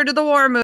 forward to the war movie.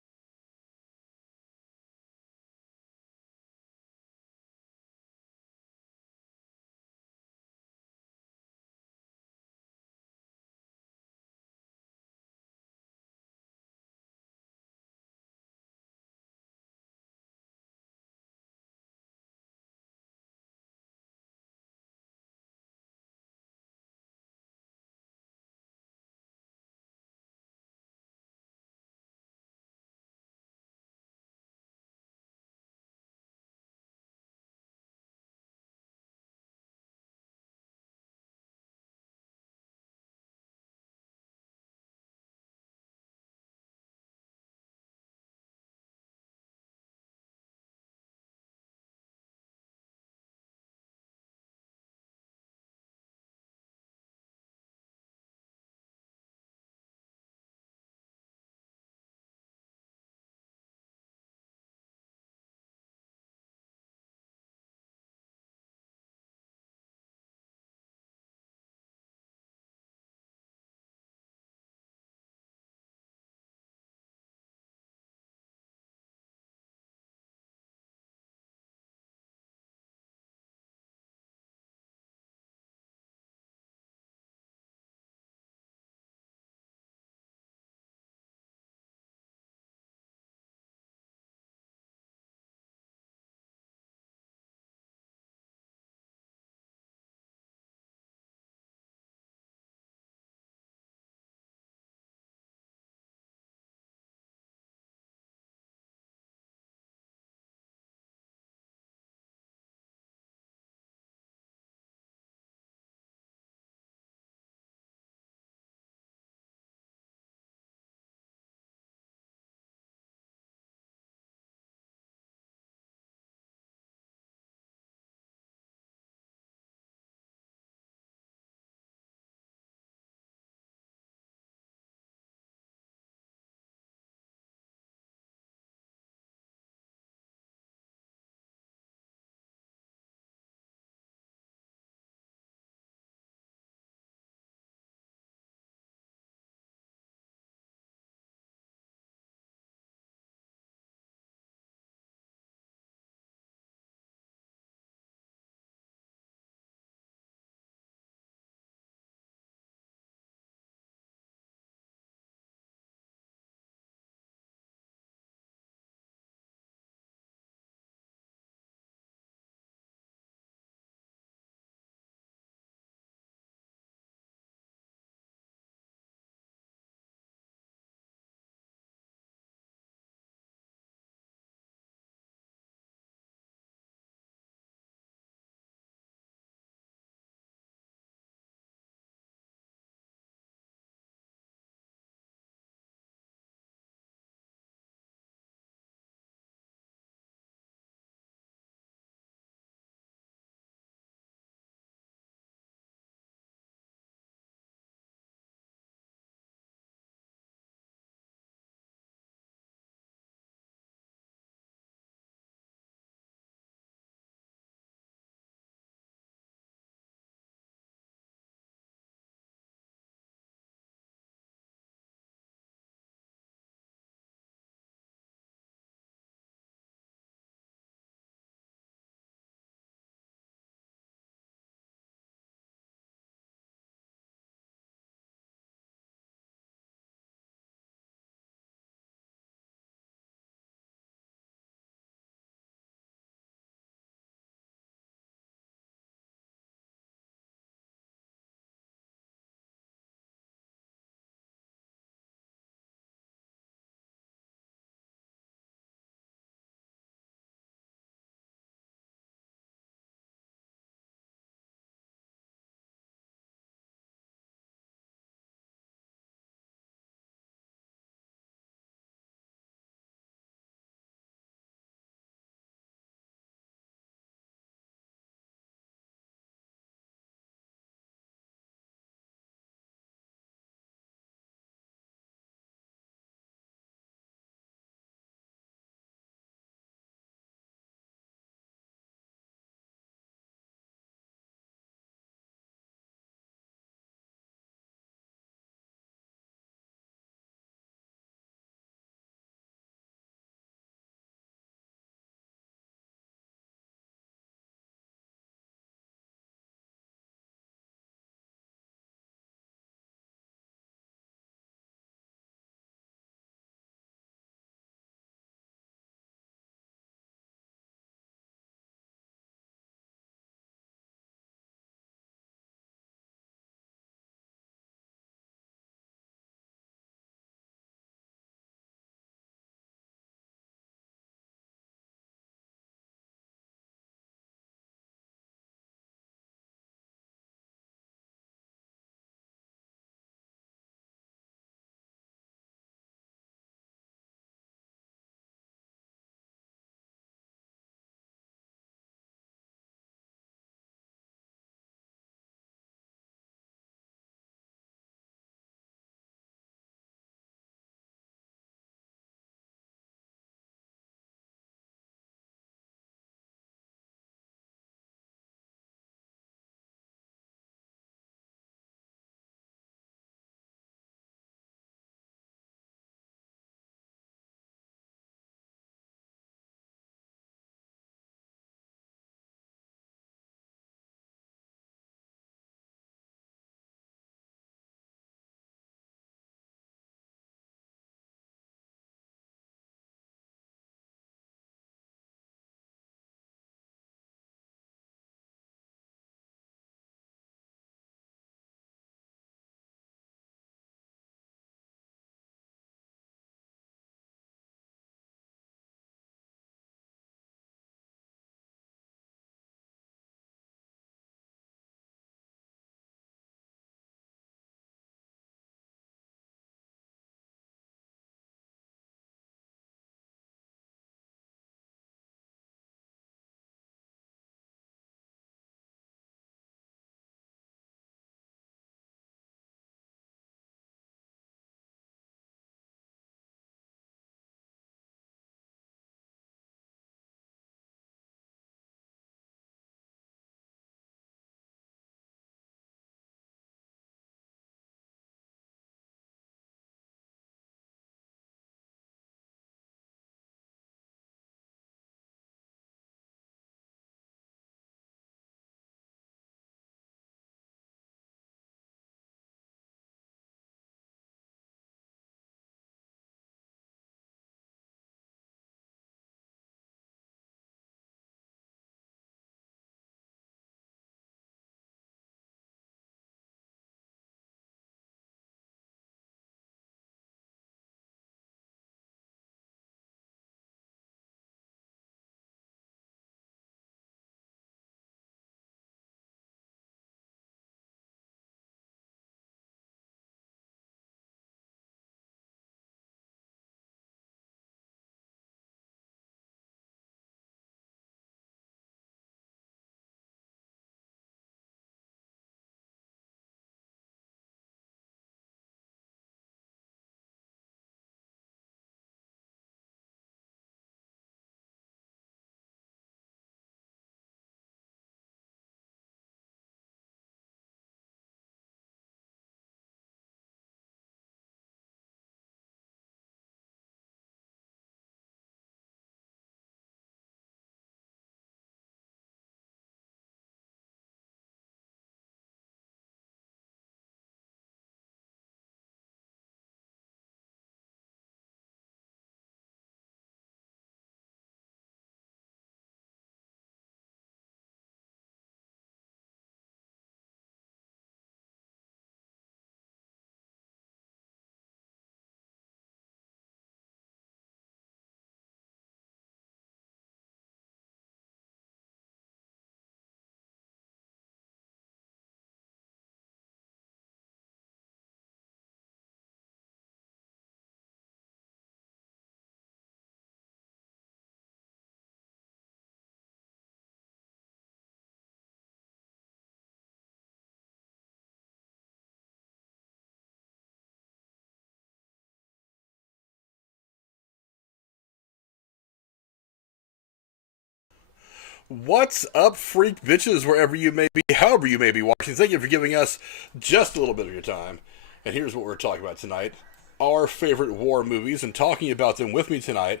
What's up, freak bitches, wherever you may be, however you may be watching? Thank you for giving us just a little bit of your time. And here's what we're talking about tonight. Our favorite war movies, and talking about them with me tonight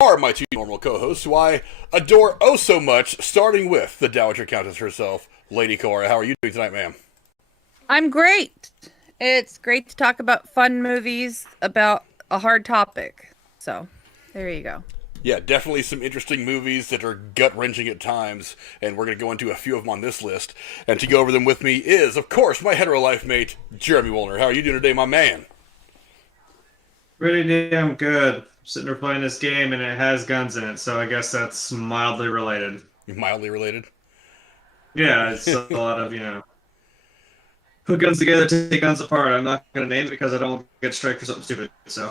are my two normal co-hosts, who I adore oh so much, starting with the Dowager Countess herself, Lady Cora. How are you doing tonight, ma'am? I'm great. It's great to talk about fun movies about a hard topic. So, there you go. Yeah, definitely some interesting movies that are gut-wrenching at times, and we're going to go into a few of them on this list. And to go over them with me is, of course, my hetero life mate, Jeremy Wolner. How are you doing today, my man? Pretty damn good. Sitting there playing this game and it has guns in it, so I guess that's mildly related. Mildly related? Yeah, it's a lot of, put guns together, take guns apart. I'm not going to name it because I don't get strike for something stupid, so.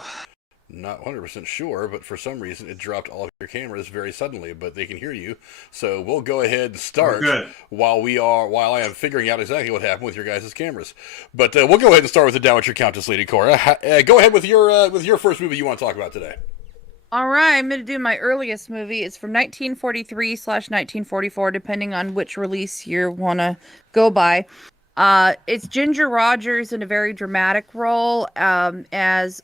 Not 100% sure, but for some reason it dropped all of your cameras very suddenly, but they can hear you. So we'll go ahead and start while I am figuring out exactly what happened with your guys' cameras. But we'll go ahead and start with the Dowager Countess, Lady Cora. Go ahead with your first movie you want to talk about today. All right, I'm going to do my earliest movie. It's from 1943/1944, depending on which release you want to go by. It's Ginger Rogers in a very dramatic role as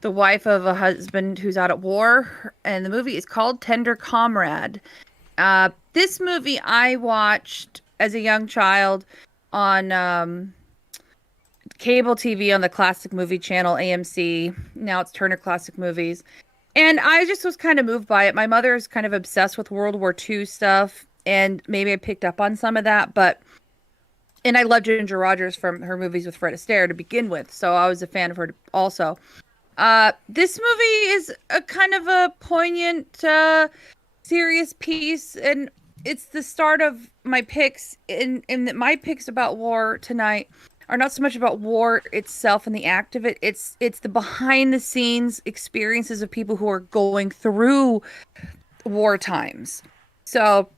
the wife of a husband who's out at war, and the movie is called Tender Comrade. This movie I watched as a young child on cable TV on the Classic Movie Channel, AMC. Now it's Turner Classic Movies. And I just was kind of moved by it. My mother is kind of obsessed with World War II stuff, and maybe I picked up on some of that, and I love Ginger Rogers from her movies with Fred Astaire to begin with, so I was a fan of her also. This movie is a kind of a poignant, serious piece, and it's the start of my picks. In that my picks about war tonight are not so much about war itself and the act of it. It's the behind the scenes experiences of people who are going through war times. So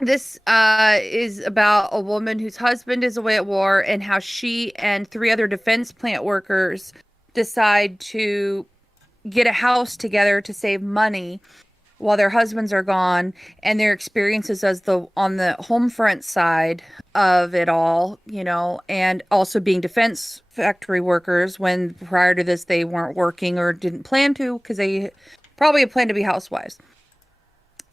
this is about a woman whose husband is away at war, and how she and three other defense plant workers decide to get a house together to save money while their husbands are gone, and their experiences on the home front side of it all, and also being defense factory workers when prior to this they weren't working or didn't plan to, because they probably had planned to be housewives.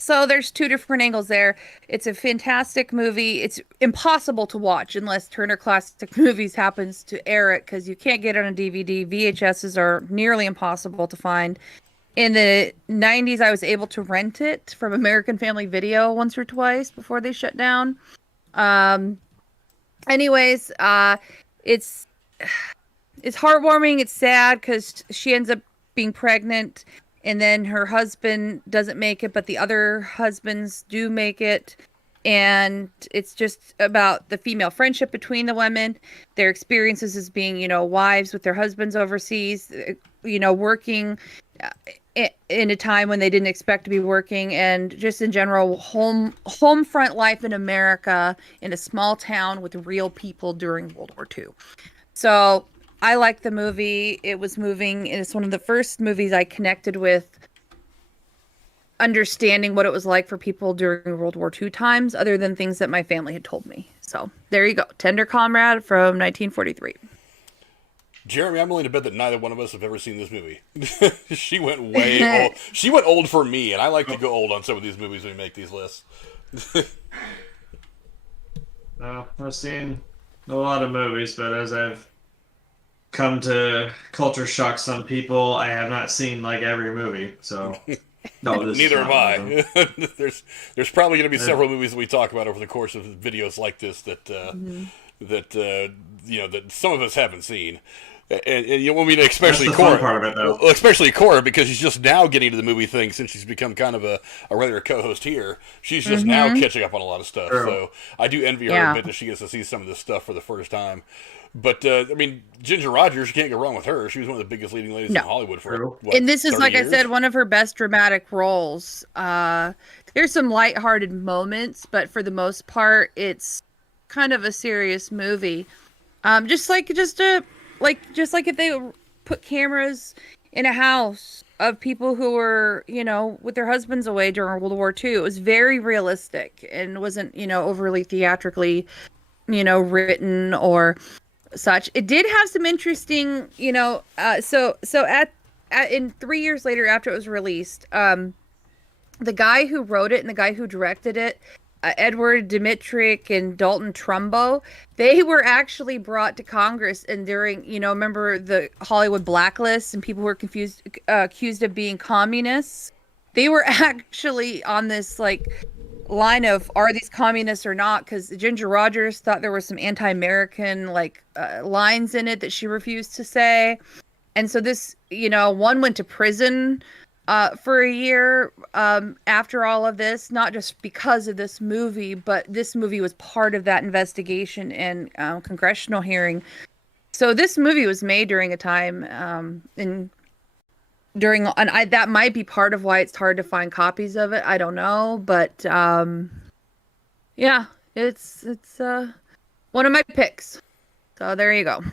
So there's two different angles there. It's a fantastic movie. It's impossible to watch unless Turner Classic Movies happens to air it, because you can't get it on a DVD. VHSs are nearly impossible to find. In the 90s, I was able to rent it from American Family Video once or twice before they shut down. Anyways, it's heartwarming. It's sad because she ends up being pregnant, and then her husband doesn't make it, but the other husbands do make it. And it's just about the female friendship between the women, their experiences as being, wives with their husbands overseas, working in a time when they didn't expect to be working, and just in general home front life in America in a small town with real people during World War II. So I like the movie. It was moving, and it's one of the first movies I connected with understanding what it was like for people during World War II times, other than things that my family had told me. So there you go. Tender Comrade from 1943. Jeremy, I'm willing to bet that neither one of us have ever seen this movie. She went way old. She went old for me, and I like to go old on some of these movies when we make these lists. No, I've seen a lot of movies, but as I've come to culture shock some people, I have not seen like every movie. So no, neither have I. There's probably going to be several movies that we talk about over the course of videos like this that some of us haven't seen. And especially Cora, part of it, though. Especially Cora, because she's just now getting into the movie thing since she's become kind of a regular co-host here. She's just now catching up on a lot of stuff. True. So I do envy her a bit that she gets to see some of this stuff for the first time. But Ginger Rogers, you can't go wrong with her. She was one of the biggest leading ladies in Hollywood for and this is, like years? I said, one of her best dramatic roles. There's some lighthearted moments, but for the most part, it's kind of a serious movie. Just like if they put cameras in a house of people who were, with their husbands away during World War II. It was very realistic and wasn't, overly theatrically, written or such. It did have some interesting, so in 3 years later after it was released, the guy who wrote it and the guy who directed it, Edward Dmytryk and Dalton Trumbo, they were actually brought to Congress, and during, remember the Hollywood blacklist and people were accused of being communists? They were actually on this line of, are these communists or not? Because Ginger Rogers thought there were some anti-American lines in it that she refused to say. And so this, one went to prison for a year after all of this, not just because of this movie, but this movie was part of that investigation and congressional hearing. So this movie was made during a time that might be part of why it's hard to find copies of it. I don't know, but yeah, it's one of my picks. So there you go.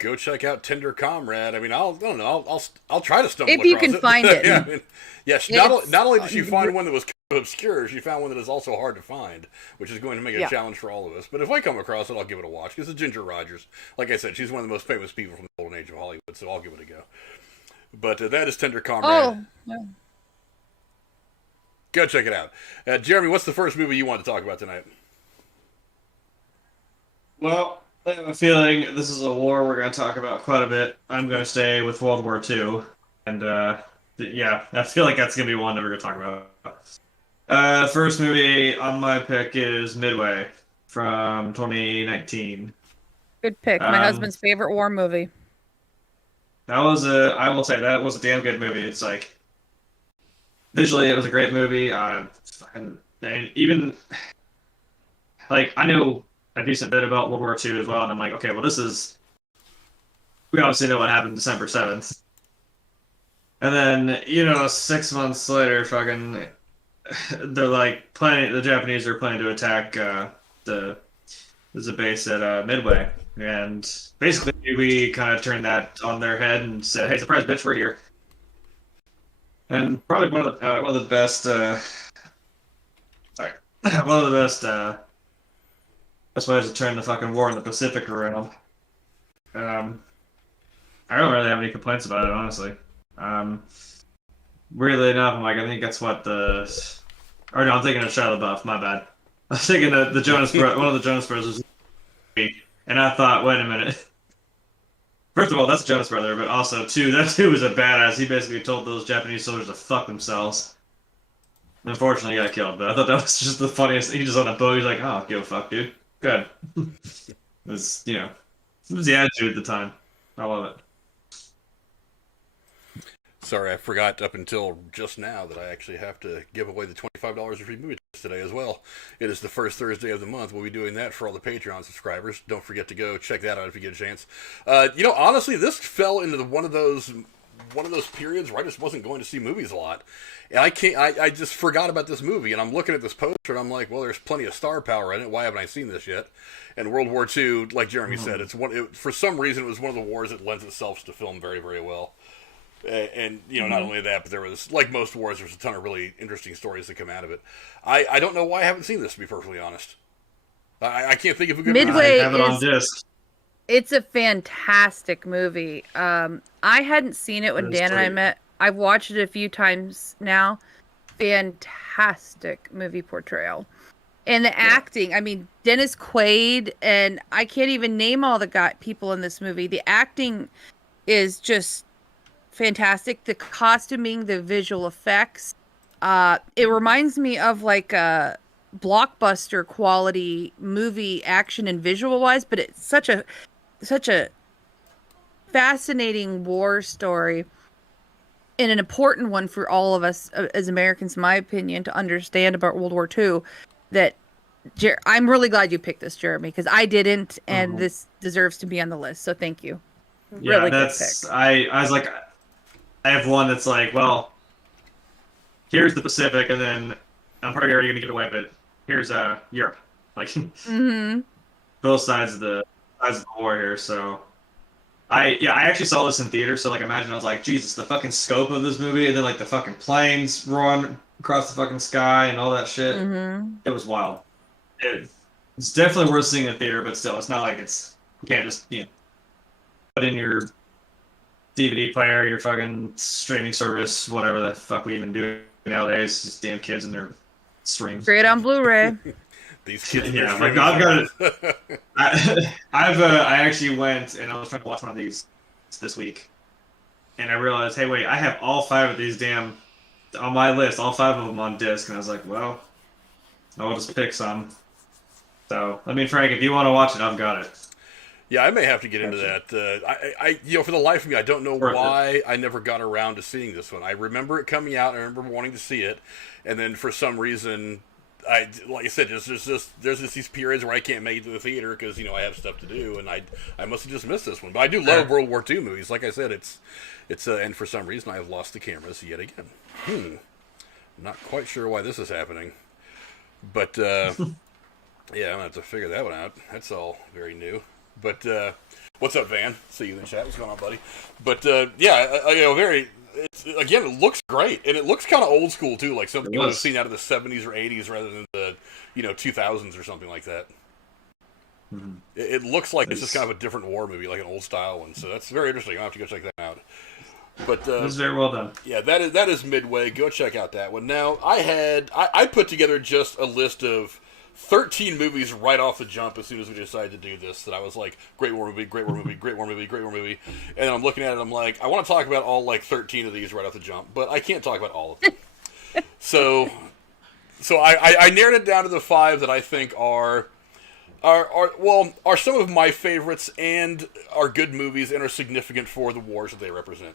Go check out Tender Comrade. I mean, I don't know. I'll try to stumble if you across can find it. Yeah, I mean, yes. Not only did she find one that was kind of obscure, she found one that is also hard to find, which is going to make it a challenge for all of us. But if I come across it, I'll give it a watch. Because it's Ginger Rogers. Like I said, she's one of the most famous people from the golden age of Hollywood, so I'll give it a go. But that is Tender Comrade. Oh, yeah. Go check it out. Jeremy, what's the first movie you want to talk about tonight? Well, I have a feeling this is a war we're going to talk about quite a bit. I'm going to stay with World War II. And, yeah, I feel like that's going to be one that we're going to talk about. First movie on my pick is Midway from 2019. Good pick. My husband's favorite war movie. I will say, that was a damn good movie. It's visually, it was a great movie. And even, I know a decent bit about World War II as well, and I'm like, okay, well, we obviously know what happened December 7th. And then, 6 months later, they're the Japanese are planning to attack there's a base at Midway. And basically, we kind of turned that on their head and said, hey, surprise, bitch, we're here. And probably one of the best, best ways to turn the fucking war in the Pacific around. I don't really have any complaints about it, honestly. Weirdly enough, I think that's what I'm thinking of Shia LaBeouf, my bad. I was thinking of the Jonas Brothers, one of the Jonas Brothers, and I thought, wait a minute. First of all, that's Jonas Brother, but also, that dude was a badass. He basically told those Japanese soldiers to fuck themselves. Unfortunately, he got killed, but I thought that was just the funniest. He just on a boat, he's like, oh, give a fuck, dude. Good. It was the attitude at the time. I love it. Sorry, I forgot up until just now that I actually have to give away the $25 of free movie tickets today as well. It is the first Thursday of the month. We'll be doing that for all the Patreon subscribers. Don't forget to go check that out if you get a chance. Honestly, this fell into one of those periods where I just wasn't going to see movies a lot. And I just forgot about this movie, and I'm looking at this poster, and I'm like, well, there's plenty of star power in it. Why haven't I seen this yet? And World War II, like Jeremy said, for some reason, it was one of the wars that lends itself to film very, very well. And not only that, but there was, like most wars, there's a ton of really interesting stories that come out of it. I don't know why I haven't seen this, to be perfectly honest. I can't think of a good Midway. I have it on disc. It's a fantastic movie. I hadn't seen it when Dan and I met. I've watched it a few times now. Fantastic movie portrayal. And the acting, Dennis Quaid, and I can't even name all the people in this movie. The acting is just fantastic. The costuming, the visual effects. It reminds me of a blockbuster quality movie, action and visual wise, but it's such a fascinating war story and an important one for all of us as Americans, in my opinion, to understand about World War II. That I'm really glad you picked this, Jeremy, because I didn't, and this deserves to be on the list. So thank you. Yeah, really good pick. I was like, I have one that's well, here's the Pacific, and then I'm probably already gonna give it away, but here's Europe, both sides of the war here. So I actually saw this in theater, so like imagine I was like, Jesus, the fucking scope of this movie, and then like the fucking planes roaring across the fucking sky and all that shit. Mm-hmm. It was wild. It's definitely worth seeing in theater, but still, it's not like you can't just put in your DVD player, your fucking streaming service, whatever the fuck we even do nowadays. Just damn kids and their streams. Great on Blu-ray. These kids. Yeah, like I've got it. I actually went and I was trying to watch one of these this week, and I realized, hey, wait, I have all 5 of these damn on my list, all 5 of them on disc, and I was like, well, I'll just pick some. So, I mean, Frank, if you want to watch it, I've got it. Yeah, I may have to get into that. I for the life of me, I don't know why I never got around to seeing this one. I remember it coming out. I remember wanting to see it, and then for some reason, like I said, there's just these periods where I can't make it to the theater because I have stuff to do, and I must have just missed this one. But I do love World War II movies. Like I said, it's and for some reason I have lost the cameras yet again. Not quite sure why this is happening, but yeah, I'm gonna have to figure that one out. That's all very new. But what's up, Van? See you in the chat. What's going on, buddy? But yeah, it looks great, and it looks kind of old school too, like something you would have seen out of the 70s or 80s rather than the 2000s or something like that. Mm-hmm. It looks like it's just kind of a different war movie, like an old style one. So that's very interesting. I'll have to go check that out. But it's very well done. Yeah, that is Midway. Go check out that one. Now I put together just a list of 13 movies right off the jump as soon as we decided to do this that I was like, great war movie, great war movie, great war movie, great war movie. And then I'm looking at it, I'm like, I want to talk about all like 13 of these right off the jump, but I can't talk about all of them. so I narrowed it down to the 5 that I think are some of my favorites and are good movies and are significant for the wars that they represent.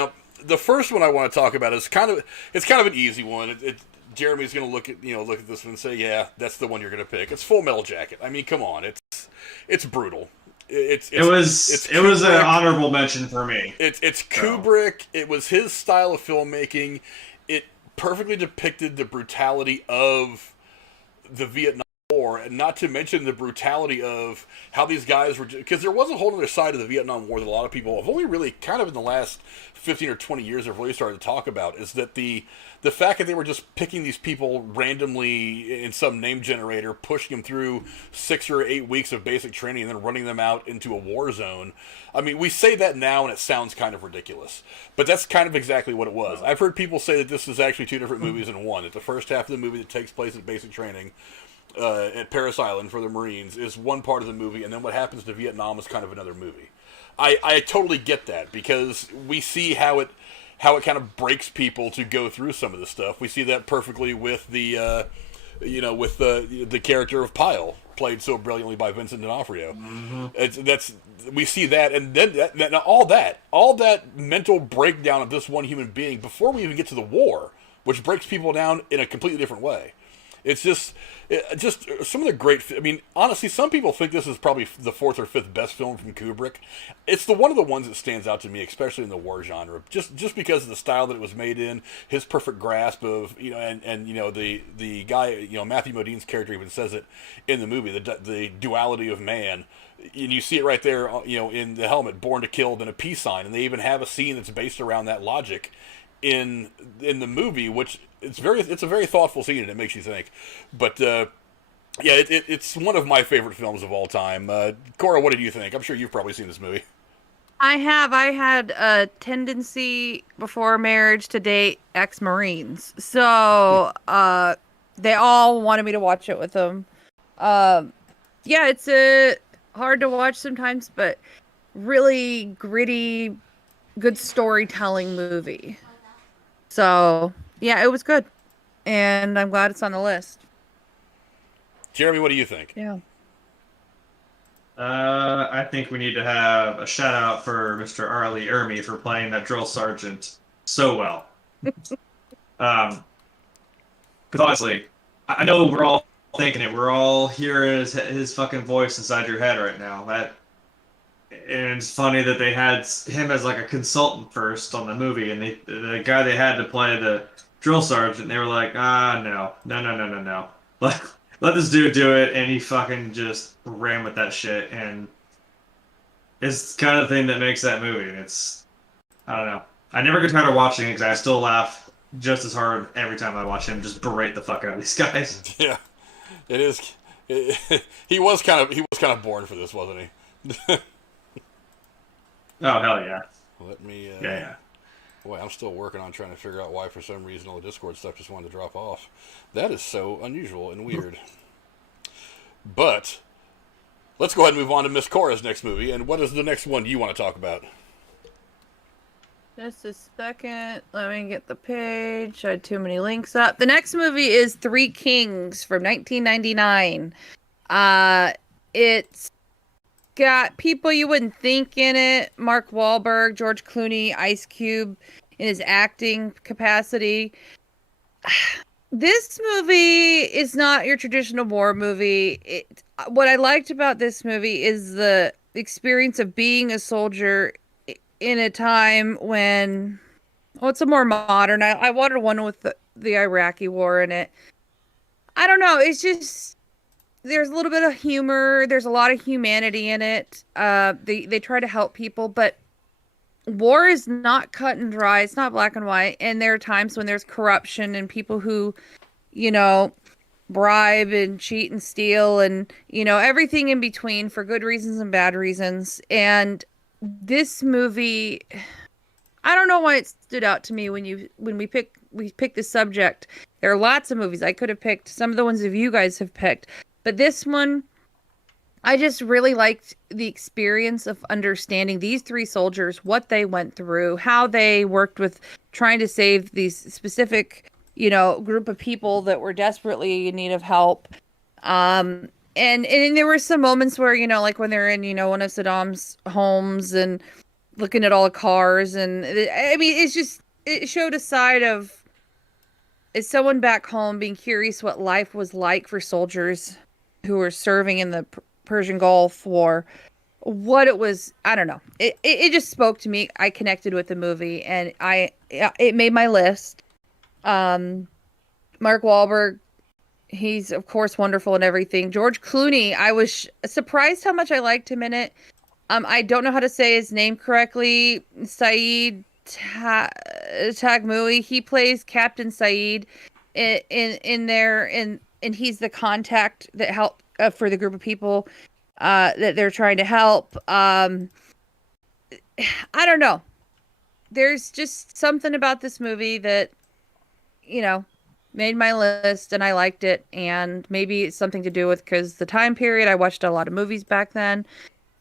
Now, the first one I want to talk about is kind of an easy one. Jeremy's going to look at this one and say, yeah, that's the one you're going to pick. It's Full Metal Jacket. I mean, come on, it's brutal. It was an honorable mention for me. It's Kubrick. It was his style of filmmaking. It perfectly depicted the brutality of the Vietnam War, and not to mention the brutality of how these guys were, because there was a whole other side of the Vietnam War that a lot of people have only really kind of in the last 15 or 20 years have really started to talk about, is that the fact that they were just picking these people randomly in some name generator, pushing them through 6 or 8 weeks of basic training, and then running them out into a war zone. I mean, we say that now and it sounds kind of ridiculous, but that's kind of exactly what it was. I've heard people say that this is actually 2 different movies in one. That the first half of the movie that takes place at basic training at Paris Island for the Marines is one part of the movie, and then what happens to Vietnam is kind of another movie. I totally get that, because we see how it kind of breaks people to go through some of this stuff. We see that perfectly with the character of Pyle, played so brilliantly by Vincent D'Onofrio. Mm-hmm. We see that, and then all that mental breakdown of this one human being before we even get to the war, which breaks people down in a completely different way. It's just some of the great. I mean, honestly, some people think this is probably the 4th or 5th best film from Kubrick. It's one of the ones that stands out to me, especially in the war genre, just because of the style that it was made in, his perfect grasp of the guy, Matthew Modine's character even says it in the movie, the duality of man. And you see it right there, in the helmet, born to kill, then a peace sign, and they even have a scene that's based around that logic in the movie, which it's a very thoughtful scene and it makes you think. But it's one of my favorite films of all time. Cora, what did you think? I'm sure you've probably seen this movie. I have. I had a tendency before marriage to date ex-Marines, so they all wanted me to watch it with them. Yeah, it's hard to watch sometimes, but really gritty, good storytelling movie. So, yeah, it was good. And I'm glad it's on the list. Jeremy, what do you think? Yeah. I think we need to have a shout out for Mr. Arlie Ermy for playing that drill sergeant so well. Because honestly, I know we're all thinking it. We're all hearing his fucking voice inside your head right now. And it's funny that they had him as like a consultant first on the movie, and the guy they had to play the drill sergeant, they were like, no. Let this dude do it, and he fucking just ran with that shit, and is kind of the thing that makes that movie. It's, I don't know. I never get tired of watching it because I still laugh just as hard every time I watch him just berate the fuck out of these guys. Yeah, it is. He was kind of born for this, wasn't he? Oh hell yeah! Let me. Yeah. Boy, I'm still working on trying to figure out why, for some reason, all the Discord stuff just wanted to drop off. That is so unusual and weird. But let's go ahead and move on to Miss Cora's next movie. And what is the next one you want to talk about? Just a second. Let me get the page. I had too many links up. The next movie is Three Kings from 1999. It's got people you wouldn't think in it. Mark Wahlberg, George Clooney, Ice Cube in his acting capacity. This movie is not your traditional war movie. What I liked about this movie is the experience of being a soldier in a time when, it's a more modern. I wanted one with the Iraqi war in it. I don't know. It's just, there's a little bit of humor. There's a lot of humanity in it. They try to help people, but war is not cut and dry. It's not black and white. And there are times when there's corruption and people who, bribe and cheat and steal and, everything in between for good reasons and bad reasons. And this movie, I don't know why it stood out to me when we picked the subject. There are lots of movies I could have picked. Some of the ones that you guys have picked. But this one, I just really liked the experience of understanding these three soldiers, what they went through, how they worked with trying to save these specific, group of people that were desperately in need of help. And there were some moments where, like when they're in, one of Saddam's homes and looking at all the cars. And I mean, it showed a side of, is someone back home being curious what life was like for soldiers who were serving in the Persian Gulf War, what it was. I don't know. It just spoke to me. I connected with the movie and it made my list. Mark Wahlberg, he's of course wonderful and everything. George Clooney, I was surprised how much I liked him in it. I don't know how to say his name correctly. Saeed Tagmui. He plays Captain Saeed in there, and he's the contact that helped for the group of people that they're trying to help. I don't know. There's just something about this movie that, made my list and I liked it. And maybe it's something to do with because the time period, I watched a lot of movies back then.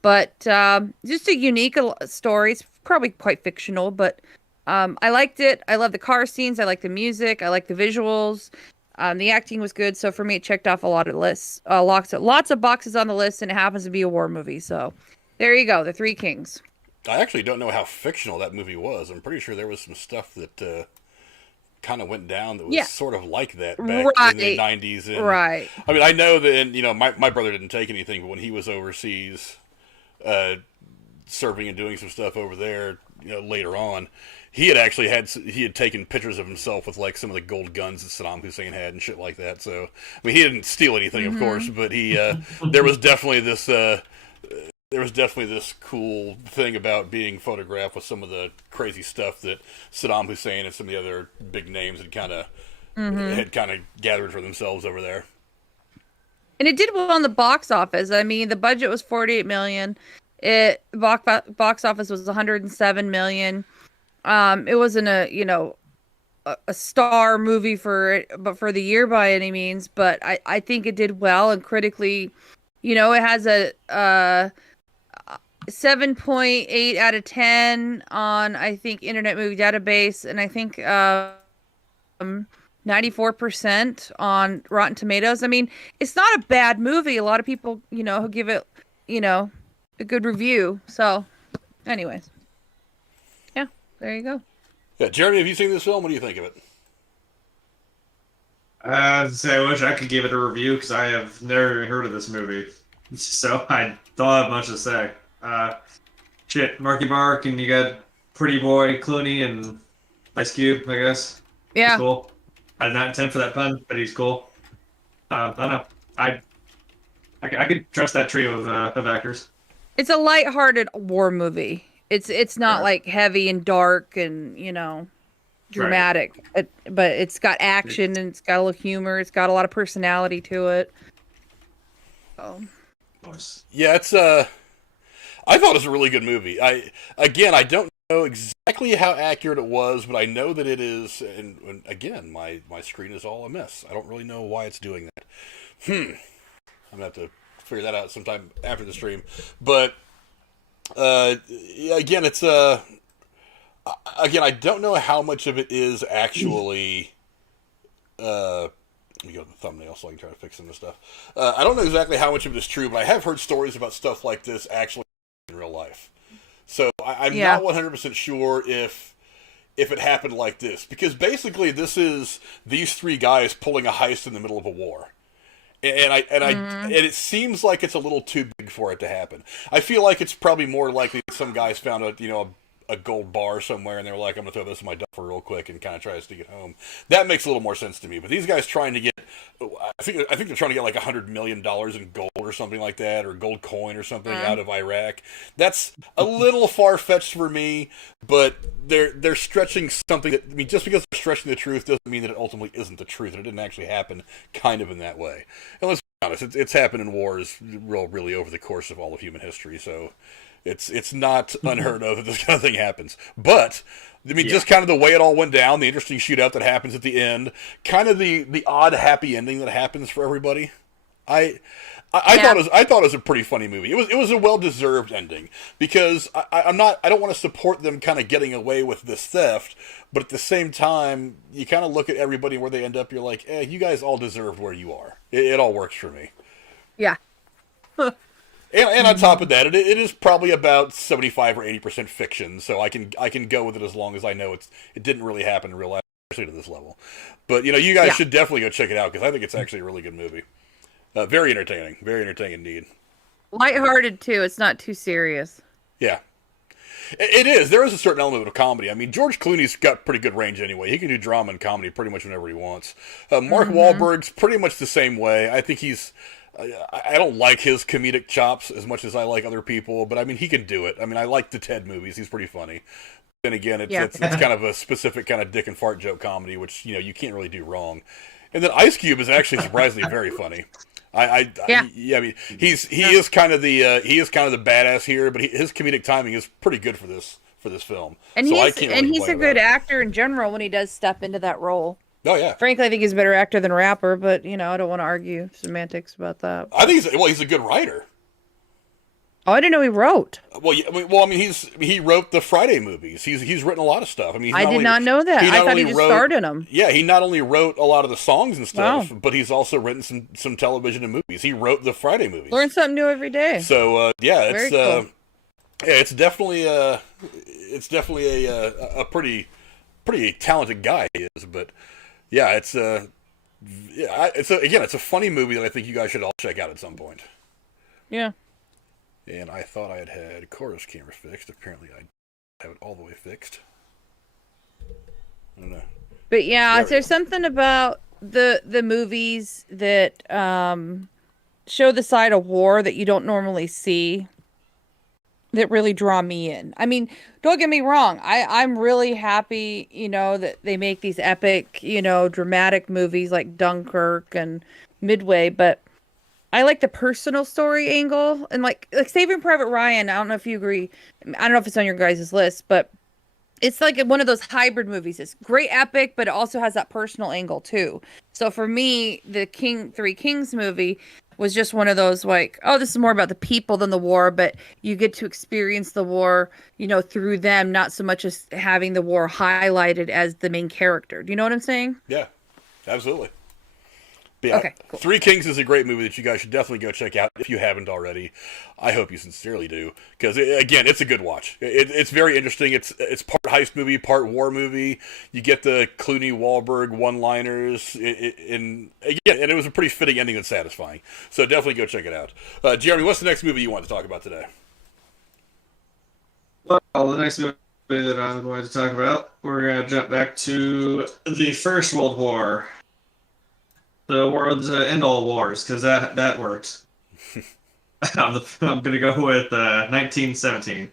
But just a unique story. It's probably quite fictional, but I liked it. I love the car scenes. I like the music. I like the visuals. The acting was good. So for me, it checked off a lot of lists. Lots of boxes on the list, and it happens to be a war movie. So there you go. The Three Kings. I actually don't know how fictional that movie was. I'm pretty sure there was some stuff that kind of went down that was sort of like that back in the 90s. And, right. I mean, I know that, my brother didn't take anything, but when he was overseas serving and doing some stuff over there, later on, he had taken pictures of himself with like some of the gold guns that Saddam Hussein had and shit like that. So, I mean, he didn't steal anything, of course, but he there was definitely this cool thing about being photographed with some of the crazy stuff that Saddam Hussein and some of the other big names had kind of gathered for themselves over there. And it did well on the box office. I mean, the budget was $48 million. Box office was $107 million. It wasn't a star movie for the year by any means, but I think it did well, and critically, it has a 7.8 out of 10 on, I think, Internet Movie Database, and I think 94% on Rotten Tomatoes. I mean, it's not a bad movie. A lot of people, who give it, a good review. So, anyways, yeah, there you go. Yeah, Jeremy, have you seen this film? What do you think of it? I wish I could give it a review because I have never even heard of this movie, so I don't have much to say. Marky Mark, and you got Pretty Boy Clooney and Ice Cube, I guess. Yeah. He's cool. I did not intend for that pun, but he's cool. I don't know. I could trust that trio of actors. It's a lighthearted war movie. It's not like heavy and dark and dramatic. But it's got action and it's got a little humor. It's got a lot of personality to it. Oh. Yeah, it's I thought it was a really good movie. I don't know exactly how accurate it was, but I know that it is. And again, my screen is all a mess. I don't really know why it's doing that. I'm gonna have to figure that out sometime after the stream. But again, it's again, I don't know how much of it is actually. Let me go to the thumbnail so I can try to fix some of this stuff. I don't know exactly how much of it is true, but I have heard stories about stuff like this actually in real life. So I'm not 100% sure if it happened like this, because basically this is these three guys pulling a heist in the middle of a war. And it seems like it's a little too big for it to happen. I feel like it's probably more likely that some guys found a gold bar somewhere and they were like, I'm gonna throw this in my duffer real quick and kind of try to sneak it home. That makes a little more sense to me. But these guys trying to get, I think they're trying to get like $100 million in gold or something like that, or gold coin or something out of Iraq. That's a little far fetched for me, but they're stretching something that, I mean, just because they're stretching the truth doesn't mean that it ultimately isn't the truth, and it didn't actually happen kind of in that way. And let's be honest, it's happened in wars really over the course of all of human history, so it's not unheard of that this kind of thing happens. But I mean, just kind of the way it all went down, the interesting shootout that happens at the end, kind of the odd happy ending that happens for everybody. I thought it was a pretty funny movie. It was a well-deserved ending, because I don't want to support them kind of getting away with this theft, but at the same time, you kind of look at everybody where they end up, you're like, you guys all deserved where you are. It all works for me. Yeah. And on top of that, it is probably about 75 or 80% fiction, so I can go with it as long as I know it didn't really happen in real life, especially to this level. But you guys should definitely go check it out, because I think it's actually a really good movie. Very entertaining indeed. Lighthearted too. It's not too serious. Yeah, it is. There is a certain element of comedy. I mean, George Clooney's got pretty good range anyway. He can do drama and comedy pretty much whenever he wants. Mark Wahlberg's pretty much the same way. I think he's. I don't like his comedic chops as much as I like other people, but I mean, he can do it. I mean, I like the Ted movies. He's pretty funny. Then again, it's kind of a specific kind of dick and fart joke comedy, which, you can't really do wrong. And then Ice Cube is actually surprisingly very funny. I mean, he is kind of the badass here, but his comedic timing is pretty good for this film. And so he's a good actor in general when he does step into that role. Oh yeah. Frankly, I think he's a better actor than rapper, but I don't want to argue semantics about that. I think he's a good writer. Oh, I didn't know he wrote. Well, yeah, I mean, he wrote the Friday movies. He's written a lot of stuff. I mean, I did not know that. I thought he just starred in them. Yeah, he not only wrote a lot of the songs and stuff, but he's also written some television and movies. He wrote the Friday movies. Learn something new every day. So Very cool. it's definitely a pretty talented guy he is. But yeah, it's a funny movie that I think you guys should all check out at some point. Yeah. And I thought I had Cora's camera fixed. Apparently, I have it all the way fixed. I don't know. But yeah, there's something about the movies that show the side of war that you don't normally see that really draw me in. I mean, don't get me wrong. I'm really happy, that they make these epic, dramatic movies like Dunkirk and Midway, but I like the personal story angle, and like Saving Private Ryan. I don't know if you agree. I don't know if it's on your guys' list, but it's like one of those hybrid movies. It's great epic, but it also has that personal angle too. So for me, the Three Kings movie was just one of those like, oh, this is more about the people than the war, but you get to experience the war, through them, not so much as having the war highlighted as the main character. Do you know what I'm saying? Yeah, absolutely. But yeah, okay, cool. Three Kings is a great movie that you guys should definitely go check out if you haven't already. I hope you sincerely do, because again, it's a good watch. It's very interesting. It's part heist movie, part war movie. You get the Clooney Wahlberg one-liners, and it was a pretty fitting ending and satisfying. So definitely go check it out. Jeremy, what's the next movie you want to talk about today? Well, the next movie that I'm going to talk about, we're going to jump back to the First World War. The world's end all wars, because that worked. I'm gonna go with 1917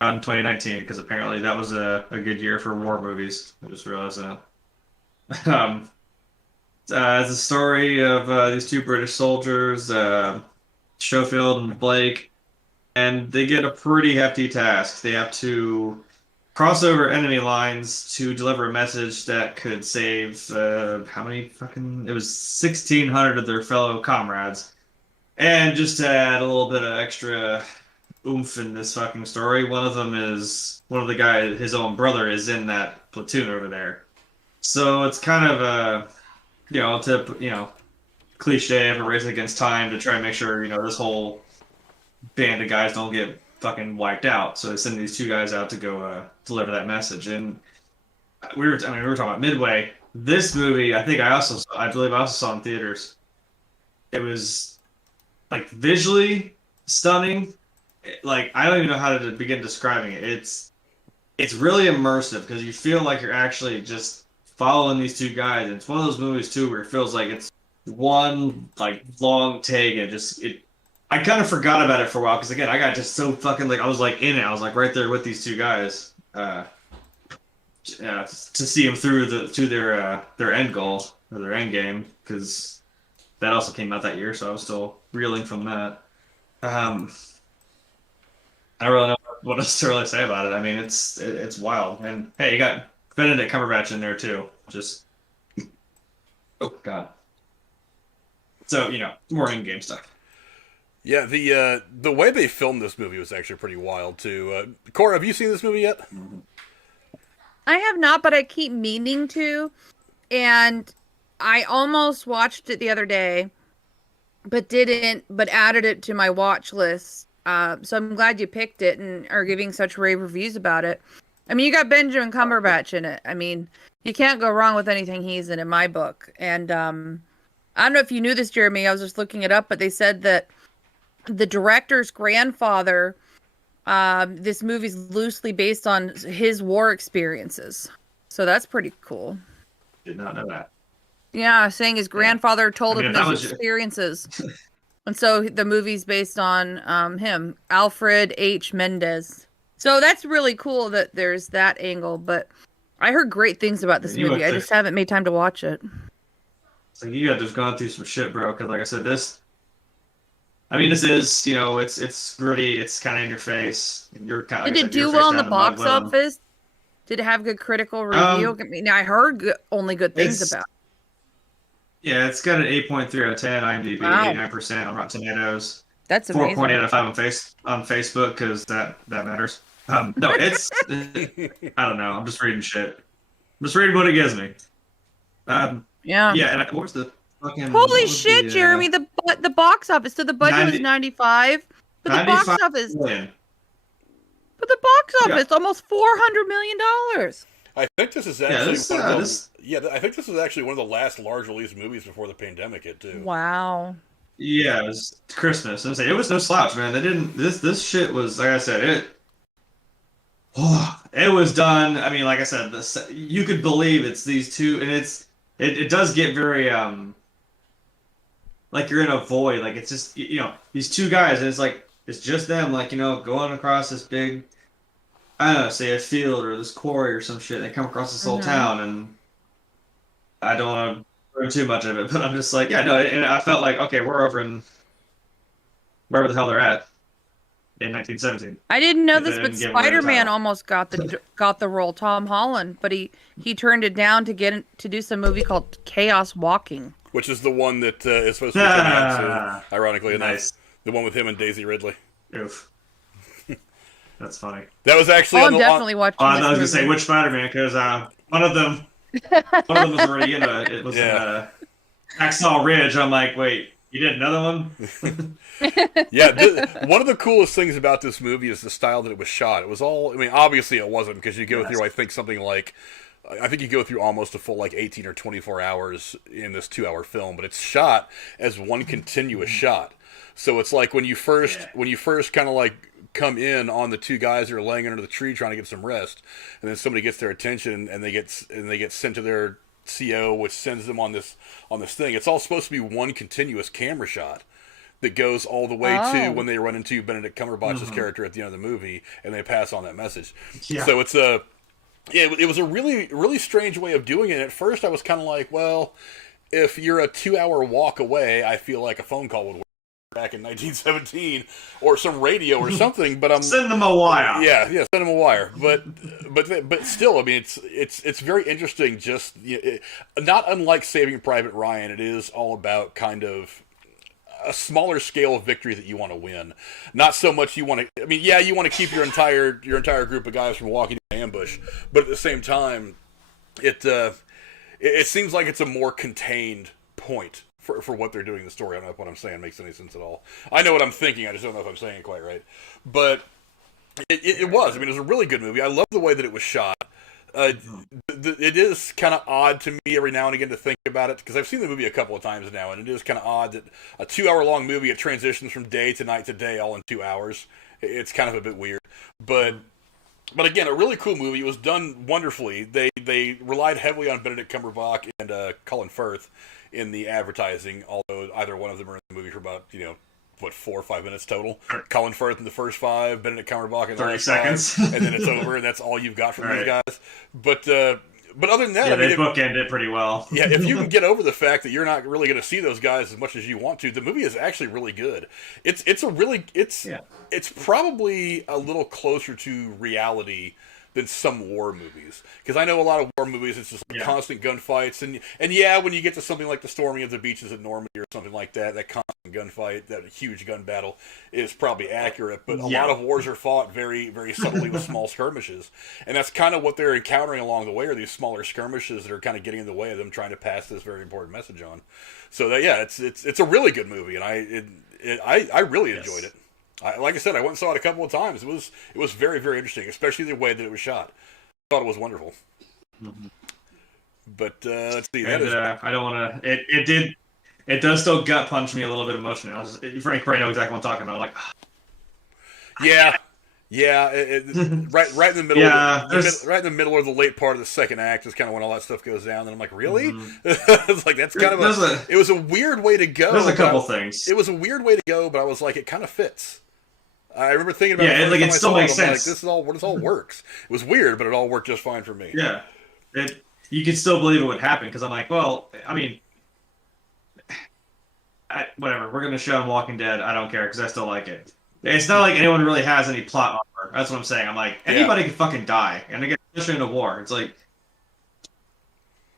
on 2019 because apparently that was a good year for war movies. I just realized that. Um, it's a story of these two British soldiers, Schofield and Blake, and they get a pretty hefty task. They have to cross over enemy lines to deliver a message that could save how many fucking? It was 1,600 of their fellow comrades. And just to add a little bit of extra oomph in this fucking story, one of them is one of the guys, his own brother is in that platoon over there. So it's kind of a, cliche of a race against time to try and make sure, this whole band of guys don't get fucking wiped out. So they send these two guys out to go deliver that message. And we were talking about Midway. This movie, I believe I also saw in theaters. It was like visually stunning. Like I don't even know how to begin describing it. It's really immersive because you feel like you're actually just following these two guys. And it's one of those movies too where it feels like it's one like long take and I kind of forgot about it for a while because again I got just so fucking I was like in it. I was like right there with these two guys to see them through to their end goal or their end game because that also came out that year, so I was still reeling from that. I don't really know what else to really say about it. I mean, it's wild, and hey, you got Benedict Cumberbatch in there too. Just oh god. So more in-game stuff. Yeah, the way they filmed this movie was actually pretty wild too. Cora, have you seen this movie yet? I have not, but I keep meaning to, and I almost watched it the other day, but didn't. But added it to my watch list. So I'm glad you picked it and are giving such rave reviews about it. I mean, you got Benjamin Cumberbatch in it. I mean, you can't go wrong with anything he's in my book. And I don't know if you knew this, Jeremy. I was just looking it up, but they said that the director's grandfather, this movie's loosely based on his war experiences. So that's pretty cool. Did not know that. Yeah, saying his grandfather told him his experiences. And so the movie's based on him, Alfred H. Mendez. So that's really cool that there's that angle. But I heard great things about this movie. I just haven't made time to watch it. So you got to have gone through some shit, bro. Because like I said, this is, it's gritty. It's kind of in your face. You're kind of, Did it do well in the box office? Did it have good critical review? I mean, I heard only good things about it. Yeah, it's got an 8.3 out of 10 IMDb, 89% on Rotten Tomatoes. That's amazing. 4.8 out of 5 on Facebook because that matters. No, it's I don't know. I'm just reading shit. I'm just reading what it gives me. Yeah. Yeah, and what was the fucking? Holy shit, Jeremy! The box office. So the budget was 95, but the box office. Million. But the box office almost $400 million. I think this is actually I think this is actually one of the last large release movies before the pandemic hit too. Wow. Yeah, it was Christmas. It was no slouch, man. They didn't. This shit was like I said. It was done. I mean, like I said, you could believe it's these two, and it does get very like you're in a void. Like it's just these two guys, and it's just them, going across this big. I don't know, say a field or this quarry or some shit. They come across this whole town, and I don't want to ruin too much of it, but I'm just like, and I felt like, okay, we're over in wherever the hell they're at in 1917. I didn't know this, but Spider-Man almost got the role, Tom Holland, but he turned it down to do some movie called Chaos Walking, which is the one that is supposed to be coming out soon. Ironically enough, the one with him and Daisy Ridley. Oof. That's funny. That was actually. I'm definitely watching. I was gonna say which Spider-Man because one of them was already in it was in Hacksaw Ridge. I'm like, wait, you did another one? Yeah, one of the coolest things about this movie is the style that it was shot. It was all. I mean, obviously it wasn't because you go through. I think you go through almost a full 18 or 24 hours in this 2-hour film, but it's shot as one continuous shot. So it's like when you first kind of come in on the two guys that are laying under the tree trying to get some rest, and then somebody gets their attention and they get sent to their CO, which sends them on this thing. It's all supposed to be one continuous camera shot that goes all the way to Oh. when they run into Benedict Cumberbatch's character at the end of the movie, and they pass on that message. Yeah. So it's a, it was a really, really strange way of doing it. At first, I was kind of like, well, if you're a 2-hour walk away, I feel like a phone call would work back in 1917, or some radio or something. But I'm send them a wire. Yeah, send them a wire. But still, I mean, it's very interesting. Just not unlike Saving Private Ryan, it is all about kind of a smaller scale of victory that you want to win. Not so much you want to. I mean, yeah, you want to keep your entire group of guys from walking into ambush, but at the same time, it seems like it's a more contained point for what they're doing in the story. I don't know if what I'm saying makes any sense at all. I know what I'm thinking, I just don't know if I'm saying it quite right. But it was. I mean, it was a really good movie. I love the way that it was shot. It is kind of odd to me every now and again to think about it, because I've seen the movie a couple of times now, and it is kind of odd that a 2-hour-long movie, it transitions from day to night to day all in 2 hours. It's kind of a bit weird. But again, a really cool movie. It was done wonderfully. They relied heavily on Benedict Cumberbatch and Colin Firth in the advertising, although either one of them are in the movie for about, 4 or 5 minutes total. Colin Firth in the first 5, Benedict Cumberbatch in the 30 last seconds. 5, and then it's over, and that's all you've got from these guys. But other than that, Yeah, I mean, they bookend it pretty well. Yeah, if you can get over the fact that you're not really going to see those guys as much as you want to, the movie is actually really good. It's probably a little closer to reality than some war movies, because I know a lot of war movies, it's just constant gunfights, and yeah, when you get to something like the storming of the beaches at Normandy or something like that, that constant gunfight, that huge gun battle is probably accurate, but a lot of wars are fought very, very subtly with small skirmishes, and that's kind of what they're encountering along the way, are these smaller skirmishes that are kind of getting in the way of them trying to pass this very important message on. So that, it's a really good movie, and I really enjoyed it. Like I said, I went and saw it a couple of times. It was very, very interesting, especially the way that it was shot. I thought it was wonderful. Mm-hmm. But let's see. I don't want to. It does still gut punch me a little bit emotionally. Frank, right, know exactly what I'm talking about. Like, yeah. Right in the middle. Right in the middle or the late part of the second act is kind of when all that stuff goes down. And I'm like, really? Mm-hmm. It's like that's kind of it was a weird way to go. There's a couple things. It was a weird way to go, but I was like, it kind of fits. I remember thinking about it. Like, it still makes sense. Like, this all works. It was weird, but it all worked just fine for me. Yeah, you could still believe it would happen, because I'm like, well, I mean, whatever. We're gonna show him Walking Dead. I don't care, because I still like it. It's not like anyone really has any plot armor. That's what I'm saying. I'm like, anybody could fucking die, and again, especially in a war, it's like.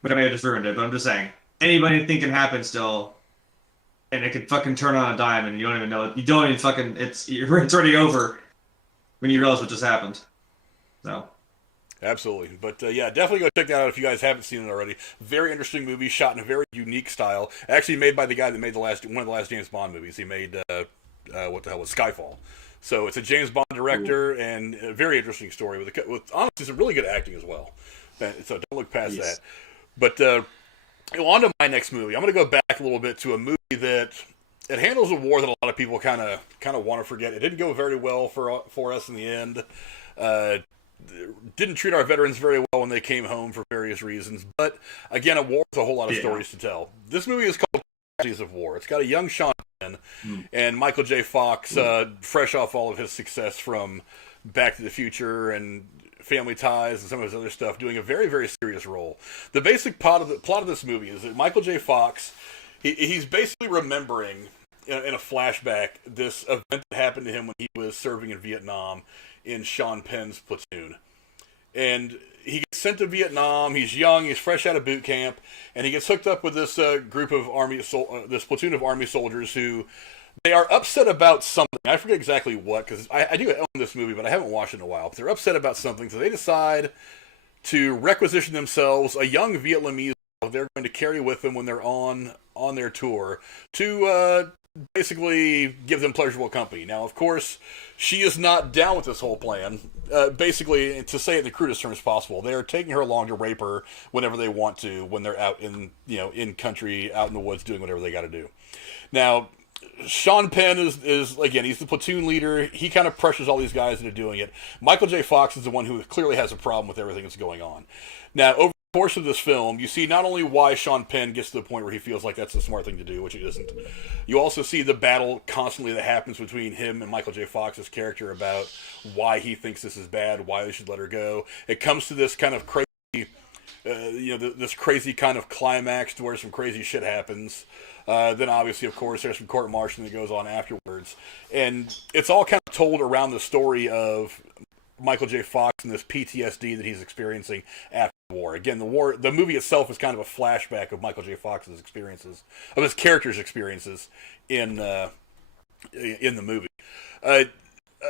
But I may have just ruined it. But I'm just saying, anybody can happen still. And it could fucking turn on a dime, and you don't even know it. You don't even fucking. It's already over when you realize what just happened. So, absolutely. But definitely go check that out if you guys haven't seen it already. Very interesting movie, shot in a very unique style. Actually, made by the guy that made one of the last James Bond movies. He made what the hell was Skyfall. So it's a James Bond director, and a very interesting story with honestly some really good acting as well. So don't look past that. But. On to my next movie. I'm going to go back a little bit to a movie that it handles a war that a lot of people kind of want to forget. It didn't go very well for us in the end. Didn't treat our veterans very well when they came home for various reasons. But again, a war with a whole lot of stories to tell. This movie is called CASUALTIES of War. It's got a young Sean Penn and Michael J. Fox, fresh off all of his success from Back to the Future and Family Ties and some of his other stuff, doing a very, very serious role. The basic plot of this movie is that Michael J. Fox, he's basically remembering in a flashback this event that happened to him when he was serving in Vietnam in Sean Penn's platoon. And he gets sent to Vietnam. He's young. He's fresh out of boot camp, and he gets hooked up with this group of this platoon of Army soldiers who. They are upset about something. I forget exactly what, because I do own this movie, but I haven't watched it in a while. But they're upset about something, so they decide to requisition themselves a young Vietnamese they're going to carry with them when they're on their tour to basically give them pleasurable company. Now, of course, she is not down with this whole plan. Basically, to say it in the crudest terms possible, they are taking her along to rape her whenever they want to, when they're out in country, out in the woods, doing whatever they got to do. Now, Sean Penn is again, he's the platoon leader. He kind of pressures all these guys into doing it. Michael J. Fox is the one who clearly has a problem with everything that's going on. Now, over course of this film, you see not only why Sean Penn gets to the point where he feels like that's the smart thing to do, which it isn't. You also see the battle constantly that happens between him and Michael J. Fox's character about why he thinks this is bad, why they should let her go. It comes to this kind of crazy, this crazy kind of climax to where some crazy shit happens. Then obviously, of course, there's some court-martialing that goes on afterwards. And it's all kind of told around the story of Michael J. Fox and this PTSD that he's experiencing after the war. Again, the movie itself is kind of a flashback of Michael J. Fox's experiences, of his character's experiences in the movie.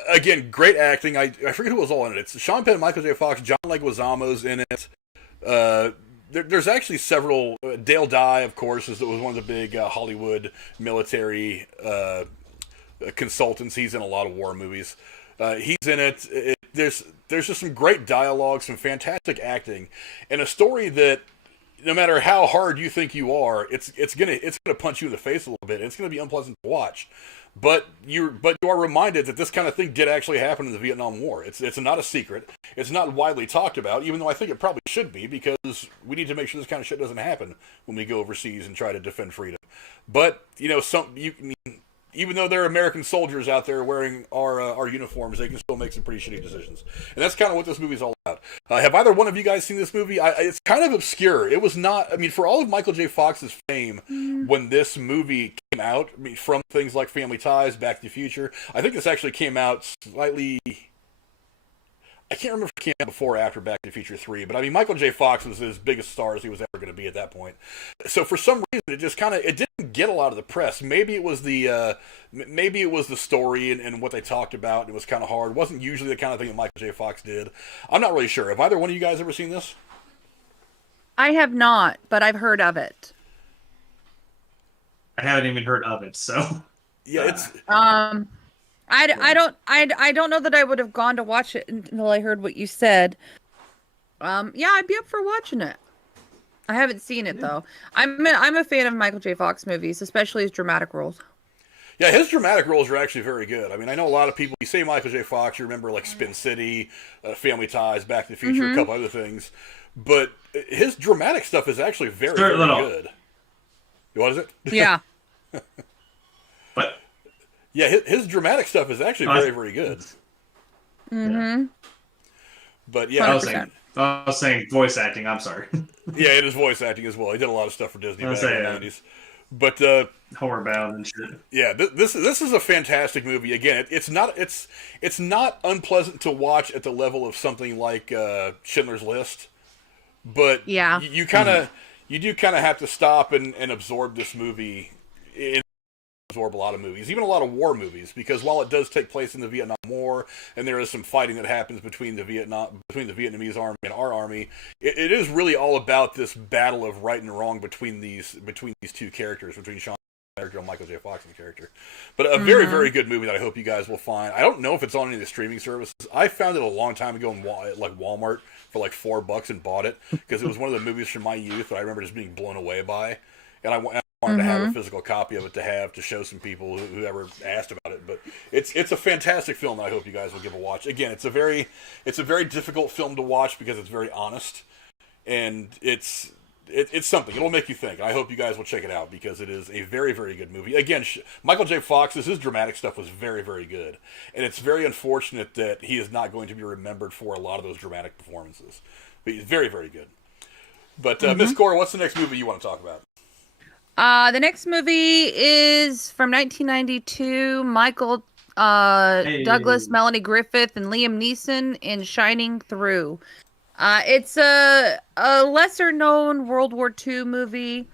Again, great acting. I forget who was all in it. It's Sean Penn, Michael J. Fox, John Leguizamo's in it. There's actually several. Dale Dye, of course, was one of the big Hollywood military consultants. He's in a lot of war movies. He's in it. There's just some great dialogue, some fantastic acting, and a story that no matter how hard you think you are, it's gonna punch you in the face a little bit. It's gonna be unpleasant to watch, but you are reminded that this kind of thing did actually happen in the Vietnam War. It's not a secret. It's not widely talked about, even though I think it probably should be, because we need to make sure this kind of shit doesn't happen when we go overseas and try to defend freedom. But even though there are American soldiers out there wearing our uniforms, they can still make some pretty shitty decisions. And that's kind of what this movie's all about. Have either one of you guys seen this movie? It's kind of obscure. It was not, for all of Michael J. Fox's fame when this movie came out, from things like Family Ties, Back to the Future, I think this actually came out slightly... I can't remember if it came out before or after Back to the Future 3, but Michael J. Fox was as big a star as he was ever going to be at that point. So for some reason, it didn't get a lot of the press. Maybe it was the story and what they talked about, and it was kind of hard. It wasn't usually the kind of thing that Michael J. Fox did. I'm not really sure. Have either one of you guys ever seen this? I have not, but I've heard of it. I haven't even heard of it, so yeah, it's I don't know that I would have gone to watch it until I heard what you said. Yeah, I'd be up for watching it. I haven't seen it though. I'm a fan of Michael J. Fox movies, especially his dramatic roles. Yeah, his dramatic roles are actually very good. I know a lot of people, you say Michael J. Fox, you remember like Spin City, Family Ties, Back to the Future, a couple other things. But his dramatic stuff is actually very, very good. What is it? Yeah. What? Yeah, his dramatic stuff is actually very, very good. Mm-hmm. But yeah, I was saying voice acting. I'm sorry. Yeah, it is voice acting as well. He did a lot of stuff for Disney back in the 90s. But Homeward Bound and shit. Yeah, this is a fantastic movie. Again, it's not unpleasant to watch at the level of something like Schindler's List. But yeah, you do kind of have to stop and absorb this movie. Absorb a lot of movies, even a lot of war movies, because while it does take place in the Vietnam War and there is some fighting that happens between the Vietnamese army and our army, it is really all about this battle of right and wrong between these two characters, between Sean's character and Michael J. Fox's character. But a very, very good movie that I hope you guys will find. I don't know if it's on any of the streaming services. I found it a long time ago at Walmart for like $4 and bought it because it was one of the movies from my youth that I remember just being blown away by, and I wanted to have a physical copy of it to show some people who ever asked about it. But it's a fantastic film that I hope you guys will give a watch. Again, it's a very difficult film to watch because it's very honest, and it's something. It'll make you think. I hope you guys will check it out because it is a very, very good movie. Again, Michael J. Fox's his dramatic stuff was very, very good, and it's very unfortunate that he is not going to be remembered for a lot of those dramatic performances. But he's very, very good. But Miss Cora, what's the next movie you want to talk about? The next movie is from 1992. Michael Douglas, Melanie Griffith, and Liam Neeson in Shining Through. It's a lesser-known World War II movie.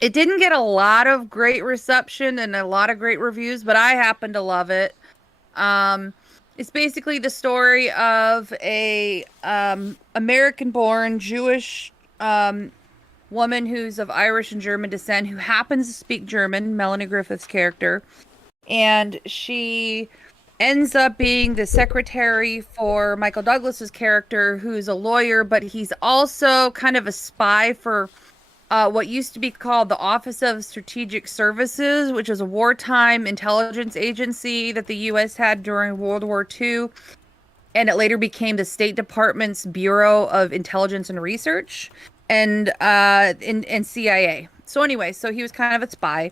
It didn't get a lot of great reception and a lot of great reviews, but I happen to love it. It's basically the story of a American-born Jewish woman who's of Irish and German descent who happens to speak German, Melanie Griffith's character, and she ends up being the secretary for Michael Douglas's character, who's a lawyer, but he's also kind of a spy for what used to be called the Office of Strategic Services, which is a wartime intelligence agency that the U.S. had during World War II. and it later became the State Department's Bureau of Intelligence and Research, and CIA. So anyway, so he was kind of a spy,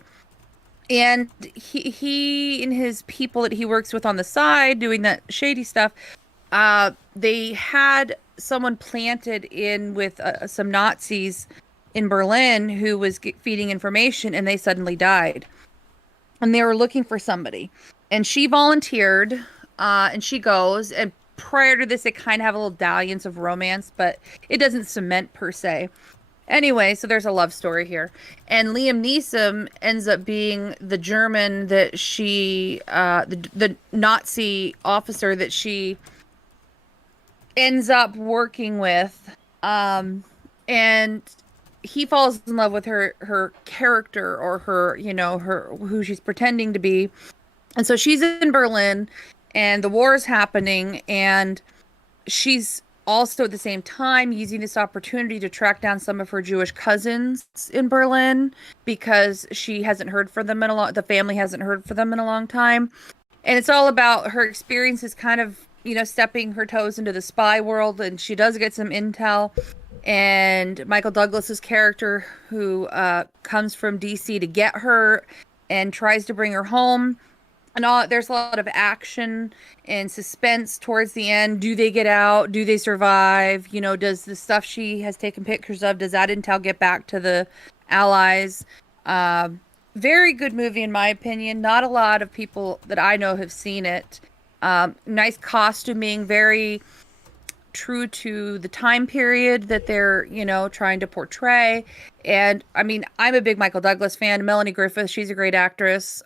and he and his people that he works with on the side doing that shady stuff, they had someone planted in with some Nazis in Berlin who was feeding information, and they suddenly died. And they were looking for somebody. And she volunteered, and she goes. And prior to this, they kind of have a little dalliance of romance, but it doesn't cement per se. Anyway, so there's a love story here. And Liam Neeson ends up being the German that she, the Nazi officer that she ends up working with. And he falls in love with her character, or her, her, who she's pretending to be. And so she's in Berlin, and the war is happening, and she's also at the same time using this opportunity to track down some of her Jewish cousins in Berlin, because she hasn't heard from them the family hasn't heard from them in a long time. And it's all about her experiences, kind of, stepping her toes into the spy world, and she does get some intel. And Michael Douglas's character, who comes from DC to get her and tries to bring her home. And there's a lot of action and suspense towards the end. Do they get out? Do they survive? Does the stuff she has taken pictures of, does that intel get back to the Allies? Very good movie, in my opinion. Not a lot of people that I know have seen it. Nice costuming, very true to the time period that they're, trying to portray. And I mean, I'm a big Michael Douglas fan. Melanie Griffith, she's a great actress.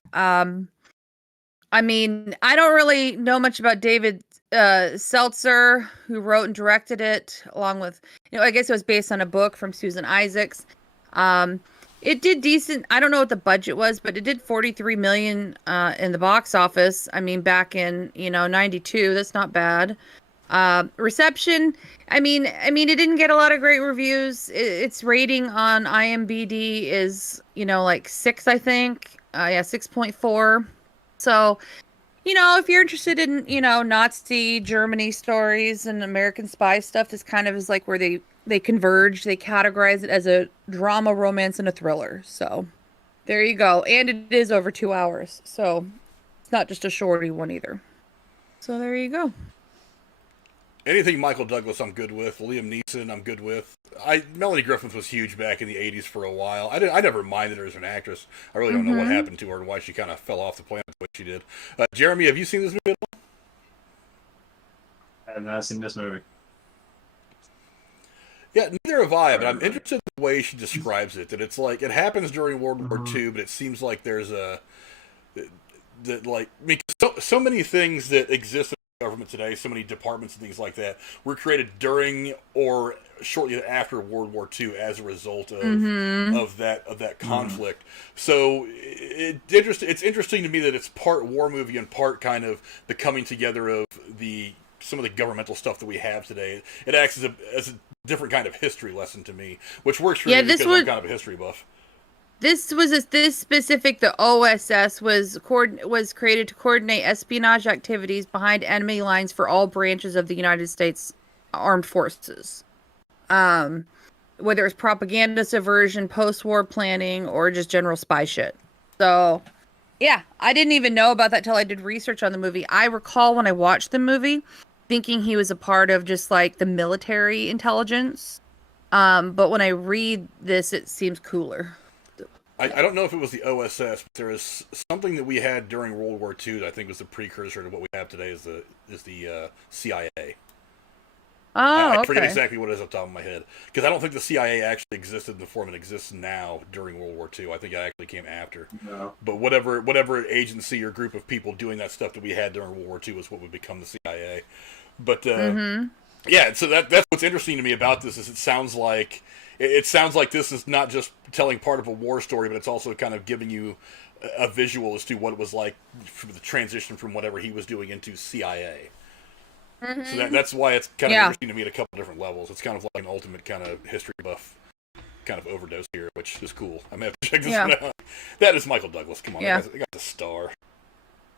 I mean, I don't really know much about David Seltzer, who wrote and directed it, along with, I guess it was based on a book from Susan Isaacs. It did decent. I don't know what the budget was, but it did 43 million in the box office. I mean, back in, 92, that's not bad. Reception, I mean, it didn't get a lot of great reviews. Its rating on IMDb is, like 6, I think. 6.4. So, if you're interested in, Nazi Germany stories and American spy stuff, this kind of is like where they converge. They categorize it as a drama, romance, and a thriller. So there you go. And it is over 2 hours. So it's not just a shorty one either. So there you go. Anything Michael Douglas I'm good with. Liam Neeson I'm good with. Melanie Griffith was huge back in the 80s for a while. I never minded her as an actress. I really don't know what happened to her and why she kind of fell off the planet the way she did. Jeremy, have you seen this movie at all? I have not seen this movie. Yeah, neither have I, but I'm interested in the way she describes it. That it's like, it happens during World War II, but it seems like there's so many things that exist in the government today, so many departments and things like that, were created during or shortly after World War II as a result of that conflict. So it's interesting to me that it's part war movie and part kind of the coming together of some of the governmental stuff that we have today. It acts as a different kind of history lesson to me, which works for me because I'm kind of a history buff. This specific, the OSS was created to coordinate espionage activities behind enemy lines for all branches of the United States Armed Forces. Whether it's propaganda, subversion, post-war planning, or just general spy shit. So, yeah, I didn't even know about that till I did research on the movie. I recall when I watched the movie thinking he was a part of just like the military intelligence. But when I read this, it seems cooler. I don't know if it was the OSS, but there is something that we had during World War II that I think was the precursor to what we have today is the CIA. I forget exactly what it is off the top of my head, because I don't think the CIA actually existed in the form it exists now during World War II. I think it actually came after. No. But whatever agency or group of people doing that stuff that we had during World War II is what would become the CIA. But yeah, so that's what's interesting to me about this is it sounds like this is not just telling part of a war story, but it's also kind of giving you a visual as to what it was like for the transition from whatever he was doing into CIA. So that's why it's kind of interesting to me at a couple different levels. It's kind of like an ultimate kind of history buff kind of overdose here, which is cool. I may have to check this one out. That is Michael Douglas. Come on, I got the star.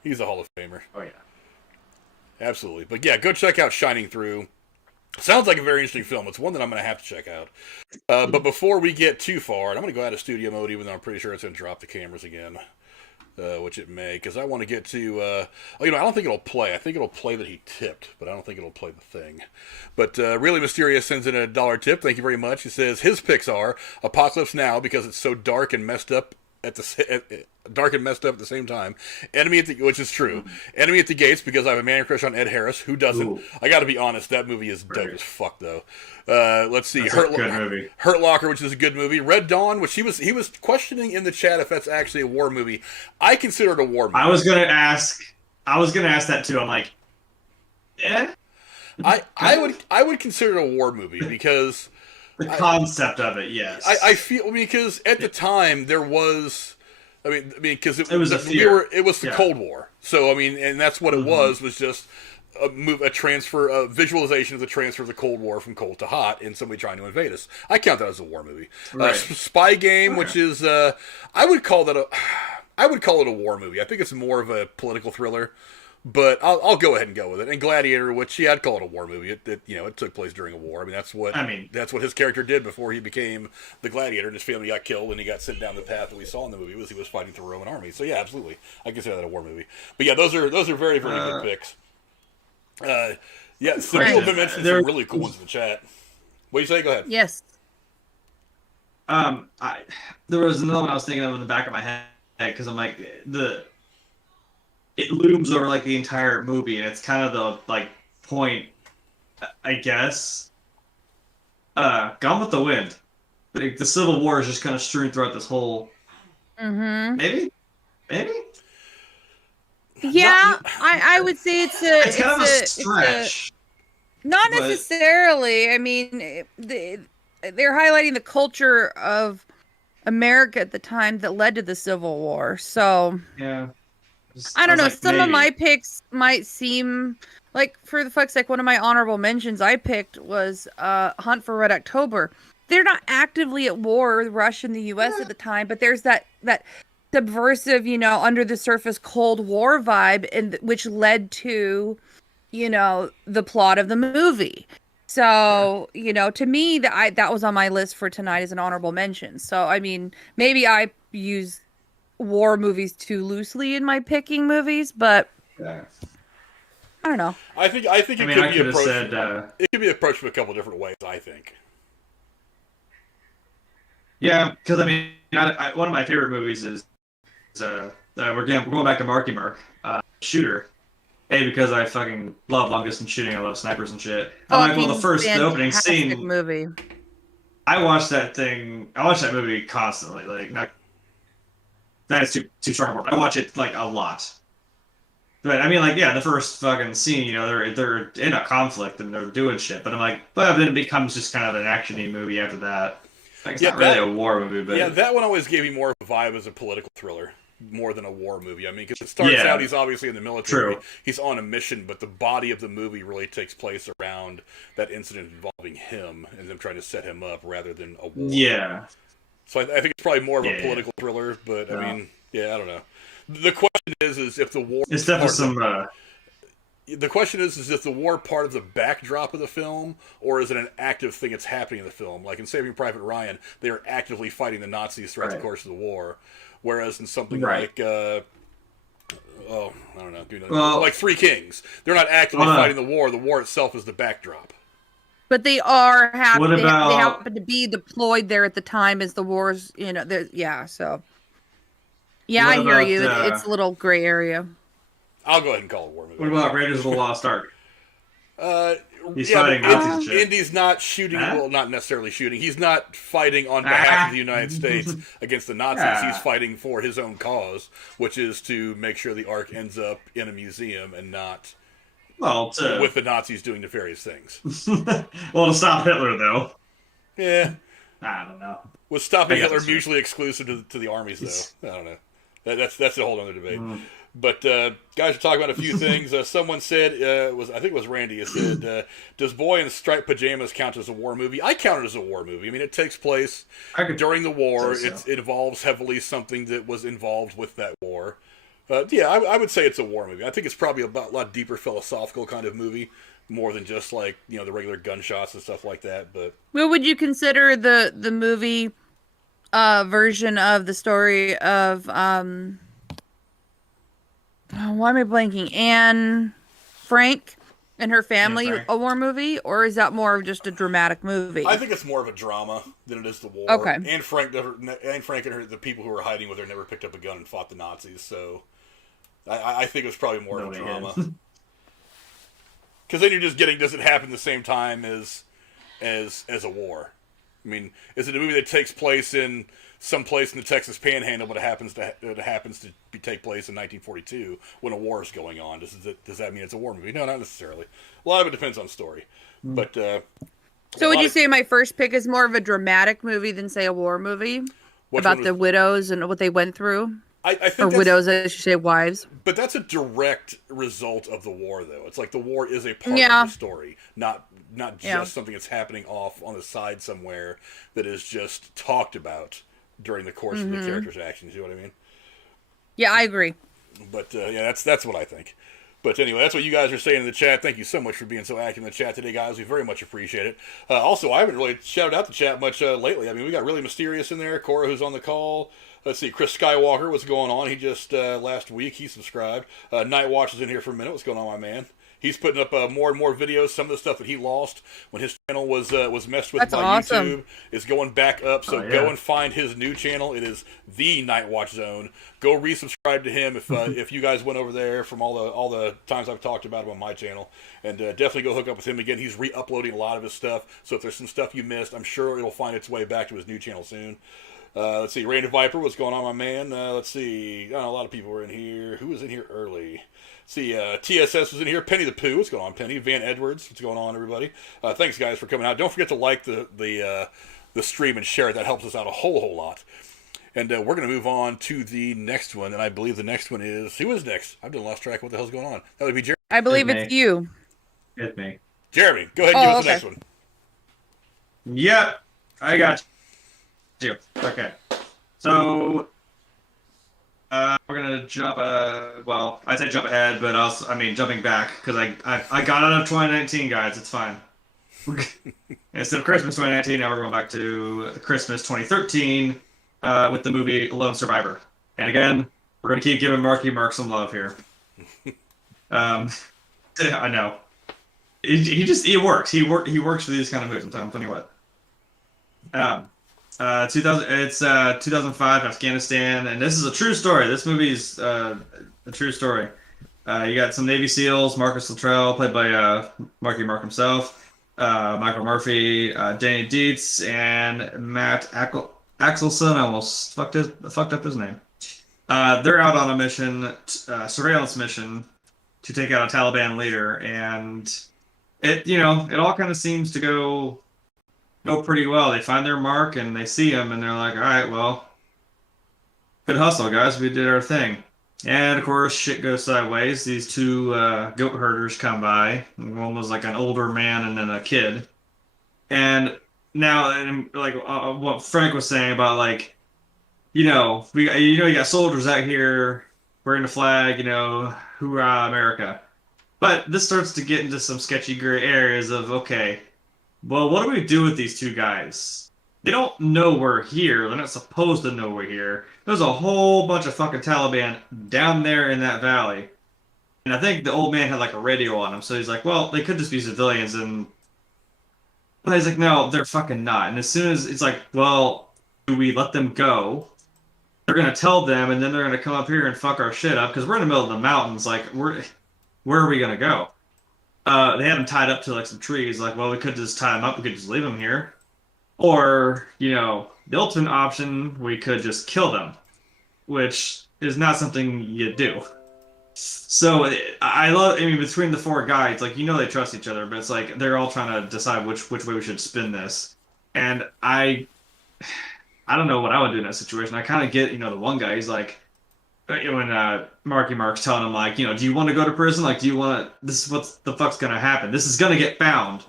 He's a Hall of Famer. Oh, yeah. Absolutely. But yeah, go check out Shining Through. Sounds like a very interesting film. It's one that I'm going to have to check out. But before we get too far, and I'm going to go out of studio mode, even though I'm pretty sure it's going to drop the cameras again, which it may, because I want to get to, I don't think it'll play. I think it'll play that he tipped, but I don't think it'll play the thing. But Really Mysterious sends in a $1 tip. Thank you very much. He says his picks are Apocalypse Now because it's so dark and messed up at the same time. Which is true. Enemy at the Gates because I have a man crush on Ed Harris. Who doesn't? Ooh. I got to be honest, that movie is dope as fuck though. Let's see, That's a good movie. Hurt Locker, which is a good movie. Red Dawn, which he was questioning in the chat if that's actually a war movie. I consider it a war movie. I was gonna ask that too. I'm like, yeah. I would consider it a war movie because The concept of it, yes. I feel because at the time there was. Because it was a fear. It was the Cold War, so and that's what it was just a transfer, a visualization of the transfer of the Cold War from cold to hot, and somebody trying to invade us. I count that as a war movie. Right. Spy Game, which is I would call it a war movie. I think it's more of a political thriller. But I'll go ahead and go with it. And Gladiator, which I'd call it a war movie. It took place during a war. That's what his character did before he became the Gladiator, and his family got killed, and he got sent down the path that we saw in the movie. He was fighting the Roman army. So yeah, absolutely, I consider that a war movie. But yeah, those are very very good picks. Some people have been mentioning some really cool ones in the chat. What do you say? Go ahead. Yes. There was another one I was thinking of in the back of my head because I'm like it looms over like the entire movie, and it's kind of the point, I guess. Gone with the Wind. The Civil War is just kind of strewn throughout this whole. Mm-hmm. Maybe. Yeah, I would say it's kind of a stretch. Not necessarily. They're highlighting the culture of America at the time that led to the Civil War. So yeah. I don't know. Some of my picks might seem like, for the fuck's sake, one of my honorable mentions I picked was Hunt for Red October. They're not actively at war with Russia and the U.S. at the time, but there's that subversive, under the surface Cold War vibe, which led to, the plot of the movie. So, to me, that was on my list for tonight as an honorable mention. So, maybe I use war movies too loosely in my picking movies, but I don't know. I think it could be approached. It could be approached in a couple different ways. I think. Yeah, because one of my favorite movies is we're going back to Marky Mark, Shooter. Because I fucking love long distance shooting. I love snipers and shit. The opening scene movie. I watch that movie constantly. That's too strong a word. I watch it a lot. But the first fucking scene, they're in a conflict and they're doing shit. But but then it becomes just kind of an action-y movie after that. It's not really a war movie, but that one always gave me more of a vibe as a political thriller, more than a war movie. Because it starts out, he's obviously in the military. True. He's on a mission, but the body of the movie really takes place around that incident involving him and them trying to set him up rather than a war. Yeah. So I think it's probably more of a political thriller, but I don't know. The question is if the war. It's definitely some. The question is if the war part of the backdrop of the film, or is it an active thing that's happening in the film? Like in Saving Private Ryan, they are actively fighting the Nazis throughout the course of the war, whereas in something like. I don't know. Like Three Kings, they're not actively fighting the war. The war itself is the backdrop. But they are happy. They happen to be deployed there at the time as the wars. So. Yeah, I hear you. It's a little gray area. I'll go ahead and call it a war movie. What about Raiders of the Lost Ark? He's fighting Nazis. Indy's not shooting. Well, not necessarily shooting. He's not fighting on behalf of the United States against the Nazis. He's fighting for his own cause, which is to make sure the Ark ends up in a museum and not. With the Nazis doing nefarious things. To stop Hitler, though. Yeah. I don't know. Was stopping Hitler mutually exclusive to the armies, though? I don't know. That's a whole other debate. But guys are talking about a few things. Someone said, I think it was Randy, who said, does Boy in Striped Pajamas count as a war movie? I count it as a war movie. It takes place during the war. It involves heavily something that was involved with that war. Yeah, I would say it's a war movie. I think it's probably about a lot deeper philosophical kind of movie, more than just like the regular gunshots and stuff like that. But What would you consider the movie version of the story of oh, why am I blanking? Anne Frank and her Yeah, family Frank. a war movie, or is that more of just a dramatic movie? I think it's more of a drama than it is the war. Okay. Anne Frank and the people who were hiding with her never picked up a gun and fought the Nazis. So I think it was probably more of a drama. Because then you're just getting, does it happen the same time as a war? I mean, is it a movie that takes place in some place in the Texas Panhandle, but it happens to take place in 1942 when a war is going on? Does that mean it's a war movie? No, not necessarily. A lot of it depends on story. But So would you say my first pick is more of a dramatic movie than, say, a war movie about the widows and what they went through? I think or widows, I should say, wives. But that's a direct result of the war, though. It's like the war is a part of the story, not just something that's happening off on the side somewhere that is just talked about during the course of the character's actions. You know what I mean? Yeah, I agree. But yeah, that's what I think. But anyway, that's what you guys are saying in the chat. Thank you so much for being so active in the chat today, guys. We very much appreciate it. Also, I haven't really shouted out the chat much lately. I mean, we got Really Mysterious in there. Cora, who's on the call. Let's see, Chris Skywalker, what's going on? He just, last week, he subscribed. Night Watch is in here for a minute. What's going on, my man? He's putting up more and more videos. Some of the stuff that he lost when his channel was messed with by YouTube is going back up. So go and find his new channel. It is the Night Watch Zone. Go resubscribe to him if you guys went over there from all the times I've talked about him on my channel. And definitely go hook up with him again. He's re-uploading a lot of his stuff. So if there's some stuff you missed, I'm sure it'll find its way back to his new channel soon. Let's see, Rain of Viper, what's going on, my man? Let's see, a lot of people were in here. Who was in here early? See, TSS was in here. Penny the Pooh, what's going on, Penny? Van Edwards, what's going on, everybody? Thanks, guys, for coming out. Don't forget to like the stream and share it. That helps us out a whole lot. And we're going to move on to the next one, and I believe the next one is... Who is next? I've lost track of what the hell's going on. That would be Jeremy. I believe it's you. It's me. Jeremy, go ahead and give us the next one. Yep, I got you. Okay, so we're gonna jump. Well, I say jump ahead, but also I mean jumping back because I got out of 2019, guys. It's fine. Instead of Christmas 2019, now we're going back to Christmas 2013 with the movie Lone Survivor. And again, we're gonna keep giving Marky Mark some love here. I know. He works. He works for these kind of movies. I'm telling you what. 2005 Afghanistan, and this is a true story. This movie is a true story. You got some Navy SEALs, Marcus Luttrell, played by Marky Mark himself, Michael Murphy, Danny Dietz, and Matt Axelson. I almost fucked up his name. They're out on a mission, surveillance mission, to take out a Taliban leader, and it all kind of seems to go pretty well. They find their mark and they see him and they're like, all right, well, good hustle, guys. We did our thing. And of course, shit goes sideways. These two goat herders come by. One was like an older man and then a kid. And now, like what Frank was saying about like, you got soldiers out here wearing the flag, hoorah, America. But this starts to get into some sketchy gray areas of, okay, well, what do we do with these two guys? They don't know we're here. They're not supposed to know we're here. There's a whole bunch of fucking Taliban down there in that valley. And I think the old man had like a radio on him. So he's like, well, they could just be civilians. But he's like, no, they're fucking not. And as soon as it's like, well, do we let them go? They're going to tell them, and then they're going to come up here and fuck our shit up. Because we're in the middle of the mountains. Like, where are we going to go? They had him tied up to like some trees. Like, well, we could just tie him up. We could just leave him here, or the ultimate option, we could just kill them, which is not something you do. So I mean, between the four guys, like they trust each other, but it's like they're all trying to decide which way we should spin this. And I don't know what I would do in that situation. I kind of get the one guy. He's like, when Marky Mark's telling him, like, do you want to go to prison? Like, this is what the fuck's gonna happen. This is gonna get found,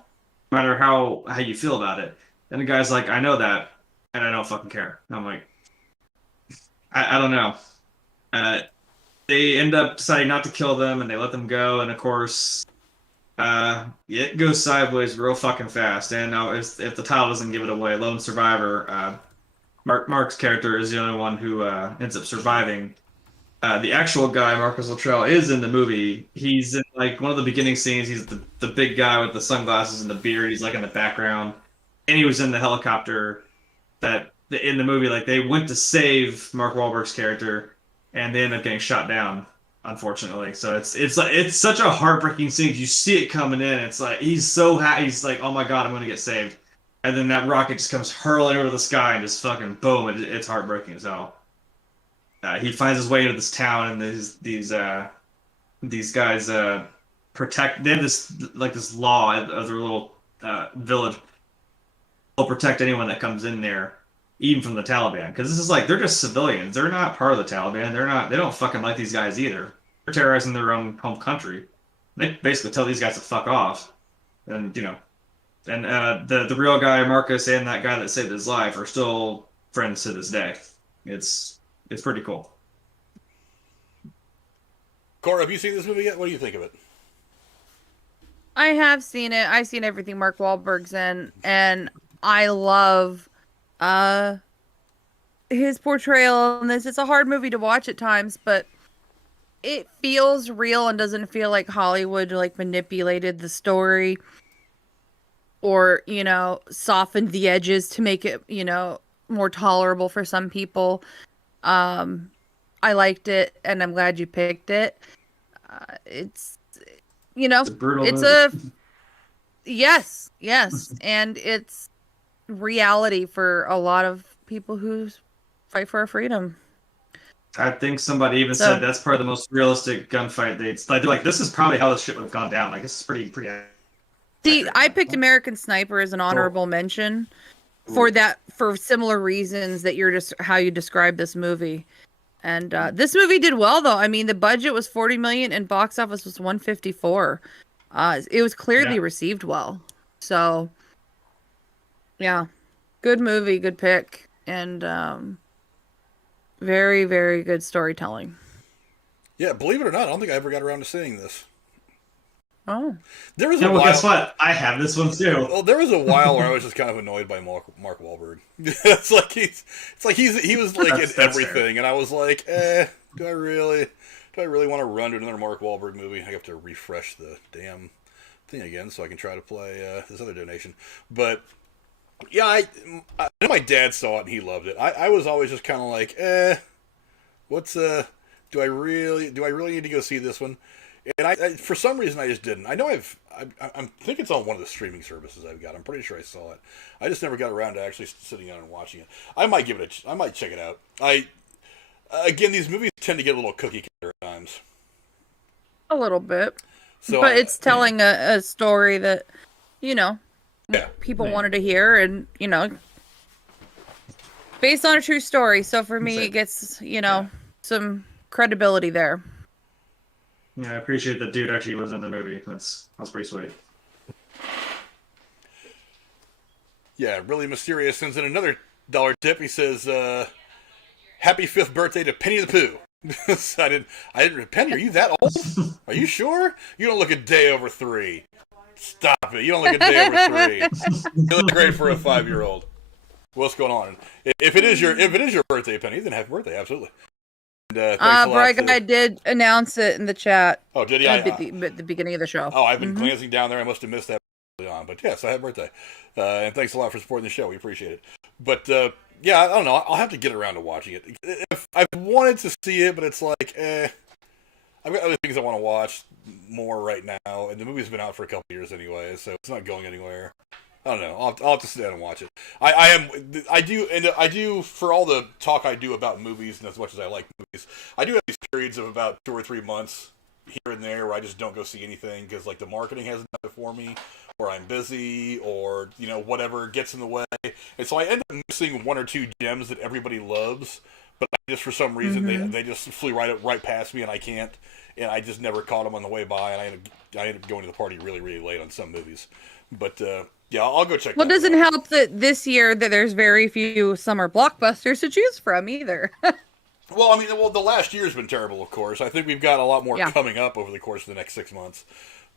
no matter how you feel about it. And the guy's like, I know that, and I don't fucking care. And I'm like, I don't know. they end up deciding not to kill them, and they let them go. And of course, it goes sideways real fucking fast. And now, if the title doesn't give it away, Lone Survivor. Mark's character is the only one who ends up surviving. The actual guy, Marcus Luttrell, is in the movie. He's in like one of the beginning scenes. He's the big guy with the sunglasses and the beard. He's like in the background, and he was in the helicopter that in the movie. Like they went to save Mark Wahlberg's character, and they ended up getting shot down, unfortunately. So it's such a heartbreaking scene. You see it coming in. It's like he's so happy. He's like, oh my god, I'm gonna get saved. And then that rocket just comes hurling over the sky and just fucking boom. It's heartbreaking as hell. He finds his way into this town, and these guys protect. They have this law of their little village. They'll protect anyone that comes in there, even from the Taliban, because this is like they're just civilians. They're not part of the Taliban. They don't fucking like these guys either. They're terrorizing their own home country. They basically tell these guys to fuck off, and And the real guy, Marcus, and that guy that saved his life are still friends to this day. It's pretty cool. Cora, have you seen this movie yet? What do you think of it? I have seen it. I've seen everything Mark Wahlberg's in, and I love his portrayal in this. It's a hard movie to watch at times, but it feels real and doesn't feel like Hollywood like manipulated the story or, softened the edges to make it, more tolerable for some people. I liked it, and I'm glad you picked it. It's a brutal it's movie. yes, and it's reality for a lot of people who fight for our freedom. I think somebody even said that's probably the most realistic gunfight they're like, this is probably how this shit would have gone down. Like, it's pretty. See, I picked American Sniper as an honorable mention for similar reasons that you're just how you described this movie. And this movie did well, though. I mean, the budget was $40 million and box office was $154. It was clearly received well. So, yeah, good movie, good pick, and very, very good storytelling. Yeah, believe it or not, I don't think I ever got around to seeing this. Oh. There was well, guess what? I have this one too. Well, there was a while where I was just kind of annoyed by Mark Wahlberg. It's like he was like in everything, fair. And I was like, do I really want to run to another Mark Wahlberg movie? I have to refresh the damn thing again so I can try to play this other donation. But yeah, I know my dad saw it and he loved it. I was always just kind of like, do I really need to go see this one? And I for some reason, I just didn't. I know I think it's on one of the streaming services I've got. I'm pretty sure I saw it. I just never got around to actually sitting down and watching it. I might I might check it out. Again, these movies tend to get a little cookie cutter at times. A little bit. But it's telling a story that, people wanted to hear and, based on a true story. So for me, it gets, some credibility there. Yeah, I appreciate that dude actually was in the movie. That's pretty sweet. Yeah, really mysterious. Sends in another $1 tip. He says, "Happy 5th birthday to Penny the Pooh." I didn't. Penny, are you that old? Are you sure? You don't look a day over 3. Stop it. You don't look a day over 3. You look great for a 5-year-old. What's going on? If it is your birthday, Penny, then happy birthday. Absolutely. Bright Guy did announce it in the chat. Oh, did he? At the beginning of the show. Oh, I've been glancing down there. I must have missed that early on. But yes, I had birthday. And thanks a lot for supporting the show. We appreciate it. But yeah, I don't know. I'll have to get around to watching it. I've wanted to see it, but it's like, I've got other things I want to watch more right now. And the movie's been out for a couple years anyway, so it's not going anywhere. I don't know. I'll have to sit down and watch it. I do, for all the talk I do about movies, and as much as I like movies, I do have these periods of about 2 or 3 months here and there where I just don't go see anything because, like, the marketing hasn't done it for me, or I'm busy, or, whatever gets in the way. And so I end up missing 1 or 2 gems that everybody loves, but just for some reason, they just flew right past me, and I can't. And I just never caught them on the way by, and I ended up going to the party really, really late on some movies. But, yeah, I'll go check. Well, it doesn't help that this year that there's very few summer blockbusters to choose from either. Well, I mean, the last year's been terrible, of course. I think we've got a lot more Yeah. coming up over the course of the next 6 months.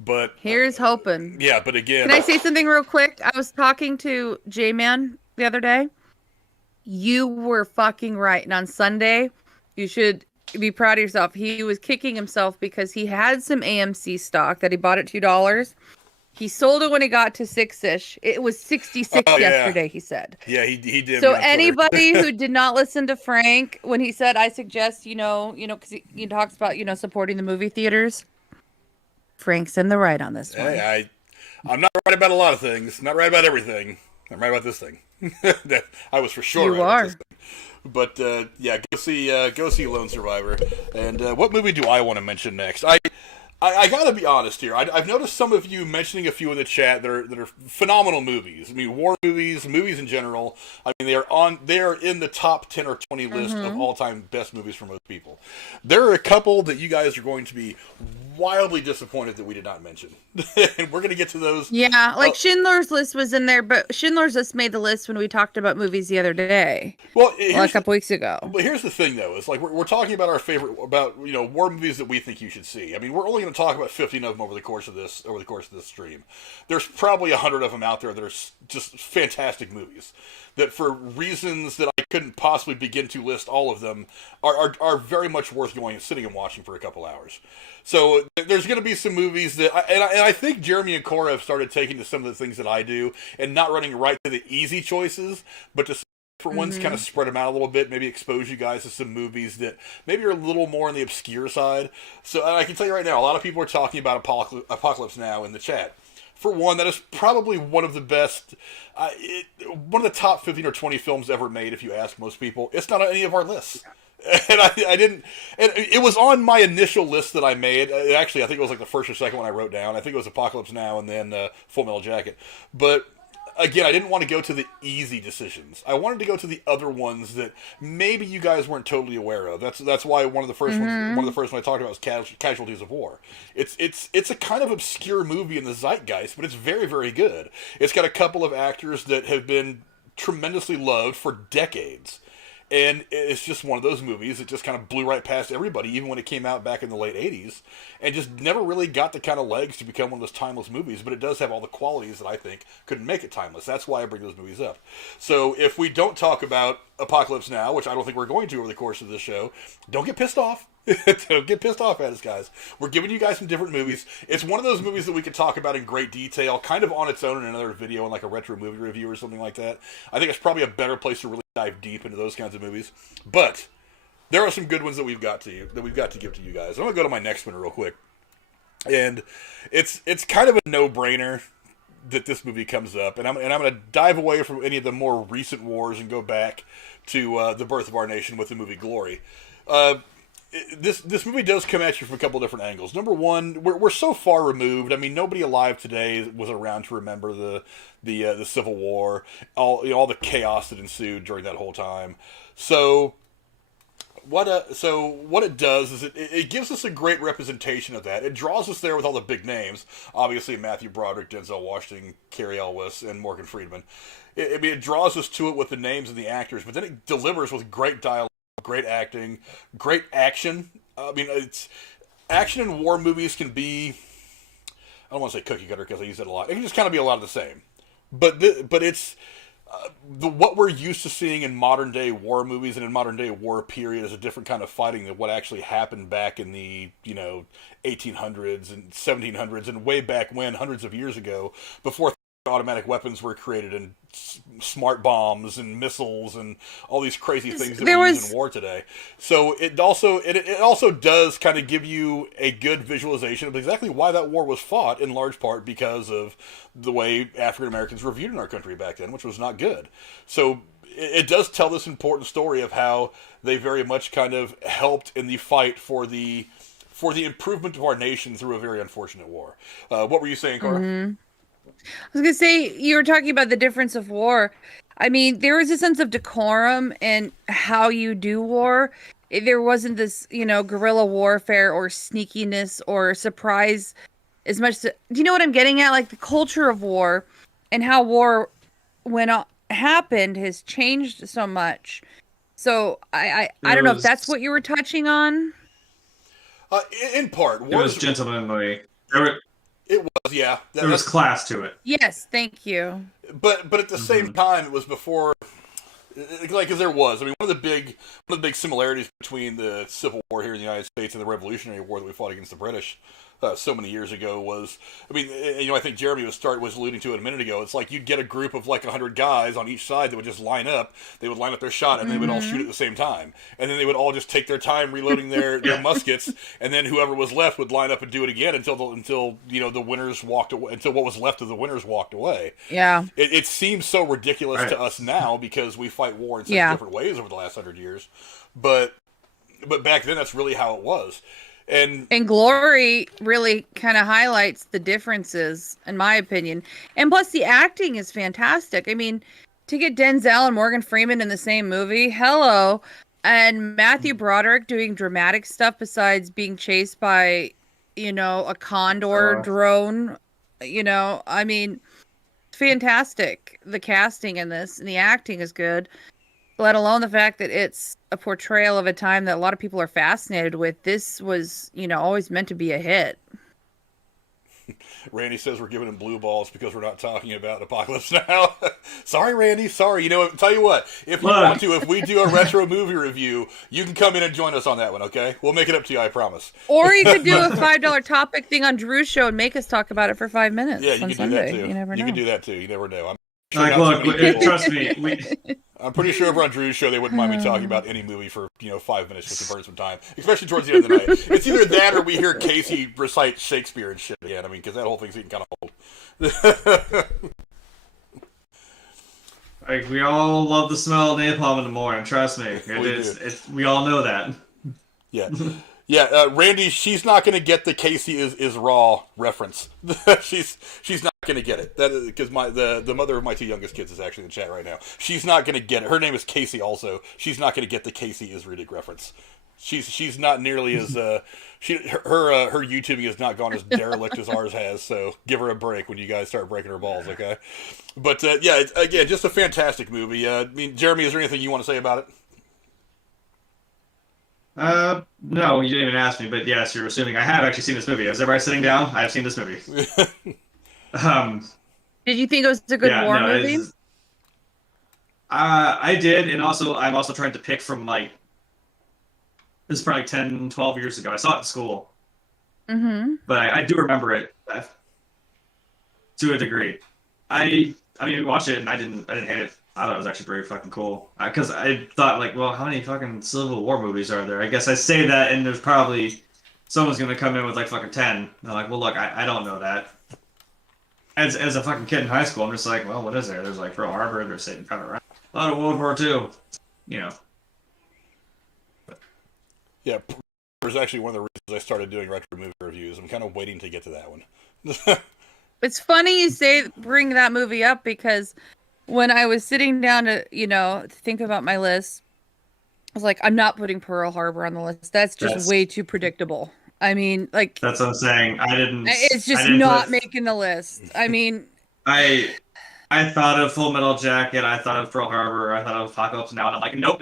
But Here's hoping. yeah, but again, Can I say something real quick? I was talking to J-Man the other day. You were fucking right. And on Sunday, you should be proud of yourself. He was kicking himself because he had some AMC stock that he bought at $2. He sold it when it got to 6-ish. It was 66 yesterday, he said. Yeah, he did. So anybody who did not listen to Frank when he said, I suggest, because he talks about, supporting the movie theaters. Frank's in the right on this one. Hey, I'm not right about a lot of things. Not right about everything. I'm right about this thing. I was for sure You right are. about this thing. But yeah, go see Lone Survivor. And what movie do I want to mention next? I gotta be honest here. I've noticed some of you mentioning a few in the chat that are phenomenal movies. I mean, war movies in general. I mean, they are in the top 10 or 20 list of all time best movies for most people. There are a couple that you guys are going to be wildly disappointed that we did not mention, and we're gonna get to those. Yeah, like Schindler's List was in there, but Schindler's List made the list when we talked about movies the other day. Well, a couple weeks ago. But here's the thing, though: is like we're talking about our favorite war movies that we think you should see. I mean, we're only going to talk about 15 of them over the course of this stream. There's probably 100 of them out there that are just fantastic movies that, for reasons that I couldn't possibly begin to list all of them, are very much worth going and sitting and watching for a couple hours. So there's going to be some movies that, and I think Jeremy and Cora have started taking to some of the things that I do and not running right to the easy choices, but to for once kind of spread them out a little bit, maybe expose you guys to some movies that maybe are a little more on the obscure side. So I can tell you right now, a lot of people are talking about Apocalypse Now in the chat. For one, that is probably one of the best, one of the top 15 or 20 films ever made, if you ask most people. It's not on any of our lists. And I didn't, and it was on my initial list that I made. Actually, I think it was like the first or second one I wrote down. I think it was Apocalypse Now and then Full Metal Jacket. But again, I didn't want to go to the easy decisions. I wanted to go to the other ones that maybe you guys weren't totally aware of. That's why one of the first ones I talked about was Casualties of War. It's a kind of obscure movie in the zeitgeist, but it's very, very good. It's got a couple of actors that have been tremendously loved for decades. And it's just one of those movies that just kind of blew right past everybody, even when it came out back in the late 80s, and just never really got the kind of legs to become one of those timeless movies, but it does have all the qualities that I think could make it timeless. That's why I bring those movies up. So if we don't talk about Apocalypse Now, which I don't think we're going to over the course of this show, don't get pissed off. Don't get pissed off at us, guys. We're giving you guys some different movies. It's one of those movies that we could talk about in great detail, kind of on its own in another video, in like a retro movie review or something like that. I think it's probably a better place to really dive deep into those kinds of movies. But there are some good ones that we've got to give to you guys. I'm gonna go to my next one real quick, and it's kind of a no-brainer that this movie comes up, and I'm gonna dive away from any of the more recent wars and go back to the birth of our nation with the movie Glory. This movie does come at you from a couple different angles. Number one, we're so far removed. I mean, nobody alive today was around to remember the Civil War, all the chaos that ensued during that whole time. So what it does is it gives us a great representation of that. It draws us there with all the big names, obviously Matthew Broderick, Denzel Washington, Cary Elwes, and Morgan Freeman. It draws us to it with the names and the actors, but then it delivers with great dialogue, great acting, great action. I mean, it's action in war movies can be, I don't want to say cookie cutter because I use that a lot. It can just kind of be a lot of the same. But it's what we're used to seeing in modern day war movies and in modern day war period is a different kind of fighting than what actually happened back in the 1800s and 1700s and way back when, hundreds of years ago, before automatic weapons were created and smart bombs and missiles and all these crazy things that we use in war today. So it also does kind of give you a good visualization of exactly why that war was fought, in large part because of the way African Americans were viewed in our country back then, which was not good. So it does tell this important story of how they very much kind of helped in the fight for the improvement of our nation through a very unfortunate war. What were you saying, Cora? Mm-hmm. I was going to say, you were talking about the difference of war. I mean, there was a sense of decorum in how you do war. There wasn't this, guerrilla warfare or sneakiness or surprise as much. Do you know what I'm getting at? Like the culture of war and how war happened has changed so much. So I It don't know if was that's what you were touching on. In part, it was gentlemanly. It was, yeah. There was class to it. Yes, thank you. But at the same time, it was before, like, as there was. I mean, one of the big similarities between the Civil War here in the United States and the Revolutionary War that we fought against the British so many years ago was, I mean, I think Jeremy was alluding to it a minute ago. It's like you'd get a group of like 100 guys on each side that would just line up. They would line up their shot, and they would all shoot at the same time. And then they would all just take their time reloading their muskets, and then whoever was left would line up and do it again until the winners walked away, until what was left of the winners walked away. Yeah. It seems so ridiculous to us now because we fight war in such different ways over the last 100 years. But back then, that's really how it was. And Glory really kind of highlights the differences, in my opinion. And plus, the acting is fantastic. I mean, to get Denzel and Morgan Freeman in the same movie, hello. And Matthew Broderick doing dramatic stuff besides being chased by, a condor drone. I mean, fantastic. The casting in this and the acting is good. Let alone the fact that it's a portrayal of a time that a lot of people are fascinated with. This was, always meant to be a hit. Randy says we're giving him blue balls because we're not talking about Apocalypse Now. Sorry, Randy. Sorry. Tell you what. If you want to, if we do a retro movie review, you can come in and join us on that one, okay? We'll make it up to you, I promise. Or you could do a $5 topic thing on Drew's show and make us talk about it for 5 minutes. Yeah, you on can Sunday. do that too. You never know. You can do that too. You never know. Trust me. I'm pretty sure over on Drew's show they wouldn't mind me talking about any movie for 5 minutes just to burn some time, especially towards the end of the night. It's either that or we hear Casey recite Shakespeare and shit again. I mean, because that whole thing's getting kind of old. Like, we all love the smell of napalm in the morning. Trust me, we all know that. Yeah. Yeah, Randy, she's not going to get the Casey is raw reference. she's not going to get it. That is because the mother of my two youngest kids is actually in the chat right now. She's not going to get it. Her name is Casey also. She's not going to get the Casey is Riddick reference. She's not nearly as her YouTubing has not gone as derelict as ours has. So give her a break when you guys start breaking her balls, okay? But yeah, again, just a fantastic movie. I mean, Jeremy, is there anything you want to say about it? No, you didn't even ask me, but yes, you're assuming I have actually seen this movie. As everybody sitting down, I have seen this movie. Did you think it was a good war movie? I did, and also I'm also trying to pick from this is probably 10, 12 years ago. I saw it in school. Mm-hmm. But I do remember it to a degree. I mean, we watched it and I didn't hate it. I thought it was actually pretty fucking cool. Because I thought, well, how many fucking Civil War movies are there? I guess I say that, and there's probably someone's going to come in with, fucking 10. And I'm like, well, look, I don't know that. As a fucking kid in high school, I'm just like, well, what is there? There's, Pearl Harbor, there's Saving Private Ryan. A lot of World War II. Yeah, there's actually one of the reasons I started doing retro movie reviews. I'm kind of waiting to get to that one. It's funny you bring that movie up because when I was sitting down to think about my list, I was like, I'm not putting Pearl Harbor on the list. That's just way too predictable. I mean, that's what I'm saying. It's just not making the list. I mean, I thought of Full Metal Jacket. I thought of Pearl Harbor. I thought of Apocalypse Now. And I'm like, nope.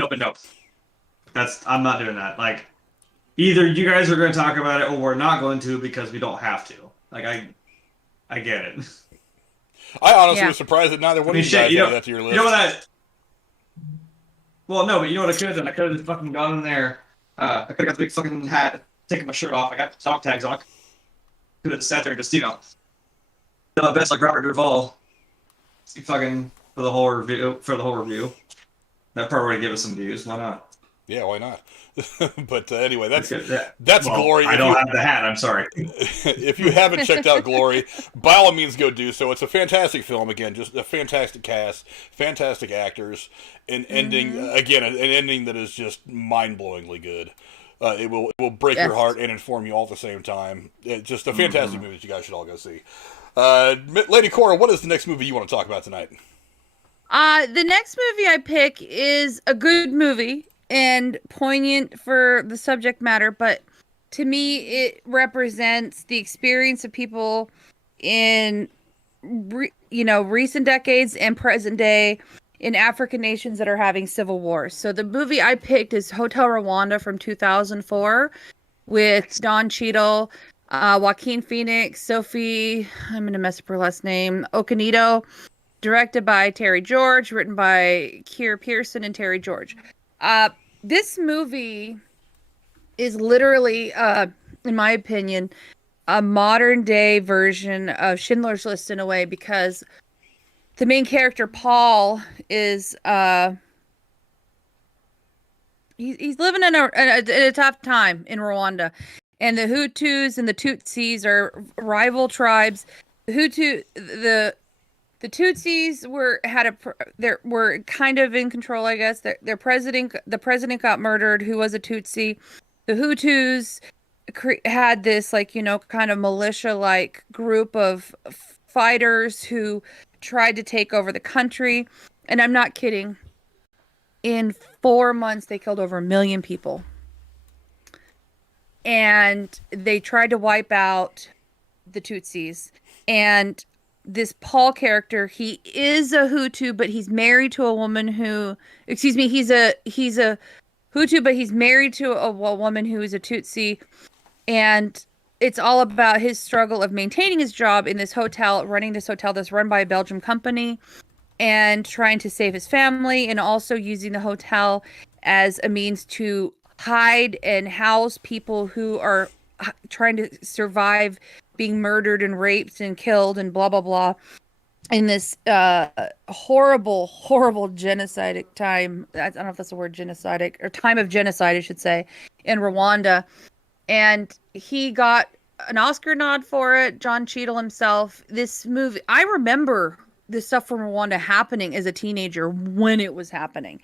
I'm not doing that. Either you guys are going to talk about it, or we're not going to because we don't have to. I get it. I honestly was surprised that neither one of you guys added that to your list. You know what? Well, no, but you know what I could have done? I could have fucking gone in there. I could have got the big fucking hat, taken my shirt off. I got the dog tags on. Could have sat there and just, done my best like Robert Duvall. Fucking for the whole review. That probably would give us some views. Why not? Yeah, why not? But anyway, that's Glory. I don't have the hat. I'm sorry. If you haven't checked out Glory, by all means go do so. It's a fantastic film. Again, just a fantastic cast, fantastic actors, and ending again an ending that is just mind-blowingly good. It will break your heart and inform you all at the same time. It's just a fantastic movie that you guys should all go see. Lady Cora, what is the next movie you want to talk about tonight? The next movie I pick is a good movie and poignant for the subject matter, but to me it represents the experience of people in recent decades and present day, in African nations that are having civil wars. So the movie I picked is Hotel Rwanda from 2004 with Don Cheadle, Joaquin Phoenix, Sophie, I'm going to mess up her last name, Okonedo, directed by Terry George, written by Keir Pearson and Terry George. This movie is literally, in my opinion, a modern day version of Schindler's List in a way, because the main character, Paul, is he's living in a tough time in Rwanda, and the Hutus and the Tutsis are rival tribes. The Tutsis were kind of in control, I guess. The president got murdered, who was a Tutsi. The Hutus had this, like, you know, kind of militia-like group of fighters who tried to take over the country. And I'm not kidding. In 4 months, they killed over 1 million people. And they tried to wipe out the Tutsis. And this Paul character, he is a Hutu, but he's married to a woman who, excuse me, he's a Hutu, but he's married to a woman who is a Tutsi. And it's all about his struggle of maintaining his job in this hotel, running this hotel that's run by a Belgian company, and trying to save his family, and also using the hotel as a means to hide and house people who are trying to survive being murdered and raped and killed and blah, blah, blah, in this horrible, horrible genocidal time. I don't know if that's the word, genocidal, or time of genocide, I should say, in Rwanda. And he got an Oscar nod for it, John Cheadle himself. This movie, I remember this stuff from Rwanda happening as a teenager when it was happening.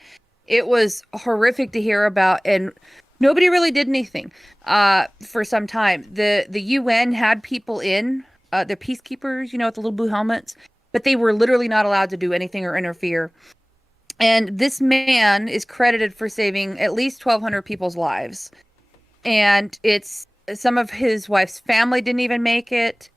It was horrific to hear about, and nobody really did anything for some time. The UN had people in, the peacekeepers, you know, with the little blue helmets, but they were literally not allowed to do anything or interfere. And this man is credited for saving at least 1,200 people's lives. And it's some of his wife's family didn't even make it.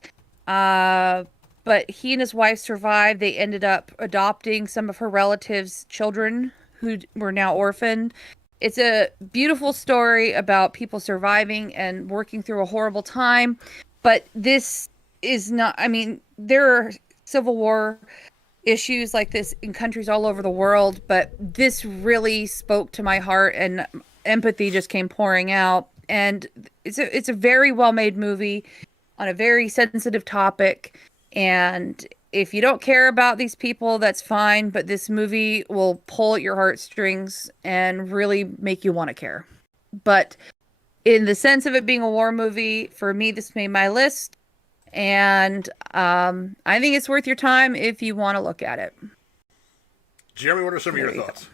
But he and his wife survived. They ended up adopting some of her relatives' children who were now orphaned. It's a beautiful story about people surviving and working through a horrible time. But this is not, I mean, there are civil war issues like this in countries all over the world, but this really spoke to my heart, and empathy just came pouring out. And it's a very well-made movie on a very sensitive topic. And if you don't care about these people, that's fine. But this movie will pull at your heartstrings and really make you want to care. But in the sense of it being a war movie, for me, this made my list. And I think it's worth your time if you want to look at it. Jeremy, what are some of your thoughts?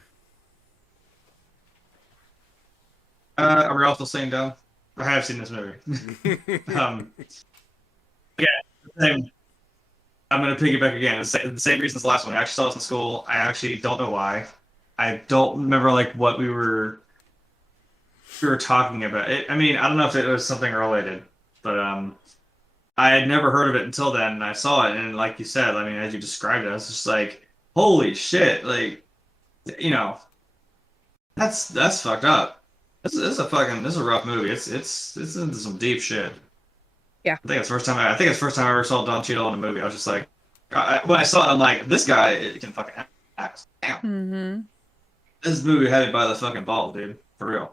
Are we also saying down? I have seen this movie. I'm going to piggyback again. The same reason as the last one. I actually saw this in school. I actually don't know why. I don't remember like what we were talking about. I mean, I don't know if it was something related, but I had never heard of it until then, and I saw it, and like you said, I mean, as you described it, I was just like, holy shit, like, you know, that's fucked up. This is a rough movie. It's into some deep shit. Yeah. I think it's the first time I ever saw Don Cheadle in a movie. I was just like, when I saw it, I'm like, this guy can fucking act. Damn. Mm-hmm. This movie had it by the fucking ball, dude. For real.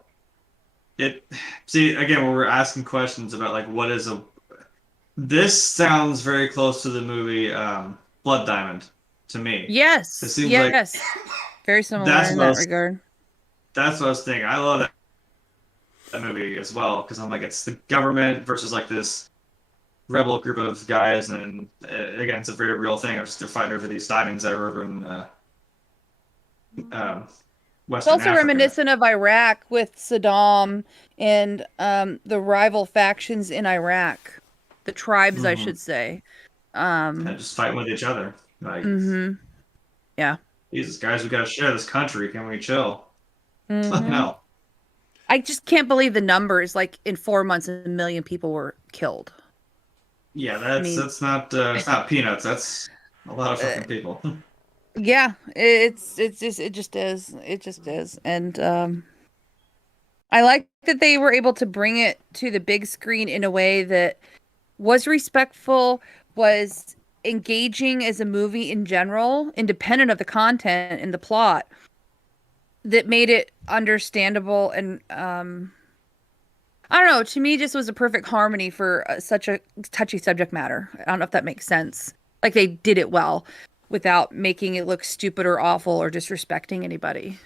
See, again, when we're asking questions about like what is this sounds very close to the movie Blood Diamond to me. Yes. It seems yes. like very similar in that regard. That's what I was thinking. I love that movie as well, because I'm like, it's the government versus like this rebel group of guys, and again, it's a very real thing. They're fighting over these diamonds that are over in Western It's also Africa. reminiscent of Iraq with Saddam and the rival factions in Iraq, the tribes, I should say. And just fighting with each other. Like, yeah. Jesus, guys, we gotta share this country. Can we chill? Mm-hmm. No. I just can't believe the numbers. Like in 4 months, 1 million people were killed. Yeah, that's not it's not peanuts. That's a lot of fucking people. Yeah, it just is. It just is. And I like that they were able to bring it to the big screen in a way that was respectful, was engaging as a movie in general, independent of the content and the plot, that made it understandable and I don't know, to me just was a perfect harmony for such a touchy subject matter. I don't know if that makes sense. Like they did it well without making it look stupid or awful or disrespecting anybody.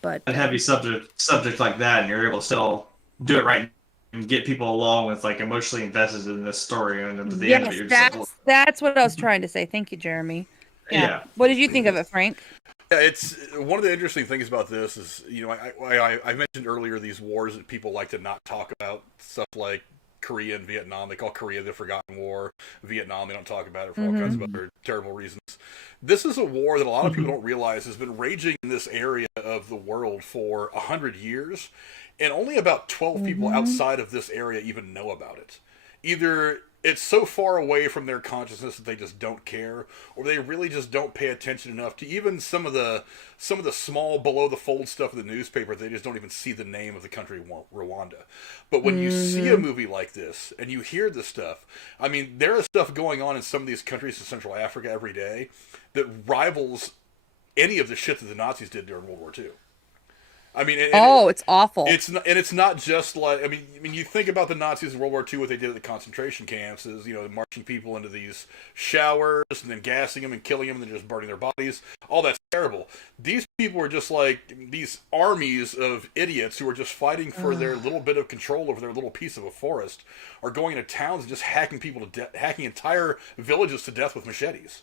But A heavy subject like that, and you're able to still do it right and get people along with like emotionally invested in this story, and at the end of it, yes, you're just like, that's what I was trying to say. Thank you, Jeremy. yeah. What did you think of it, Frank? Yeah, it's one of the interesting things about this is, I mentioned earlier these wars that people like to not talk about, stuff like Korea and Vietnam. They call Korea the Forgotten War. Vietnam, they don't talk about it for all kinds of other terrible reasons. This is a war that a lot of people don't realize has been raging in this area of the world for 100 years, and only about 12 people outside of this area even know about it. Either it's so far away from their consciousness that they just don't care, or they really just don't pay attention enough to even some of the small below the fold stuff in the newspaper. They just don't even see the name of the country Rwanda. But when you see a movie like this and you hear this stuff, I mean, there is stuff going on in some of these countries in Central Africa every day that rivals any of the shit that the Nazis did during World War II. I mean, It's awful. It's not just like, I mean, you think about the Nazis in World War II, what they did at the concentration camps is, marching people into these showers and then gassing them and killing them and then just burning their bodies. All that's terrible. These people are just like these armies of idiots who are just fighting for their little bit of control over their little piece of a forest, are going into towns and just hacking people to death, hacking entire villages to death with machetes.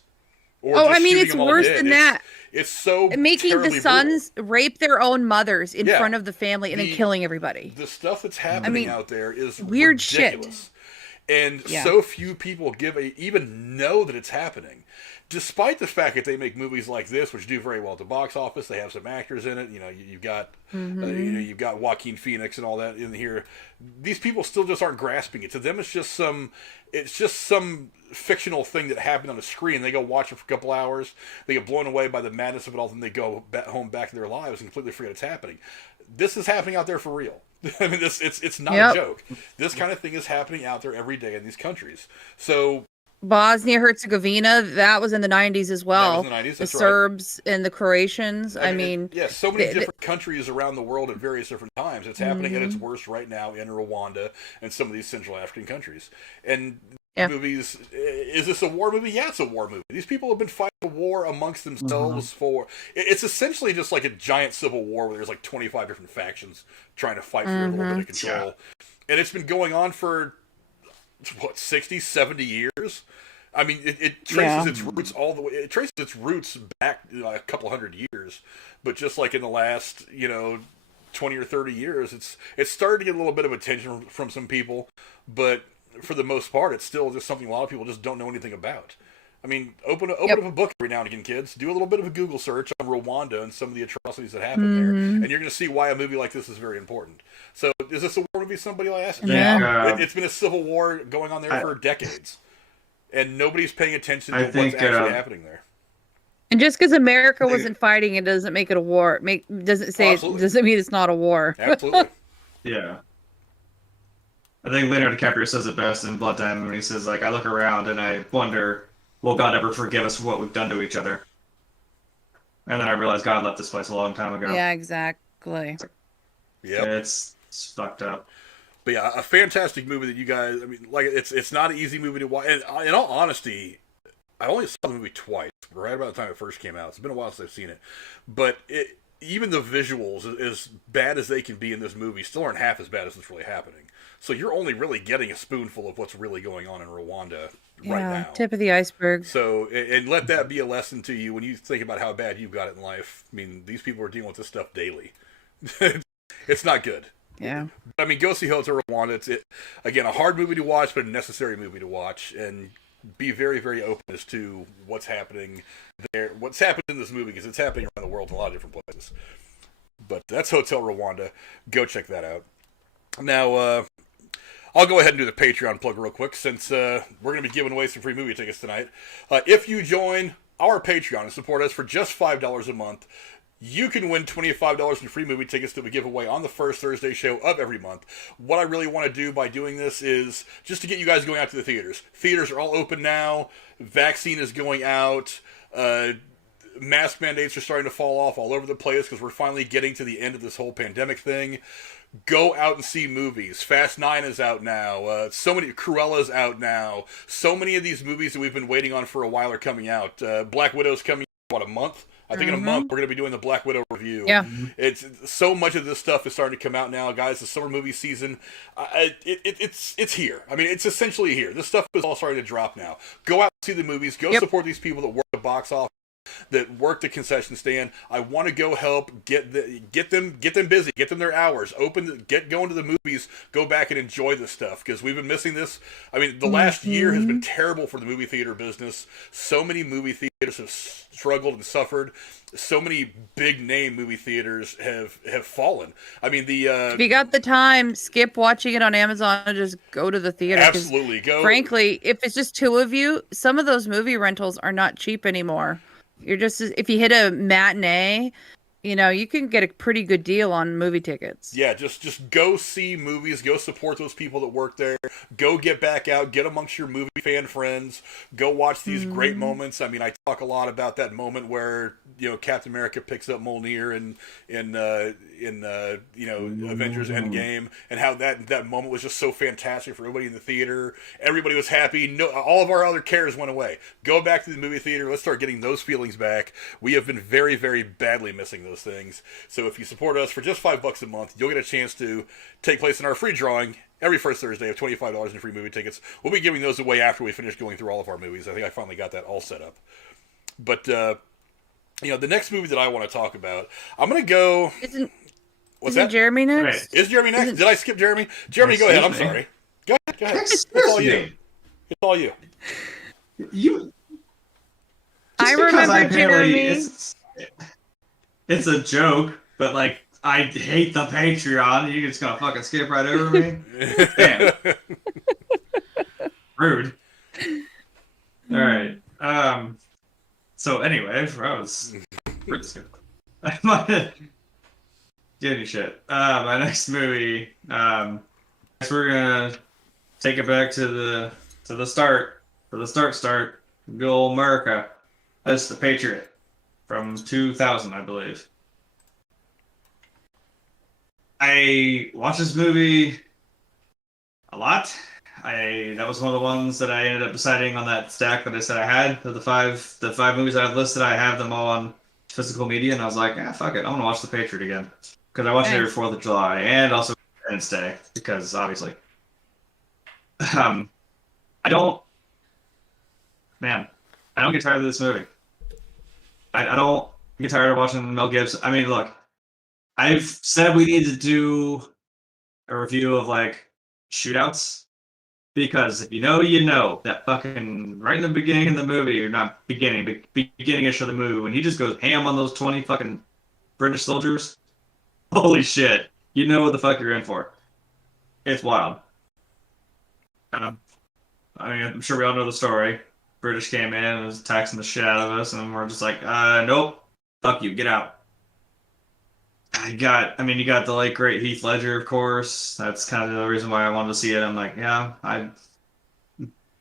I mean, it's worse than that. It's so making the sons rape their own mothers in front of the family and then killing everybody. The stuff that's happening out there is weird ridiculous. Shit. And so few people even know that it's happening. Despite the fact that they make movies like this, which do very well at the box office, they have some actors in it. You've got you've got Joaquin Phoenix and all that in here. These people still just aren't grasping it. To them, it's just some fictional thing that happened on a screen. They go watch it for a couple hours. They get blown away by the madness of it all, and they go home back to their lives and completely forget it's happening. This is happening out there for real. I mean, it's not a joke. This kind of thing is happening out there every day in these countries. So Bosnia Herzegovina, that was in the 90s as well. That was in the 90s, the Serbs and the Croatians. I mean, so many different countries around the world at various different times. It's happening at its worst right now in Rwanda and some of these Central African countries. And movies, is this a war movie? Yeah, it's a war movie. These people have been fighting a war amongst themselves for. It's essentially just like a giant civil war where there's like 25 different factions trying to fight for a little bit of control. And it's been going on for 60, 70 years. I mean, it traces its roots all the way. It traces its roots back a couple hundred years, but just like in the last 20 or 30 years, it's started to get a little bit of attention from some people, but for the most part, it's still just something a lot of people just don't know anything about. I mean, open up a book every now and again, kids. Do a little bit of a Google search on Rwanda and some of the atrocities that happened there, and you're going to see why a movie like this is very important. So, is this a war movie? Somebody will ask. It's been a civil war going on there for decades, and nobody's paying attention to what's actually happening there. And just because America wasn't fighting, it doesn't make it a war. Doesn't mean it's not a war. Absolutely. Yeah. I think Leonardo DiCaprio says it best in Blood Diamond when he says, like, I look around and I wonder, will God ever forgive us for what we've done to each other? And then I realized God left this place a long time ago. Yeah, exactly. Yeah, it's fucked up. But yeah, a fantastic movie that you guys. I mean, like it's not an easy movie to watch. And in all honesty, I only saw the movie twice, right about the time it first came out. It's been a while since I've seen it, but even the visuals, as bad as they can be in this movie, still aren't half as bad as what's really happening. So you're only really getting a spoonful of what's really going on in Rwanda right now. Tip of the iceberg. So, and let that be a lesson to you when you think about how bad you've got it in life. I mean, these people are dealing with this stuff daily. It's not good. Yeah. I mean, go see Hotel Rwanda. It's again, a hard movie to watch, but a necessary movie to watch. And be very, very open as to what's happening there, what's happened in this movie, because it's happening around the world in a lot of different places. But that's Hotel Rwanda. Go check that out. Now, I'll go ahead and do the Patreon plug real quick, since we're going to be giving away some free movie tickets tonight. If you join our Patreon and support us for just $5 a month, you can win $25 in free movie tickets that we give away on the first Thursday show of every month. What I really want to do by doing this is just to get you guys going out to the theaters. Theaters are all open now. Vaccine is going out. Mask mandates are starting to fall off all over the place because we're finally getting to the end of this whole pandemic thing. Go out and see movies. Fast 9 is out now. So many. Cruella's out now. So many of these movies that we've been waiting on for a while are coming out. Black Widow's coming out, a month? I think in a month we're going to be doing the Black Widow review. Yeah. It's so much of this stuff is starting to come out now, guys. The summer movie season, it's here. I mean, it's essentially here. This stuff is all starting to drop now. Go out and see the movies. Go support these people that work the box office, that work the concession stand. I want to go help get them busy, get them their hours, get going to the movies, go back and enjoy this stuff because we've been missing this. I mean, the last year has been terrible for the movie theater business. So many movie theaters have struggled and suffered. So many big name movie theaters have fallen. I mean, if you got the time, skip watching it on Amazon and just go to the theater. Absolutely, go. Frankly, if it's just two of you, some of those movie rentals are not cheap anymore. You're just, if you hit a matinee, you can get a pretty good deal on movie tickets. Yeah, just go see movies, go support those people that work there, go get back out, get amongst your movie fan friends, go watch these great moments. I mean, I talk a lot about that moment where, Captain America picks up Mjolnir in Avengers Endgame, and how that moment was just so fantastic for everybody in the theater. Everybody was happy. All of our other cares went away. Go back to the movie theater. Let's start getting those feelings back. We have been very, very badly missing those things. So if you support us for just $5 a month, you'll get a chance to take place in our free drawing every first Thursday of $25 in free movie tickets. We'll be giving those away after we finish going through all of our movies. I think I finally got that all set up. But the next movie that I want to talk about, I'm going to go. Isn't Jeremy next? Is Jeremy next? Did I skip Jeremy? Jeremy, go ahead. I'm sorry. Go ahead. It's all you. It's all you. I remember Jeremy. It's a joke, but I hate the Patreon. You're just gonna fucking skip right over me? Damn. Rude. All right. So anyway, we're just gonna give you shit. My next movie. We're gonna take it back to the start. For the start. Good old America. That's The Patriot. From 2000, I believe. I watched this movie a lot. That was one of the ones that I ended up deciding on that stack that I said I had. The five movies that I've listed, I have them all on physical media, and I was like, fuck it, I want to watch The Patriot again. Because I watched it every 4th of July, and also Independence Day, because obviously. I don't get tired of this movie. I don't get tired of watching Mel Gibson. I mean, look, I've said we need to do a review of shootouts, because if you know that fucking right in the beginning of the movie, or not beginning, but beginning-ish of the movie, when he just goes ham on those 20 fucking British soldiers, holy shit, you know what the fuck you're in for. It's wild. I mean, I'm sure we all know the story. British came in and was taxing the shit out of us, and we're just like, nope, fuck you, get out. You got the late great Heath Ledger, of course. That's kind of the reason why I wanted to see it. I'm like,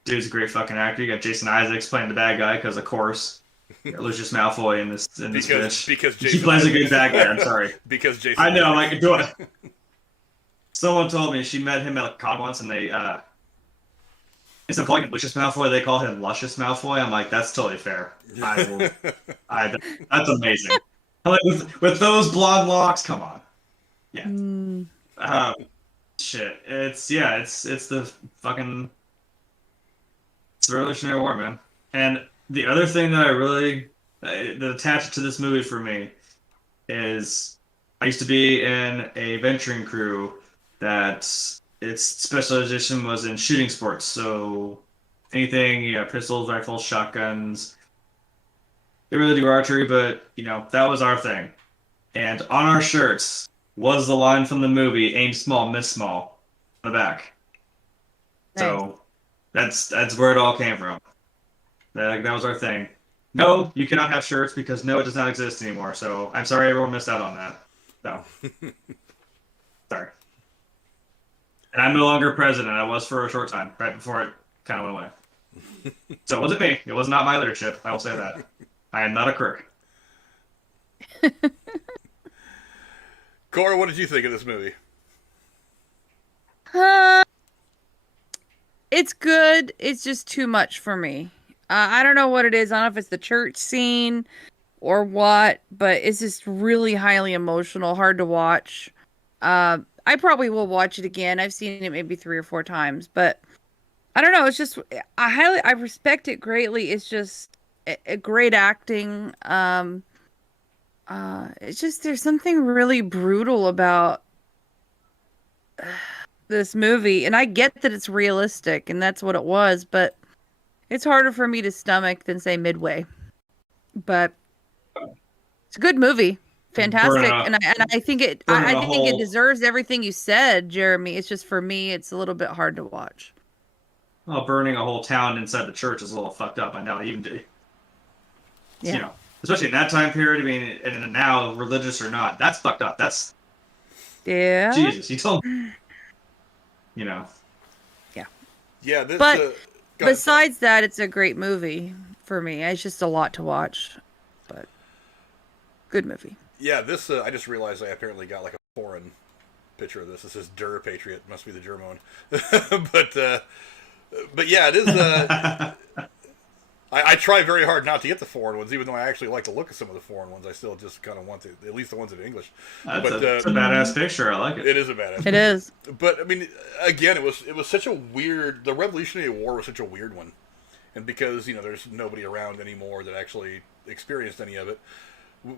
dude's a great fucking actor. You got Jason Isaacs playing the bad guy, because of course. You got Lucius Malfoy in this bitch. Because Jason he plays a good bad guy. I'm sorry. Because Jason. I know, do it. Someone told me she met him at a con once, and they instead of calling him Lucius Malfoy, they call him Luscious Malfoy. I'm like, that's totally fair. That's amazing. With those blonde locks, come on. Yeah. Shit. It's the fucking, it's the Revolutionary War, man. And the other thing that I really that attached to this movie for me is I used to be in a venturing crew that its specialization was in shooting sports. So anything, pistols, rifles, shotguns. They really do archery, but that was our thing. And on our shirts was the line from the movie "Aim small, miss small" on the back. Nice. So that's where it all came from. That was our thing. No, you cannot have shirts because no, it does not exist anymore. So I'm sorry everyone missed out on that. No. Sorry. And I'm no longer president. I was for a short time, right before it kind of went away. So it wasn't me. It was not my leadership. I will say that. I am not a crook. Cora, what did you think of this movie? It's good. It's just too much for me. I don't know what it is. I don't know if it's the church scene or what, but it's just really highly emotional, hard to watch. I probably will watch it again. I've seen it maybe 3 or 4 times, but I don't know. It's just I respect it greatly. It's just a great acting. It's just there's something really brutal about this movie, and I get that it's realistic, and that's what it was, but it's harder for me to stomach than say Midway. But it's a good movie, fantastic, and I think it deserves everything you said, Jeremy. It's just for me, it's a little bit hard to watch. Well, burning a whole town inside the church is a little fucked up. I know, even Yeah. You know, especially in that time period. I mean, and now, religious or not, that's fucked up. That's Jesus. You told me. You know. Yeah, this. But besides that, it's a great movie for me. It's just a lot to watch, but good movie. Yeah, this. I just realized I apparently got like a foreign picture of this. This is Der Patriot. Must be the German one. but yeah, it is. I try very hard not to get the foreign ones, even though I actually like the look of some of the foreign ones. I still just kind of want to, at least the ones in English. It's a badass picture. I like it. It is a badass picture. It is. But I mean, again, it was such a weird. The Revolutionary War was such a weird one, and because there's nobody around anymore that actually experienced any of it,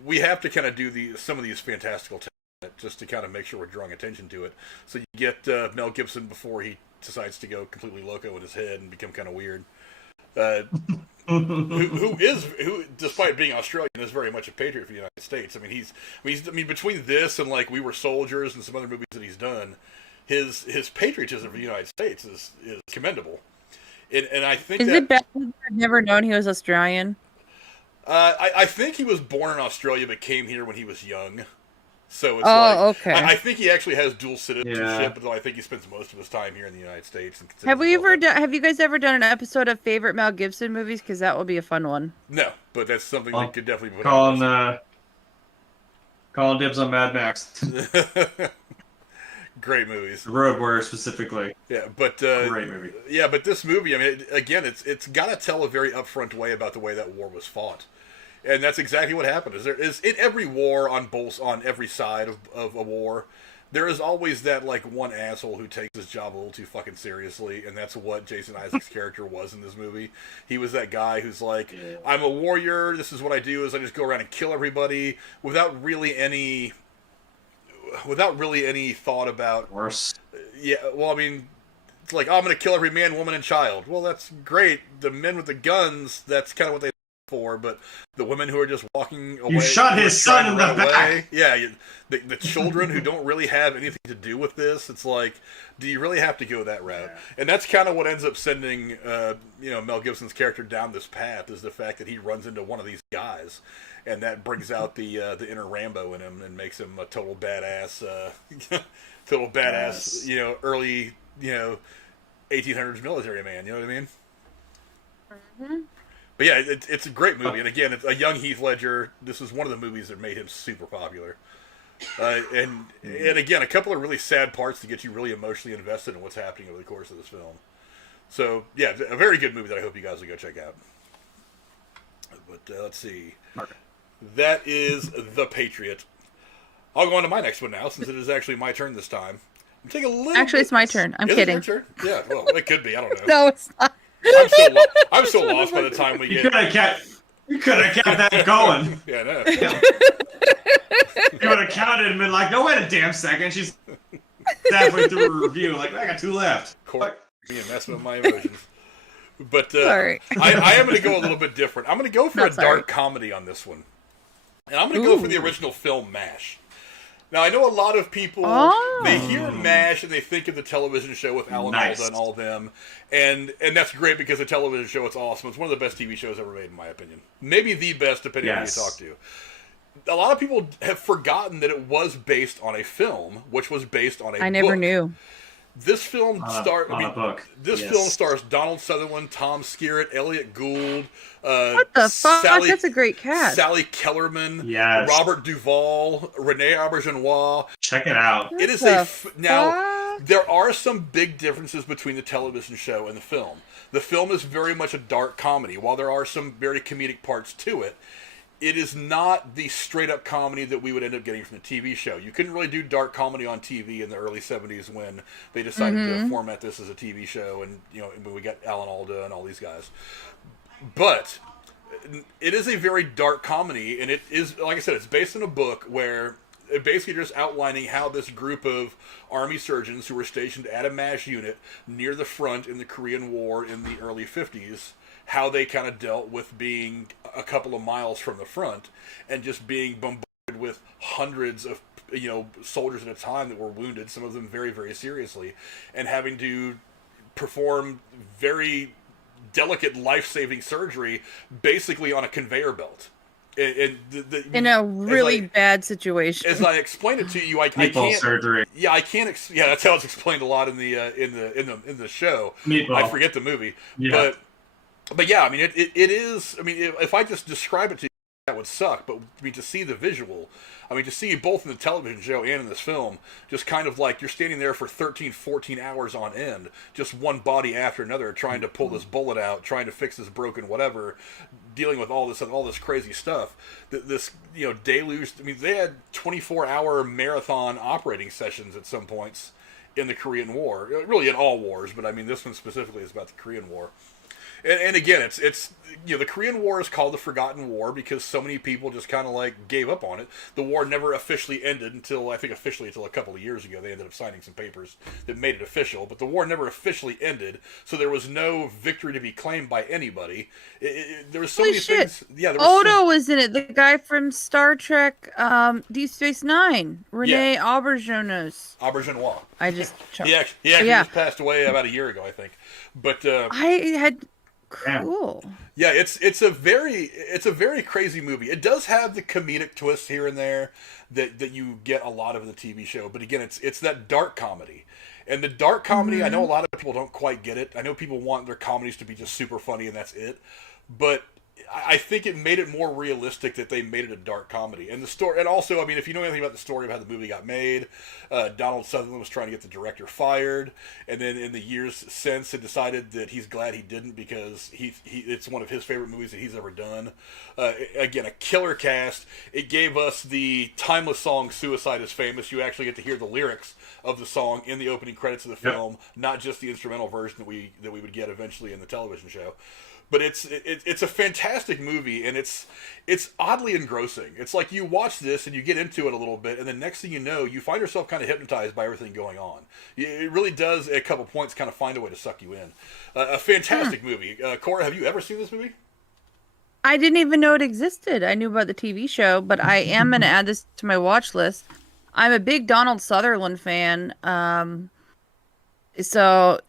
we have to kind of do some of these fantastical just to kind of make sure we're drawing attention to it. So you get Mel Gibson before he decides to go completely loco in his head and become kind of weird. who, despite being Australian, is very much a patriot for the United States. I mean, between this and like We Were Soldiers and some other movies that he's done, his patriotism for the United States is commendable. And I think is it bad? I've never known he was Australian. I think he was born in Australia but came here when he was young. So it's okay. I think he actually has dual citizenship, but I think he spends most of his time here in the United States. Have you guys ever done an episode of favorite Mel Gibson movies? Because that would be a fun one. No, but that's something we could definitely put calling dibs on Mad Max. Great movies. Road Warrior specifically. Yeah, but great movie. Yeah, but this movie, I mean, it's got to tell a very upfront way about the way that war was fought. And that's exactly what happened. Is in every war on every side of a war, there is always that like one asshole who takes his job a little too fucking seriously, and that's what Jason Isaacs' character was in this movie. He was that guy who's like, I'm a warrior. This is what I do. Is I just go around and kill everybody without really any thought about. Worse. Yeah. Well, I mean, it's like, I'm going to kill every man, woman, and child. Well, that's great. The men with the guns, that's kind of what they for, but the women who are just walking away. You shot his son in the back. Yeah, the children who don't really have anything to do with this. It's like, do you really have to go that route? And that's kind of what ends up sending, Mel Gibson's character down this path, is the fact that he runs into one of these guys, and that brings out the inner Rambo in him and makes him a total badass, Yes. Early, 1800s military man. You know what I mean? Mm-hmm. But yeah, it's a great movie, and again, it's a young Heath Ledger. This is one of the movies that made him super popular, and again, a couple of really sad parts to get you really emotionally invested in what's happening over the course of this film. So yeah, a very good movie that I hope you guys will go check out. But let's see, that is The Patriot. I'll go on to my next one now, since it is actually my turn this time. I'm taking a little. Actually, it's my turn. I'm kidding. It your turn? Yeah, well, it could be. I don't know. No, it's not. I'm so lost by the time we get. You could have kept that going. Yeah, no. You would have counted and been like, "No, wait a damn second." She's halfway through a review. Like, I got 2 left. You're messing with my emotions. But sorry. I am going to go a little bit different. I'm going to go for dark comedy on this one, and I'm going to go for the original film MASH. Now, I know a lot of people, they hear Oh. MASH and they think of the television show with Alan Alda and all them, and that's great because the television show, it's awesome. It's one of the best TV shows ever made, in my opinion. Maybe the best, depending on who you talk to. A lot of people have forgotten that it was based on a film, which was based on a book. I never knew. This film film stars Donald Sutherland, Tom Skerritt, Elliot Gould. What the fuck? That's a great cast. Sally Kellerman, Yes. Robert Duvall, Renee Auberjonois. Check it out. It is now. There are some big differences between the television show and the film. The film is very much a dark comedy, while there are some very comedic parts to it. It is not the straight-up comedy that we would end up getting from the TV show. You couldn't really do dark comedy on TV in the early 70s when they decided to format this as a TV show, and when we got Alan Alda and all these guys. But it is a very dark comedy, and it is, like I said, it's based on a book where it basically just outlining how this group of army surgeons who were stationed at a MASH unit near the front in the Korean War in the early 50s, how they kind of dealt with being a couple of miles from the front and just being bombarded with hundreds of soldiers at a time that were wounded, some of them very, very seriously, and having to perform very delicate life-saving surgery basically on a conveyor belt. In a really bad situation. As I explained it to you, I can't. Surgery. Yeah, I can't. That's how it's explained a lot in the show. Meatball. I forget the movie, but yeah, I mean it is. I mean, if I just describe it to you, that would suck. But I mean, to see the visual, I mean, to see both in the television show and in this film, just kind of like you're standing there for 13, 14 hours on end, just one body after another, trying to pull this bullet out, trying to fix this broken whatever, dealing with all this crazy stuff. This deluge. I mean, they had 24-hour marathon operating sessions at some points in the Korean War. Really, in all wars, but I mean, this one specifically is about the Korean War. And again, it's the Korean War is called the Forgotten War because so many people just kind of like gave up on it. The war never officially ended until a couple of years ago. They ended up signing some papers that made it official, but the war never officially ended. So there was no victory to be claimed by anybody. There was so many things. Yeah, Odo was in it. The guy from Star Trek, Deep Space Nine, Renee Auberjonois. Auberjonois. I just he actually just passed away about a year ago, I think. But I had. Cool. Yeah, it's a very crazy movie. It does have the comedic twists here and there that you get a lot of in the TV show, but again, it's that dark comedy. And the dark comedy, I know a lot of people don't quite get it. I know people want their comedies to be just super funny and that's it. But I think it made it more realistic that they made it a dark comedy. And the story, and also, I mean, if you know anything about the story of how the movie got made, Donald Sutherland was trying to get the director fired, and then in the years since had decided that he's glad he didn't because it's one of his favorite movies that he's ever done. Again, a killer cast. It gave us the timeless song "Suicide Is Famous." You actually get to hear the lyrics of the song in the opening credits of the film, not just the instrumental version that we would get eventually in the television show. But it's a fantastic movie, and it's oddly engrossing. It's like you watch this and you get into it a little bit, and the next thing you know, you find yourself kind of hypnotized by everything going on. It really does, at a couple points, kind of find a way to suck you in. A fantastic movie. Cora, have you ever seen this movie? I didn't even know it existed. I knew about the TV show, but I am going to add this to my watch list. I'm a big Donald Sutherland fan. So...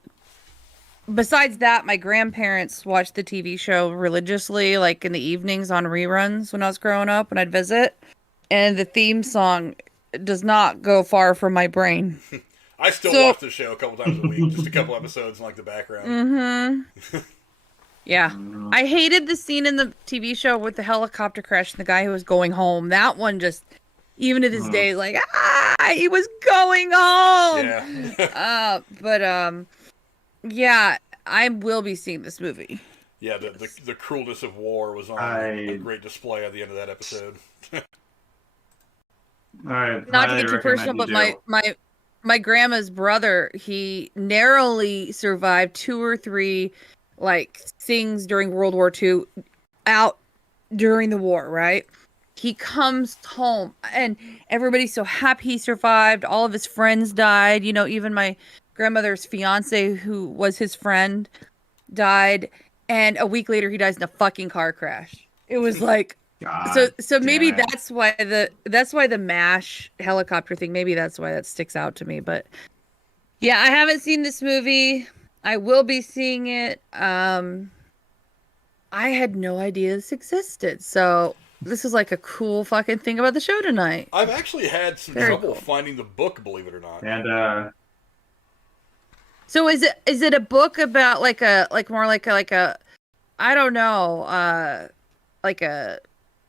Besides that, my grandparents watched the TV show religiously, like in the evenings on reruns when I was growing up, when I'd visit. And the theme song does not go far from my brain. I still watch the show a couple times a week, just a couple episodes in like the background. Mm-hmm. Yeah. I hated the scene in the TV show with the helicopter crash and the guy who was going home. That one just, even to this day, like, he was going home! Yeah. Yeah, I will be seeing this movie. Yeah, the cruelness of war was on a great display at the end of that episode. Not to get too personal, but my grandma's brother, he narrowly survived 2 or 3 like things during World War II out during the war, right? He comes home and everybody's so happy he survived. All of his friends died. Even my grandmother's fiance, who was his friend, died. And a week later, he dies in a fucking car crash. It was like, God So maybe damn it. that's why the MASH helicopter thing, maybe that's why that sticks out to me. But yeah, I haven't seen this movie. I will be seeing it. I had no idea this existed. So this is like a cool fucking thing about the show tonight. I've actually had some Very trouble cool. finding the book, believe it or not. And So is it a book about more like a I don't know, like a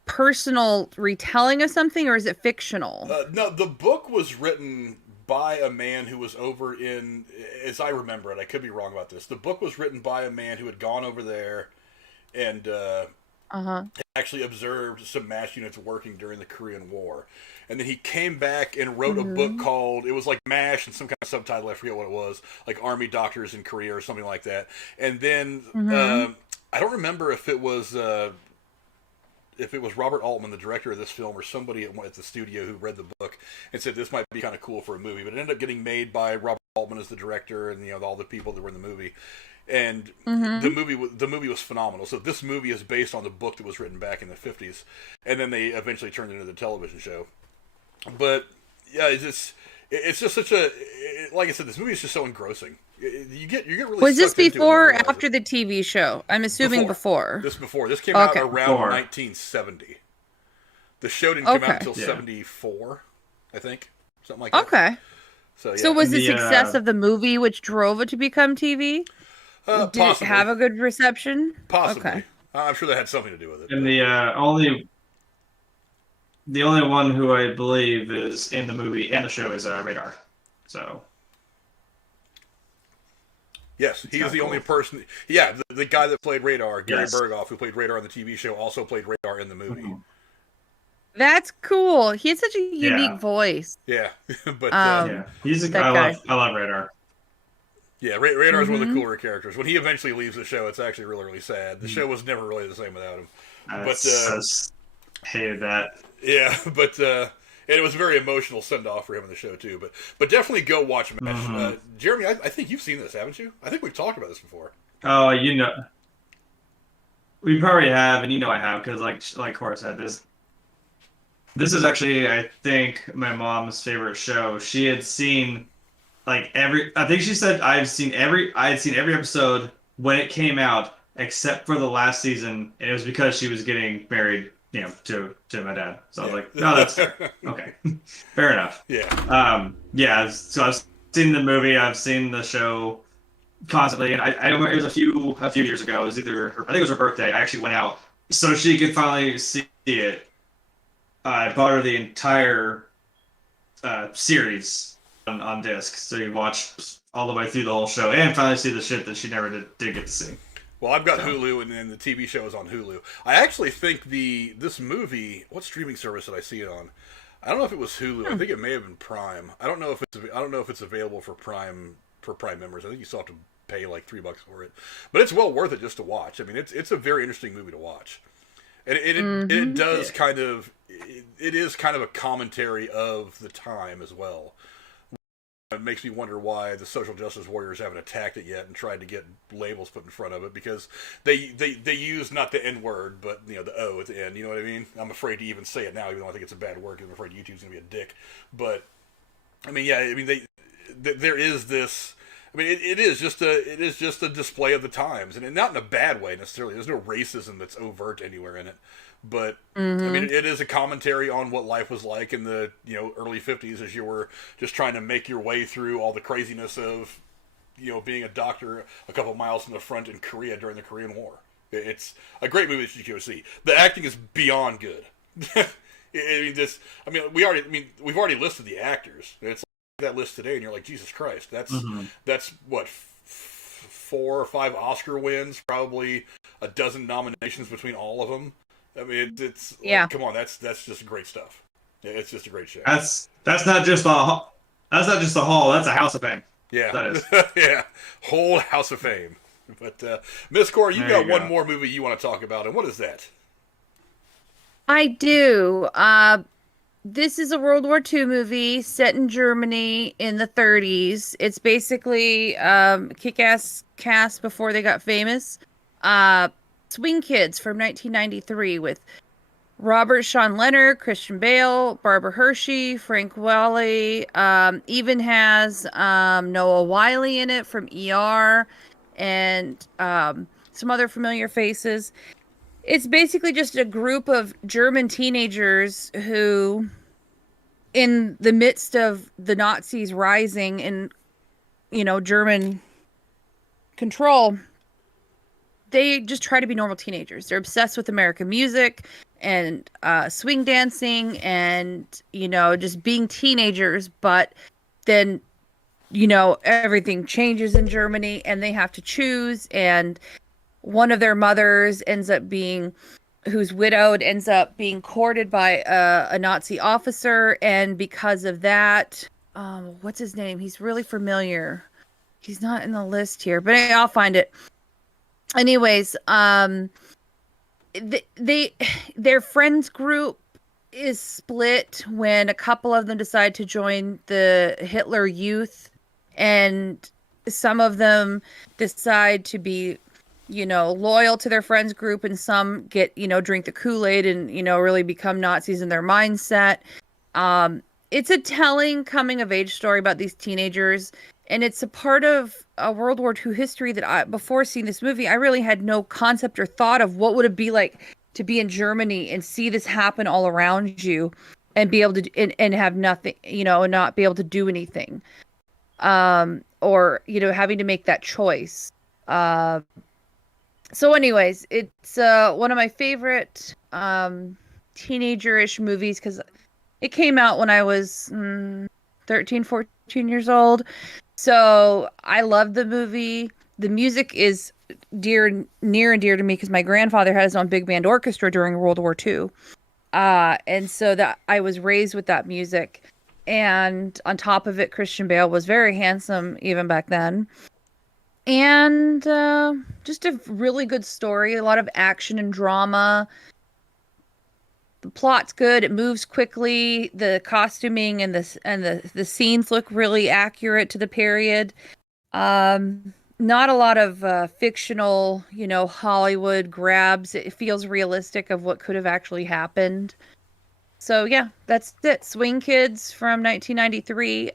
personal retelling of something, or is it fictional? No, the book was written by a man who was over in, as I remember it, I could be wrong about this. The book was written by a man who had gone over there and Uh-huh. actually observed some MASH units working during the Korean War. And then he came back and wrote a Mm-hmm. book called, it was like MASH and some kind of subtitle, I forget what it was, like Army Doctors in Korea or something like that. And then Mm-hmm. I don't remember if it was Robert Altman, the director of this film, or somebody at the studio who read the book and said this might be kind of cool for a movie. But it ended up getting made by Robert Altman as the director, and all the people that were in the movie. And Mm-hmm. the movie was phenomenal. So this movie is based on the book that was written back in the 50s, and then they eventually turned it into the television show. But yeah, it's just such a, like I said, this movie is just so engrossing. You get really Was this sucked into it when you before or realize after it. the TV show? I'm assuming before. This came out Okay. around Before. 1970. The show didn't come out Okay. until Yeah. 74, I think, something like that. Okay. So yeah, So was the The, success of the movie which drove it to become TV? Did it possibly, have a good reception? possibly. Okay. I'm sure that had something to do with it. and but- the only one who I believe is in the movie and the show is Radar. So Yes, he is kinda the only cool. person. Yeah, the guy that played Radar, Gary Yes. Berghoff, who played Radar on the TV show, also played Radar in the movie. Mhm. That's cool. He has such a Yeah. unique voice. Yeah, but yeah, he's a that guy. guy. I love Radar. yeah, Radar is one of the Mhm. cooler characters. When he eventually leaves the show, it's actually really, really sad. The show was never really the same without him. That's- hated that. Yeah, but and it was a very emotional send off for him in the show too. But definitely go watch MASH. Mhm. Jeremy, I think you've seen this, haven't you? I think we've talked about this before. Oh, we probably have, and I have because like Cora said, this is actually I think my mom's favorite show. She had seen I think she said I had seen every episode when it came out except for the last season, and it was because she was getting married, to my dad. So I was like, no, that's fair. Okay, fair enough. Yeah. Yeah. So I've seen the movie, I've seen the show constantly, and I remember it was a few years ago. It was I think it was her birthday. I actually went out so she could finally see it. I bought her the entire series on disc, so you watch all the way through the whole show and finally see the shit that she never did get to see. Well, I've got So. Hulu, and then the TV show is on Hulu. I actually think this movie. What streaming service did I see it on? I don't know if it was Hulu. I think it may have been Prime. I don't know if it's available for Prime members. I think you still have to pay like $3 for it, but it's well worth it just to watch. I mean, it's a very interesting movie to watch, and it does kind of it is kind of a commentary of the time as well. It makes me wonder why the social justice warriors haven't attacked it yet and tried to get labels put in front of it, because they use not the N word, but the O at the end. You know what I mean? I'm afraid to even say it now, even though I think it's a bad word, because I'm afraid YouTube's gonna be a dick. But I mean, yeah, I mean there is this. I mean, it is just a display of the times, and not in a bad way necessarily. There's no racism that's overt anywhere in it, but I mean, it is a commentary on what life was like in the early 50s as you were just trying to make your way through all the craziness of being a doctor a couple miles from the front in Korea during the Korean War. It's a great movie that you can go see. The acting is beyond good. We've already listed the actors. It's that list today, and you're like, Jesus Christ, that's what 4 or 5 Oscar wins, probably a dozen nominations between all of them. I mean, it's Yeah. come on, that's just great stuff. It's just a great show. That's not just a hall. That's a house of fame. Yeah, that is. yeah, whole House of Fame. But Miss Cora, you've There got you one go. more movie you want to talk about, and what is that? I do. This is a World War II movie set in Germany in the 30s. It's basically kick-ass cast before they got famous. Swing Kids from 1993 with Robert Sean Leonard, Christian Bale, Barbara Hershey, Frank Welly, even has Noah Wyle in it from ER, and some other familiar faces. It's basically just a group of German teenagers who, in the midst of the Nazis rising in, German control, they just try to be normal teenagers. They're obsessed with American music and swing dancing and, just being teenagers. But then, everything changes in Germany and they have to choose. And one of their mothers who's widowed, ends up being courted by a Nazi officer. And because of that, what's his name? He's really familiar. He's not in the list here, but I'll find it. Anyways, their friends group is split when a couple of them decide to join the Hitler Youth, and some of them decide to be, loyal to their friends group, and some get, drink the Kool-Aid and, really become Nazis in their mindset. It's a telling coming of age story about these teenagers. And it's a part of a World War II history that before seeing this movie, I really had no concept or thought of what would it be like to be in Germany and see this happen all around you and be able to, and have nothing, and not be able to do anything. Or, having to make that choice. So anyways, it's one of my favorite teenager-ish movies because it came out when I was 13, 14 years old. So I love the movie. The music is near and dear to me because my grandfather had his own big band orchestra during World War II. And so that I was raised with that music. And on top of it, Christian Bale was very handsome even back then. And just a really good story, a lot of action and drama. The plot's good. It moves quickly. The costuming and the scenes look really accurate to the period. Not a lot of fictional, Hollywood grabs. It feels realistic of what could have actually happened. So yeah, that's it. Swing Kids from 1993.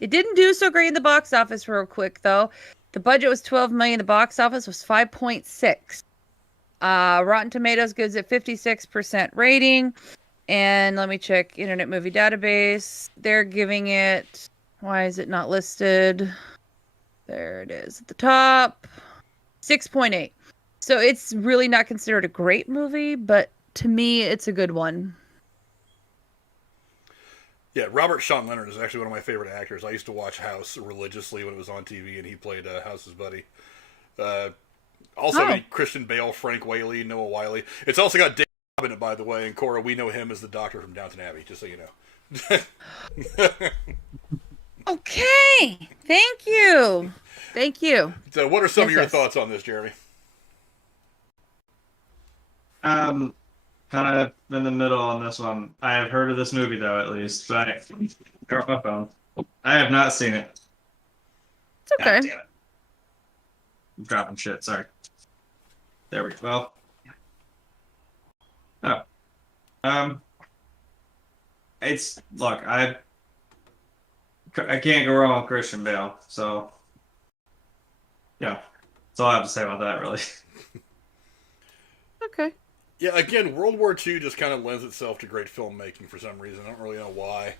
It didn't do so great in the box office real quick though. The budget was $12 million. The box office was 5.6. Rotten Tomatoes gives it 56% rating. And let me check Internet Movie Database. They're giving it, why is it not listed? There it is at the top. 6.8. So it's really not considered a great movie, but to me, it's a good one. Yeah, Robert Sean Leonard is actually one of my favorite actors. I used to watch House religiously when it was on TV, and he played House's buddy. Also, Christian Bale, Frank Whaley, Noah Wyle. It's also got Dave in it, by the way, and Cora, we know him as the doctor from Downton Abbey, just so you know. Okay, thank you. So what are some of your thoughts on this, Jeremy? Kind of in the middle on this one. I have heard of this movie, though, at least, but I dropped my phone. I have not seen it. It's okay. God damn it. I'm dropping shit, sorry. There we go. Oh. Look, I can't go wrong with Christian Bale, so yeah. That's all I have to say about that, really. Okay. Yeah, again, World War II just kind of lends itself to great filmmaking for some reason. I don't really know why.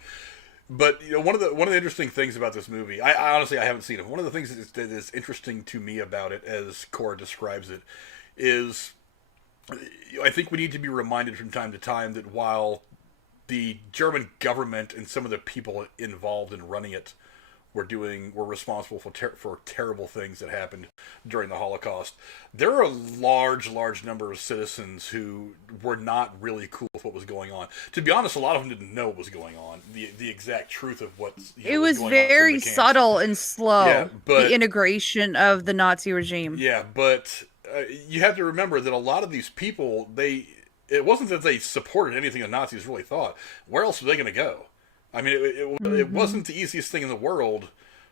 But one of the interesting things about this movie, I honestly haven't seen it. One of the things that is interesting to me about it, as Cora describes it, is I think we need to be reminded from time to time that while the German government and some of the people involved in running it were responsible for terrible things that happened during the Holocaust, there are a large number of citizens who were not really cool with what was going on. To be honest, a lot of them didn't know what was going on, the exact truth of what's it was very subtle and slow. Yeah, but the integration of the Nazi regime. Yeah, but you have to remember that a lot of these people, it wasn't that they supported anything the Nazis really thought. Where else were they going to go? I mean, it wasn't the easiest thing in the world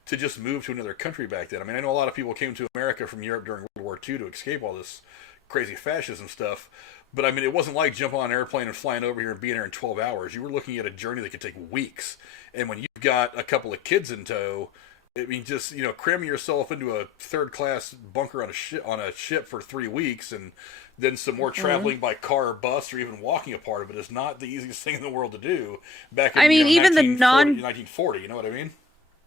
to just move to another country back then. I mean, I know a lot of people came to America from Europe during World War II to escape all this crazy fascism stuff, But I mean, it wasn't like jumping on an airplane and flying over here and being there in 12 hours. You were looking at a journey that could take weeks. And when you've got a couple of kids in tow, I mean, just cramming yourself into a third-class bunker on a ship for 3 weeks, and then some more traveling by car or bus or even walking a part of it is not the easiest thing in the world to do. Back in even 1940, you know what I mean?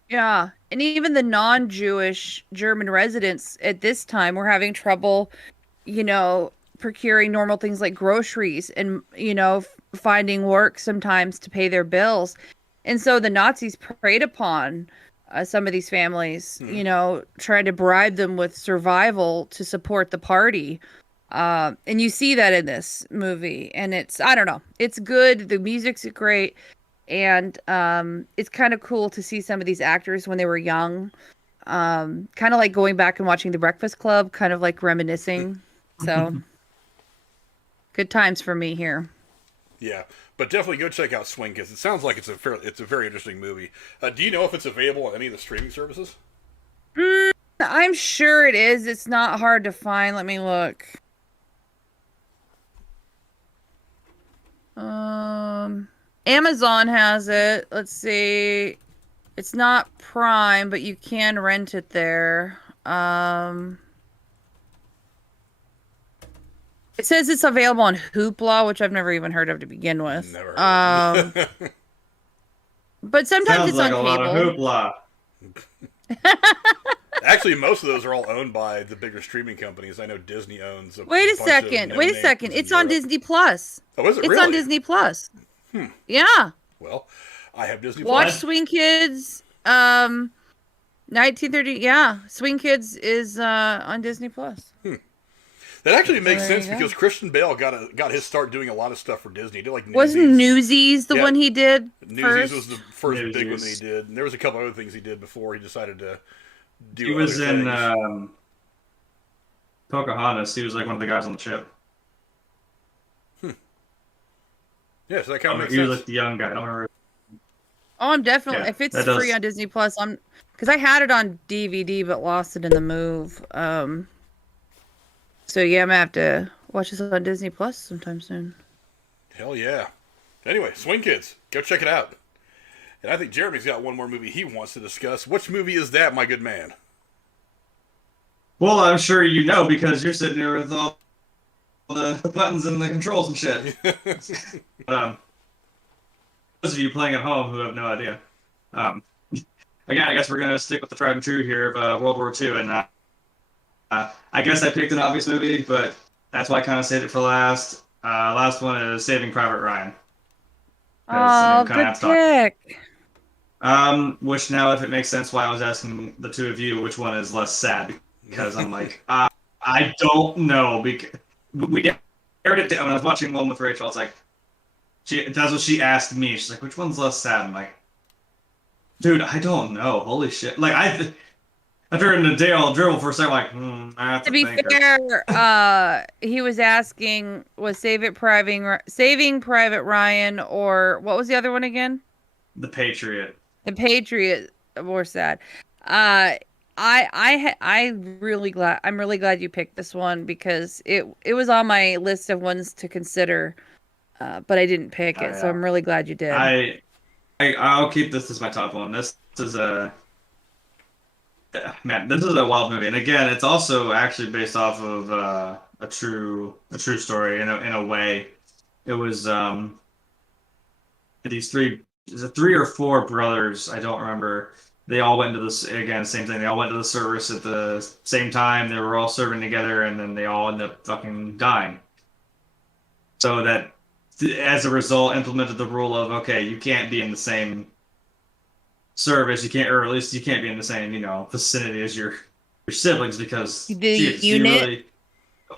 Yeah, and even the non-Jewish German residents at this time were having trouble, procuring normal things like groceries and, finding work sometimes to pay their bills. And so the Nazis preyed upon some of these families, trying to bribe them with survival to support the party. And you see that in this movie. And I don't know, it's good. The music's great. And it's kind of cool to see some of these actors when they were young. Kind of like going back and watching The Breakfast Club, kind of like reminiscing. So good times for me here. Yeah, but definitely go check out Swing Kids. It sounds like it's a very interesting movie. Do you know if it's available on any of the streaming services? I'm sure it is. It's not hard to find. Let me look. Amazon has it. Let's see. It's not Prime, but you can rent it there. It says it's available on Hoopla, which I've never even heard of to begin with. Never heard of it. But sometimes Sounds it's on like cable. a lot of hoopla. Actually, most of those are all owned by the bigger streaming companies. I know Disney owns a Wait a bunch second. of Wait a no-names second. in It's on Europe. Disney Plus. Oh, is it It's really? on Disney Plus. Yeah. Well, I have Disney Watch Plus. Swing Kids. 1930. Yeah, Swing Kids is on Disney Plus. That actually makes there you sense go. because Christian Bale got his start doing a lot of stuff for Disney. He did like Newsies. Wasn't Newsies the Yeah. one he did Newsies first? was the first big one that he Newsies. did, and there was a couple other things he did before he decided to do. He was other in things. Pocahontas. He was like one of the guys on the ship. Yeah, so that kind of makes He was sense. like the young guy. I don't remember. Oh, I'm definitely. Yeah, if it's that does. free on Disney Plus, because I had it on DVD but lost it in the move. So yeah, I'm gonna have to watch this on Disney Plus sometime soon. Hell yeah. Anyway, Swing Kids, go check it out. And I think Jeremy's got one more movie he wants to discuss. Which movie is that, my good man? Well, I'm sure you know because you're sitting there with all the buttons and the controls and shit. But, those of you playing at home who have no idea. Again, I guess we're going to stick with the tried and true here of World War II. And I guess I picked an obvious movie, but that's why I kind of saved it for last. Last one is Saving Private Ryan. Oh, Kinda good have to talk. pick. Which now, if it makes sense, why I was asking the two of you which one is less sad, because I'm like, I don't know. Because we aired it down when I was watching one with Rachel. I was like, that's what she asked me. She's like, which one's less sad? I'm like, dude, I don't know. Holy shit! Like after in the day I'll dribble for a second. Like, I have To be think. fair, he was asking, was Saving Private Ryan, or what was the other one again? The Patriot. The Patriot. More sad. I'm really glad you picked this one because it was on my list of ones to consider, but I didn't pick it, so I'm really glad you did. I'll keep this as my top one. This is a this is a wild movie, and again, it's also actually based off of a true story in a way. It was these three or four brothers, I don't remember. They all went to this, again, same thing. They all went to the service at the same time. They were all serving together, and then they all ended up fucking dying. So that, as a result, implemented the rule of, okay, you can't be in the same service, or at least you can't be in the same, vicinity as your siblings because The shit, unit?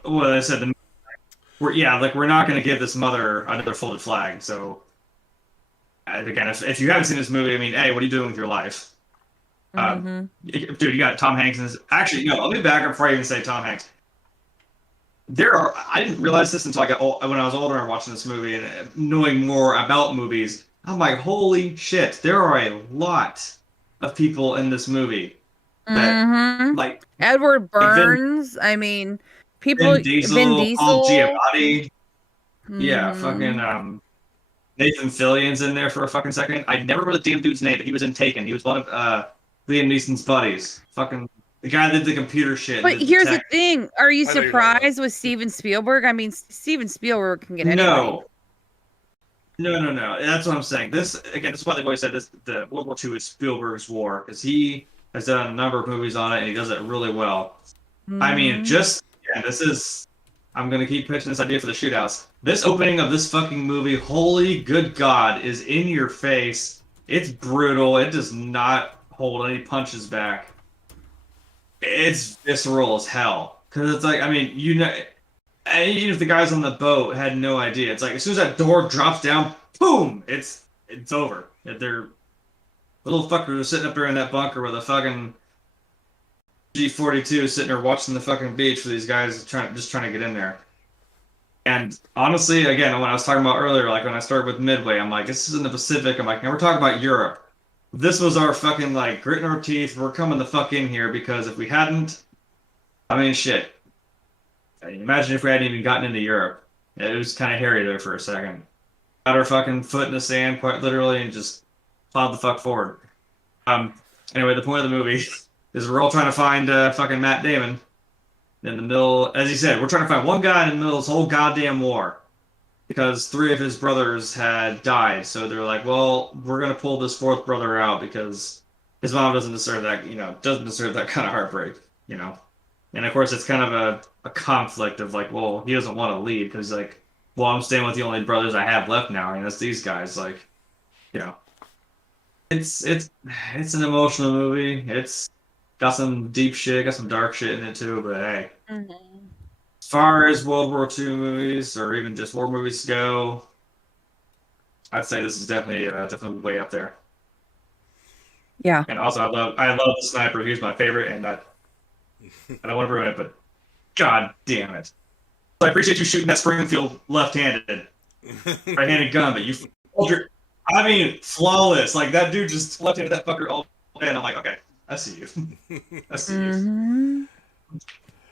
well, I said we're not going to give this mother another folded flag. So again, if you haven't seen this movie, I mean, hey, what are you doing with your life? Dude, you got Tom Hanks in this. Actually, let me back up before I even say Tom Hanks. I didn't realize this until when I was older and watching this movie and knowing more about movies. I'm like, holy shit, there are a lot of people in this movie that, like, Edward Burns. I mean, people. Vin Diesel, Vin Diesel. Paul Giamatti. Yeah, fucking Nathan Fillion's in there for a fucking second. I never remember the damn dude's name, but he was in Taken. He was one of Liam Neeson's buddies. Fucking the guy that did the computer shit. And But did the here's the tech. thing: are you I know you're talking surprised with Steven Spielberg? I mean, Steven Spielberg can get anybody. No. That's what I'm saying. This again, this is why they've always said this. The World War II is Spielberg's war because he has done a number of movies on it and he does it really well. I mean, this is. I'm gonna keep pitching this idea for the shootouts. This opening of this fucking movie, holy good God, is in your face. It's brutal. It does not hold any punches back. It's visceral as hell. Because it's like, I mean, you know, even if the guys on the boat had no idea, it's like as soon as that door drops down, boom, it's over. They're little fuckers are sitting up there in that bunker with a fucking G-42 sitting there watching the fucking beach for these guys trying to get in there. And honestly, again, when I was talking about earlier, like when I started with Midway, I'm like, this is in the Pacific. I'm like, now we're talking about Europe. This was our fucking, like, gritting our teeth. We're coming the fuck in here because if we hadn't, I mean, shit. Imagine if we hadn't even gotten into Europe. It was kind of hairy there for a second. Got our fucking foot in the sand, quite literally, and just plowed the fuck forward. Anyway, the point of the movie is we're all trying to find fucking Matt Damon in the middle. As he said, we're trying to find one guy in the middle of this whole goddamn war because 3 of his brothers had died. So they're like, well, we're gonna pull this 4th brother out because his mom doesn't deserve that, doesn't deserve that kind of heartbreak, And of course, it's kind of a conflict of like, well, he doesn't want to leave because like, well, I'm staying with the only brothers I have left now, and that's these guys. Like, it's an emotional movie. It's got some deep shit, got some dark shit in it too. But hey, as far as World War II movies or even just war movies go, I'd say this is definitely way up there. Yeah. And also, I love the sniper. He's my favorite, and I don't want to ruin it, but god damn it! So I appreciate you shooting that Springfield left-handed, right-handed gun, but you flawless. Like that dude just left-handed that fucker all day, and I'm like, okay, I see you. I see you.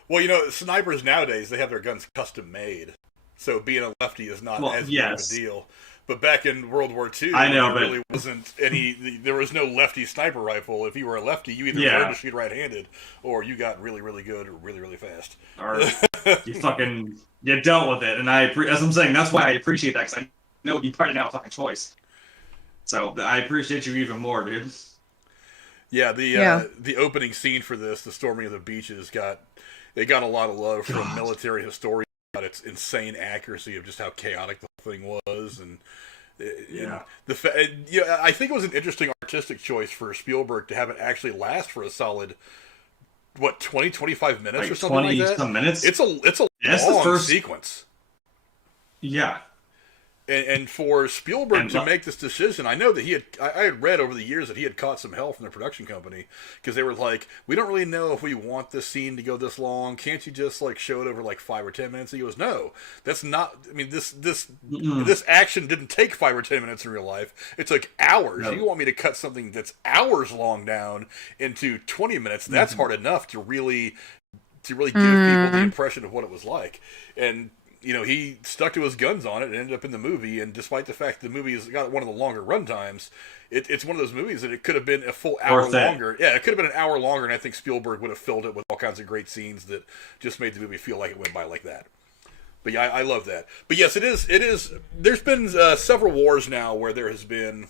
Well, snipers nowadays, they have their guns custom made. So being a lefty is not as big of a deal. But back in World War II, there really wasn't there was no lefty sniper rifle. If you were a lefty, you either learned to shoot right-handed, or you got really, really good or really, really fast. Or you dealt with it. And as I'm saying, that's why I appreciate that, because I know it'd be part of now a fucking choice. So I appreciate you even more, dude. Yeah, the opening scene for this, the storming of the beaches, got a lot of love from military historians about its insane accuracy of just how chaotic the whole thing was, and I think it was an interesting artistic choice for Spielberg to have it actually last for a solid 20-25 minutes or something like that. Some minutes. It's a long sequence. Yeah. And for Spielberg to make this decision, I know that I had read over the years that he had caught some hell from the production company because they were like, we don't really know if we want this scene to go this long. Can't you just like show it over like 5 or 10 minutes? And he goes, no, that's not. I mean, this action didn't take 5 or 10 minutes in real life. It took hours. No. You want me to cut something that's hours long down into 20 minutes? That's hard enough to really give people the impression of what it was like. And he stuck to his guns on it and ended up in the movie. And despite the fact the movie has got one of the longer run times, it's one of those movies that it could have been a full hour longer. Yeah, it could have been an hour longer, and I think Spielberg would have filled it with all kinds of great scenes that just made the movie feel like it went by like that. But yeah, I love that. But yes, it is. There's been several wars now where there has been,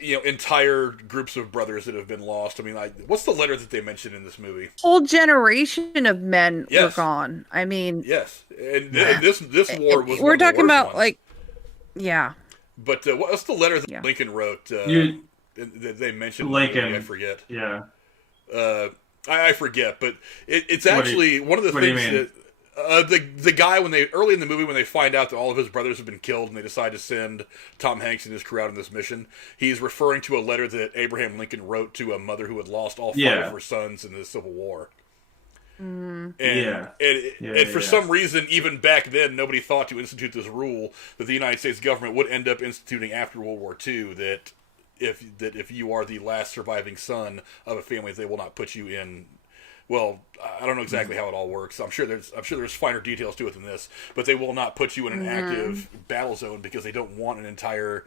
entire groups of brothers that have been lost. I mean, what's the letter that they mentioned in this movie? Whole generation of men were gone. I mean, yes, and this war was. We're talking about ones. But what's the letter that Lincoln wrote? That they mentioned Lincoln. In the movie? I forget. Yeah. I forget, but it's actually one of the things that. The guy early in the movie when they find out that all of his brothers have been killed and they decide to send Tom Hanks and his crew out on this mission, he's referring to a letter that Abraham Lincoln wrote to a mother who had lost all 5 of her sons in the Civil War. And for some reason, even back then, nobody thought to institute this rule that the United States government would end up instituting after World War II, that if you are the last surviving son of a family, they will not put you in well, I don't know exactly how it all works. I'm sure there's finer details to it than this, but they will not put you in an active battle zone because they don't want an entire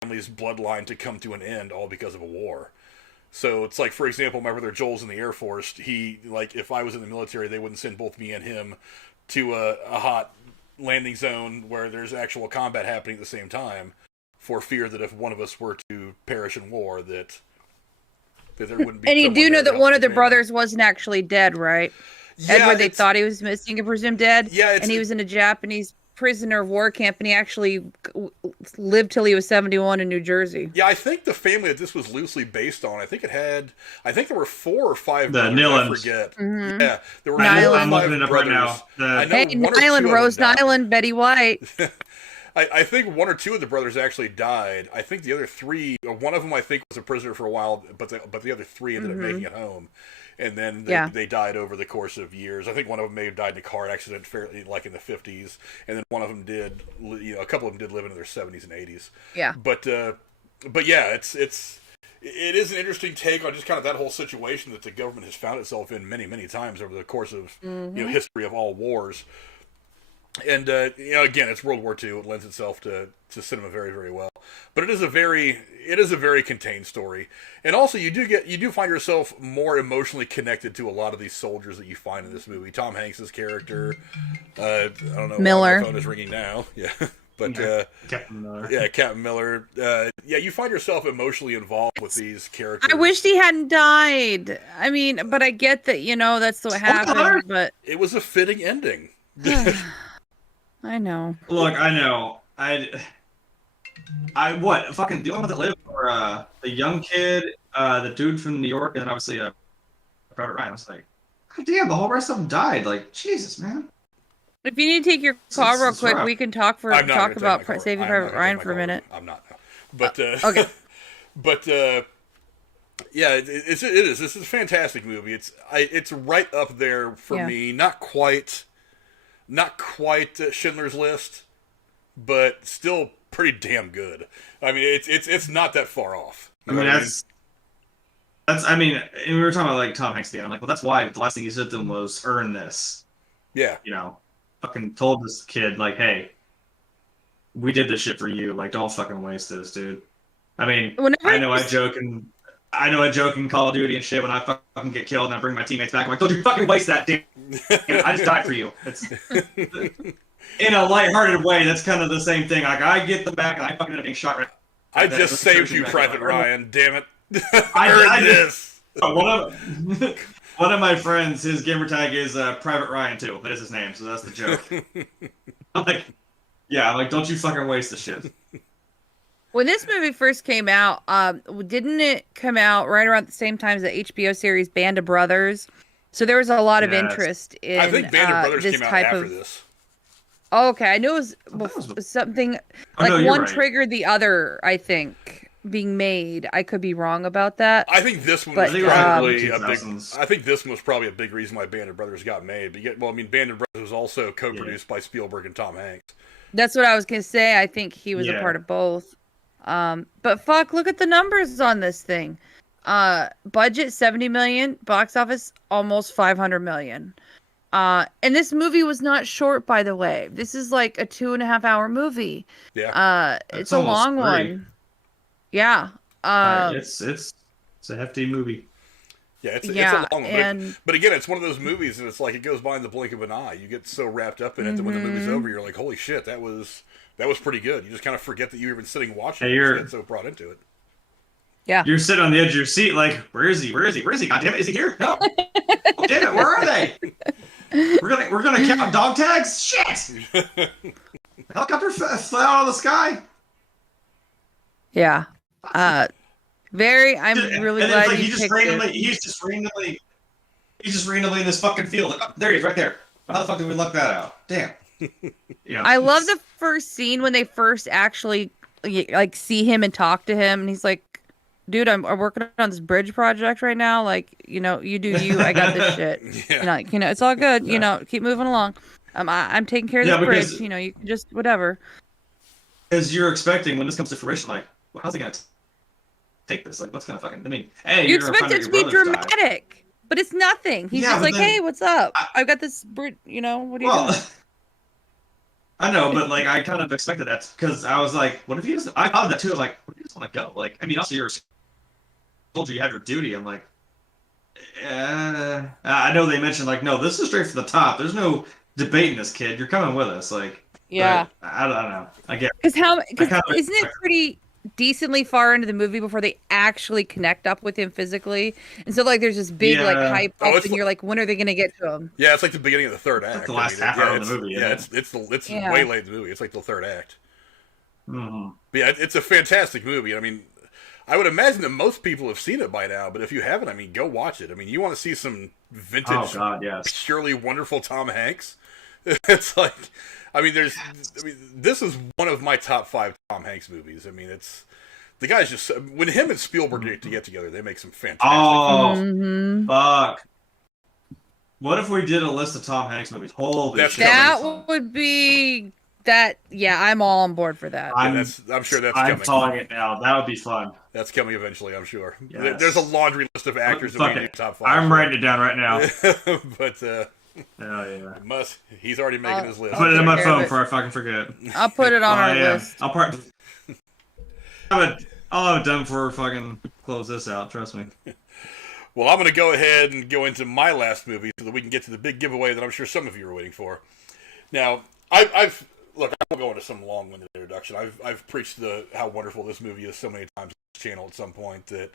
family's bloodline to come to an end all because of a war. So it's like, for example, my brother Joel's in the Air Force. He, like, if I was in the military, they wouldn't send both me and him to a hot landing zone where there's actual combat happening at the same time, for fear that if one of us were to perish in war, that there wouldn't be. And you do know that one of the family. brothers wasn't actually dead, right? Yeah, Edward, they thought he was missing and presumed dead. Yeah, and he was in a Japanese prisoner of war camp, and he actually lived till he was 71 in New Jersey. Yeah, I think the family that this was loosely based on, I think there were 4 or 5 the brothers, Nylans. I forget. Yeah, there were Nyland. 4 or 5 I'm looking it up brothers. right now. I know Hey, one or two Nyland, of Rose them died. Nyland, Betty White. I think 1 or 2 of the brothers actually died. I think the other 3, one of them I think was a prisoner for a while, but the other 3 ended up making it home. And then they died over the course of years. I think one of them may have died in a car accident, fairly like in the 50s, and then one of them did. A couple of them did live into their 70s and 80s. Yeah. But yeah, it is an interesting take on just kind of that whole situation that the government has found itself in many, many times over the course of history of all wars. And again, it's World War II. It lends itself to cinema very, very well. But it is a very contained story. And also, you do find yourself more emotionally connected to a lot of these soldiers that you find in this movie. Tom Hanks's character, I don't know. Miller. My phone is ringing now. Yeah, but Captain Miller. Yeah, Captain Miller. You find yourself emotionally involved with these characters. I wish he hadn't died. I mean, but I get that, that's what happened, but it was a fitting ending. I know. Look, I know. What? Fucking the only one that lived, or the young kid, the dude from New York, and then obviously Private Ryan. I was like, God damn, the whole rest of them died. Like, Jesus, man. If you need to take your call real quick, rough. we can talk about Saving Private Ryan for a minute. I'm not. But okay. But yeah, it is. This is a fantastic movie. It's right up there for me. Not quite Schindler's List, but still pretty damn good. I mean, it's not that far off. I mean, that's. I mean, we were talking about like Tom Hanks. I'm like, well, that's why the last thing he said to him was earn this. Yeah. Fucking told this kid like, hey, we did this shit for you. Like, don't fucking waste this, dude. I mean, I know I joke in Call of Duty and shit when I fucking get killed and I bring my teammates back. I'm like, don't you fucking waste that, damn. I just died for you. It's in a lighthearted way. That's kind of the same thing. Like, I get them back and I fucking end up being shot. I just saved you, Private Ryan. Damn it. I earned this. One of my friends, his gamer tag is Private Ryan too. That is his name, so that's the joke. I'm like, don't you fucking waste the shit. When this movie first came out, didn't it come out right around the same time as the HBO series Band of Brothers? So there was a lot of interest in I think Band of Brothers this came out type after of this. Oh, okay, I knew it was something like one right. triggered the other. I think being made. I could be wrong about that. I think this one But, was probably a big. 2000s. I think this one was probably a big reason why Band of Brothers got made. But yet, Band of Brothers was also co-produced by Spielberg and Tom Hanks. That's what I was gonna say. I think he was a part of both. But fuck, look at the numbers on this thing. Budget 70 million, box office almost 500 million. And this movie was not short, by the way. This is like a 2.5-hour movie. Yeah. It's a long one. Yeah. It's a hefty movie. Yeah, it's a long one. But again, it's one of those movies that it's like it goes by in the blink of an eye. You get so wrapped up in it that when the movie's over, you're like, holy shit, that was pretty good. You just kind of forget that you were even sitting watching it. You get so brought into it. Yeah. You're sitting on the edge of your seat like, where is he? Where is he? Where is he? God damn it, is he here? No. Oh, damn it, where are they? We're gonna count dog tags? Shit! Helicopter fell out of the sky? Yeah. I'm really glad like, you picked it. He's just randomly in this fucking field. Like, oh, there he is, right there. How the fuck did we luck that out? Damn. I love the first scene when they first actually like see him and talk to him, and he's like, "Dude, I'm working on this bridge project right now. Like, you do you. I got this shit. Yeah. It's all good. Keep moving along. I'm taking care of this bridge. You can just whatever." Because you're expecting when this comes to fruition, like, well, how's he gonna take this? Like, what's gonna fucking? I mean, hey, you expect it to be dramatic. But it's nothing. He's Yeah, just but like, then- hey, what's up? I've got this, what are you doing? Well, I know, but like I kind of expected that because I was like, what if you just? I thought that too. I'm like, what if you just want to go? Like, I mean, also you're a soldier, you have your duty. I'm like, I know they mentioned like, no, this is straight for the top. There's no debating this, kid. You're coming with us. Like, Yeah. I don't know. I get. Because kinda isn't it pretty decently far into the movie before they actually connect up with him physically? And so like there's this big like Yeah. hype Oh, up, it's and you're like, when are they gonna get to him? Yeah, it's like the beginning of the third act. the last half hour of the movie. It's Yeah. way late in the movie. It's like the third act. Mm-hmm. But yeah, it's a fantastic movie. I mean, I would imagine that most people have seen it by now, but if you haven't, I mean, go watch it. I mean, you want to see some vintage, Oh God, yes. purely wonderful Tom Hanks. It's like, this is one of my top 5 Tom Hanks movies. I mean, it's the guy's just when him and Spielberg get together, they make some fantastic. Oh, Mhm. fuck. What if we did a list of Tom Hanks movies? Holy That's shit. That would be that. Yeah, I'm all on board for that. Yeah, I'm sure that's I'm coming. calling it now. That would be fun. That's coming eventually, I'm sure. Yes. There's a laundry list of actors that Fuck we do it. top 5. I'm writing it down right now. But Hell yeah. he's already making his list. Put it in my take care phone of it. before I fucking forget. I'll put it on Oh, our yeah. list. I'll have it done before we fucking close this out. Trust me. Well, I'm going to go ahead and go into my last movie so that we can get to the big giveaway that I'm sure some of you are waiting for. Now, I've look, I won't go into some long-winded introduction. I've preached how wonderful this movie is so many times on this channel at some point that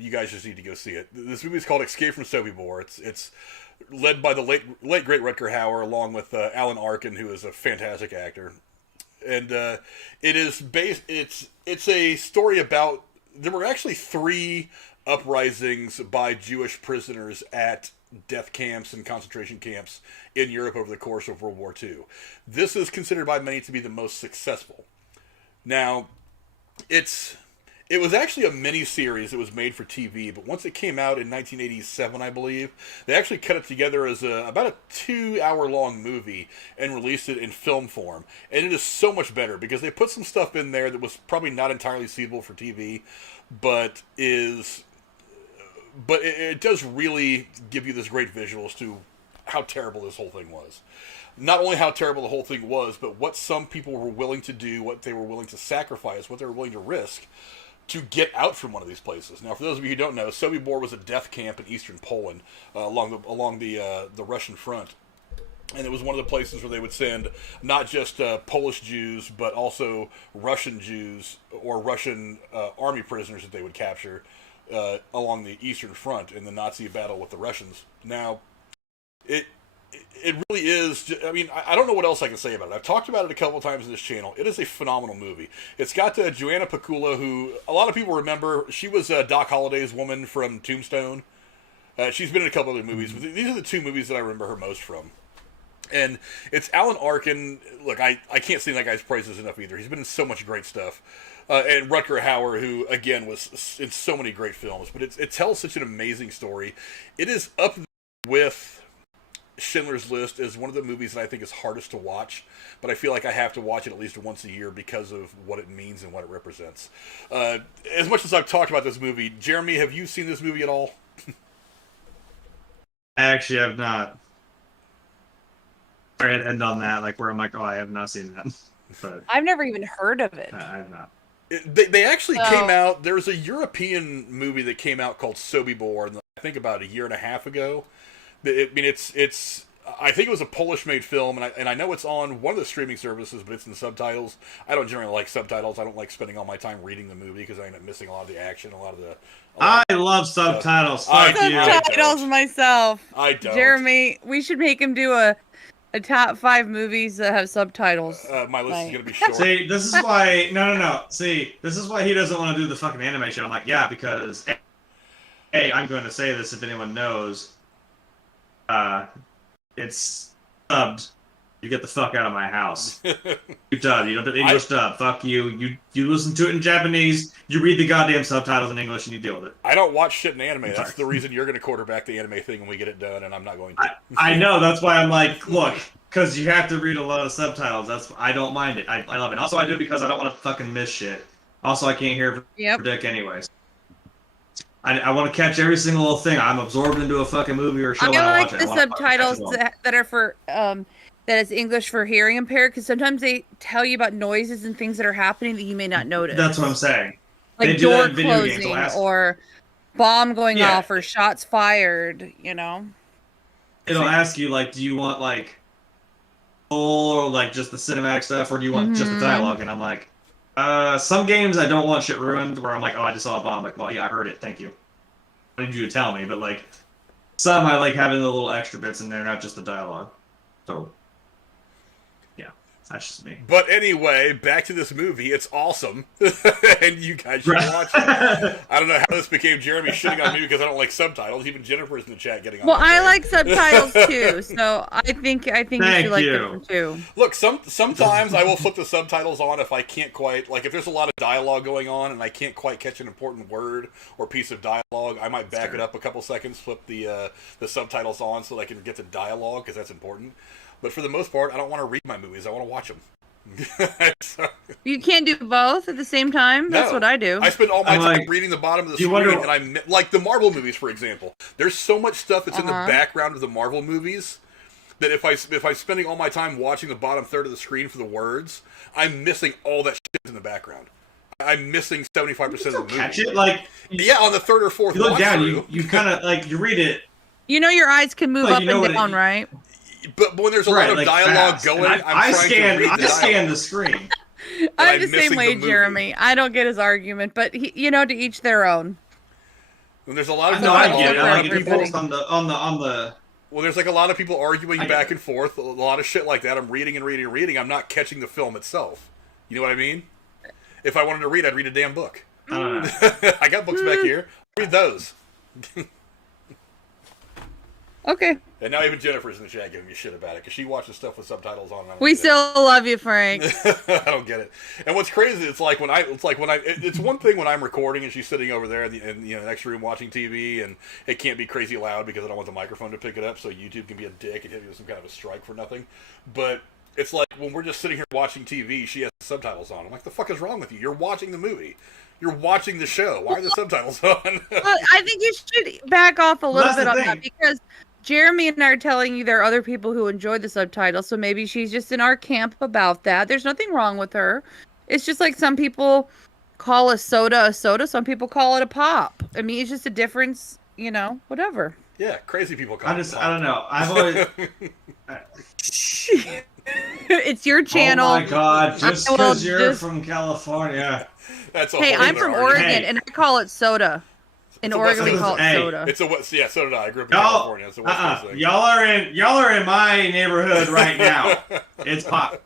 you guys just need to go see it. This movie is called Escape from Sobibor. It's led by the late great Rutger Hauer, along with Alan Arkin, who is a fantastic actor. And it is it's a story about, there were actually 3 uprisings by Jewish prisoners at death camps and concentration camps in Europe over the course of World War II. This is considered by many to be the most successful. Now, it was actually a mini-series that was made for TV, but once it came out in 1987, I believe, they actually cut it together as about a 2-hour-long movie and released it in film form. And it is so much better because they put some stuff in there that was probably not entirely suitable for TV, but it does really give you this great visual as to how terrible this whole thing was. Not only how terrible the whole thing was, but what some people were willing to do, what they were willing to sacrifice, what they were willing to risk to get out from one of these places. Now, for those of you who don't know, Sobibor was a death camp in eastern Poland along the Russian front. And it was one of the places where they would send not just Polish Jews, but also Russian Jews or Russian army prisoners that they would capture along the Eastern Front in the Nazi battle with the Russians. Now, it really is. I mean, I don't know what else I can say about it. I've talked about it a couple of times in this channel. It is a phenomenal movie. It's got Joanna Pacula, who a lot of people remember. She was Doc Holliday's woman from Tombstone. She's been in a couple other movies, but these are the 2 movies that I remember her most from. And it's Alan Arkin. Look, I can't sing that guy's praises enough either. He's been in so much great stuff. And Rutger Hauer, who, again, was in so many great films. But it tells such an amazing story. It is up with Schindler's List as one of the movies that I think is hardest to watch. But I feel like I have to watch it at least once a year because of what it means and what it represents. As much as I've talked about this movie, Jeremy, have you seen this movie at all? I actually have not. Sorry to end on that, like where I'm like, oh, I have not seen that. But I've never even heard of it. I have not. They actually came out. There was a European movie that came out called Sobibor, I think about a year and a half ago. I mean, it's. I think it was a Polish-made film, and I know it's on one of the streaming services, but it's in subtitles. I don't generally like subtitles. I don't like spending all my time reading the movie because I end up missing a lot of the action, I love subtitles. Fuck you. Subtitles myself. I don't. Jeremy, we should make him do a top 5 movies that have subtitles. My list is going to be short. See, this is why. No. See, this is why he doesn't want to do the fucking anime shit. I'm like, yeah, because hey, I'm going to say this if anyone knows. It's dubbed. You get the fuck out of my house. You dub. You don't do English dub. Fuck you. You listen to it in Japanese. You read the goddamn subtitles in English, and you deal with it. I don't watch shit in anime. That's the reason you're going to quarterback the anime thing when we get it done, and I'm not going to. I know. That's why I'm like, look, because you have to read a lot of subtitles. I don't mind it. I love it. Also, I do it because I don't want to fucking miss shit. Also, I can't hear Dick anyways. I want to catch every single little thing. I'm absorbed into a fucking movie or show. I like watch it. the subtitles that are for that is English for hearing impaired, because sometimes they tell you about noises and things that are happening that you may not notice. That's what I'm saying. Like door closing or bomb going off or shots fired. You know. It'll ask you like, do you want like full or like just the cinematic stuff, or do you want just the dialogue? And I'm like, some games I don't want shit ruined. Where I'm like, oh, I just saw a bomb. Like, well, yeah, I heard it. Thank you. I need you to tell me. But like, some I like having the little extra bits in there, not just the dialogue. So, yeah, that's just me. But anyway, back to this movie. It's awesome, and you guys should watch it. I don't know how this became Jeremy shitting on me because I don't like subtitles. Even Jennifer's in the chat getting on. Well, I like subtitles too, so I think you should like them too. Look, sometimes I will flip the subtitles on if I can't quite, like if there's a lot of dialogue going on and I can't quite catch an important word or piece of dialogue, I might back it up a couple seconds, flip the subtitles on so that I can get the dialogue because that's important. But for the most part, I don't want to read my movies. I want to watch them. So, you can't do both at the same time? That's what I do. I spend all my time reading the bottom of the screen, and like the Marvel movies, for example. There's so much stuff that's in the background of the Marvel movies that if I'm spending all my time watching the bottom third of the screen for the words, I'm missing all that shit in the background. I'm missing 75% of the movie. Catch it, like on the third or fourth. You look down, you kind of like you read it. You know your eyes can move up and down, right? But when there's a lot of dialogue going, I scan the screen. I'm the same way, Jeremy. I don't get his argument, but to each their own. When there's a lot of Well, there's like a lot of people arguing back and forth, a lot of shit like that. I'm reading and reading and reading. I'm not catching the film itself. You know what I mean? If I wanted to read, I'd read a damn book. I don't know. I got books back here. Read those. Okay. And now even Jennifer's in the chat giving me shit about it because she watches stuff with subtitles on. We still love you, Frank. I don't get it. And what's crazy, it's one thing when I'm recording and she's sitting over there in the next room watching TV, and it can't be crazy loud because I don't want the microphone to pick it up, so YouTube can be a dick and hit me with some kind of a strike for nothing. But it's like when we're just sitting here watching TV, she has subtitles on. I'm like, the fuck is wrong with you? You're watching the movie. You're watching the show. Why are the subtitles on? Well, I think you should back off a little bit on that because Jeremy and I are telling you there are other people who enjoy the subtitles, so maybe she's just in our camp about that. There's nothing wrong with her. It's just like some people call a soda, some people call it a pop. I mean, it's just a difference, whatever. Yeah, crazy people call it pop. I don't know. I've always... It's your channel. Oh my god, just because you're from California. I'm from Oregon, and I call it soda. In Oregon, we call it soda. It's so did I. I grew up in California. It's a West Coast thing. Y'all are in my neighborhood right now. It's pop.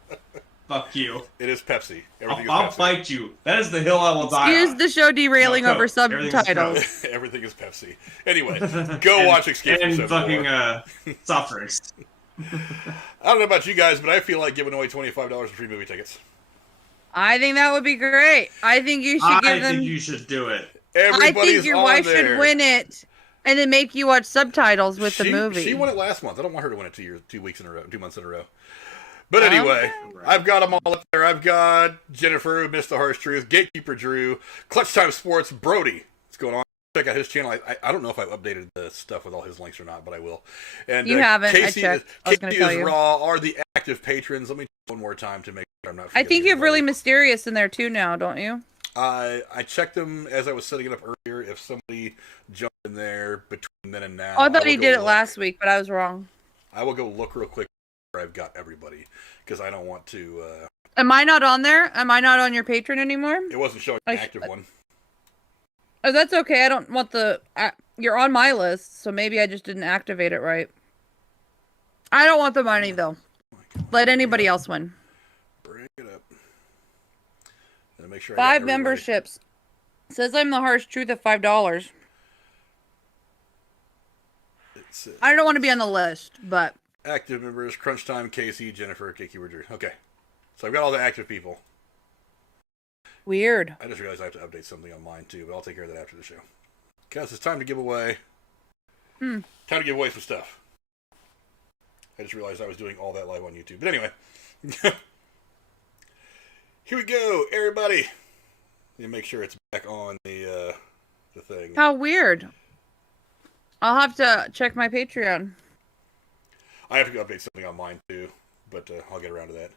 Fuck you. It is Pepsi. I'll fight you. That is the hill I will die on. Excuse the show derailing over subtitles. Everything is Pepsi. Anyway, go watch Escape from and fucking soft drinks. I don't know about you guys, but I feel like giving away $25 in free movie tickets. I think that would be great. I think you should give them... I think you should do it. I think your wife should win it, and then make you watch subtitles with the movie. She won it last month. I don't want her to win it 2 months in a row. But anyway, I've got them all up there. I've got Jennifer, who missed the harsh truth, Gatekeeper Drew, Clutch Time Sports, Brody. What's going on? Check out his channel. I don't know if I've updated the stuff with all his links or not, but I will. And you haven't. Casey, I checked. I was going to tell you. Raw are the active patrons. Let me check one more time to make sure I'm not forgetting. I think you have Really Mysterious in there too now, don't you? I checked them as I was setting it up earlier. If somebody jumped in there between then and now. Oh, I thought he did it last week, but I was wrong. I will go look real quick where I've got everybody because I don't want to. Am I not on there? Am I not on your patron anymore? It wasn't showing an active one. Oh, that's okay. I don't want the... You're on my list, so maybe I just didn't activate it right. I don't want the money, though. Let anybody else win. Bring it up. And make sure 5 memberships. It says I'm the harsh truth at $5. I don't want to be on the list, but... Active members, Crunch Time, Casey, Jennifer, Gatekeeper Drew. Okay. So I've got all the active people. Weird. I just realized I have to update something on mine too, but I'll take care of that after the show. Because it's time to give away. Time to give away some stuff. I just realized I was doing all that live on YouTube. But anyway. Here we go, everybody. Let me make sure it's back on the the thing. How weird. I'll have to check my Patreon. I have to update something on mine too, but I'll get around to that.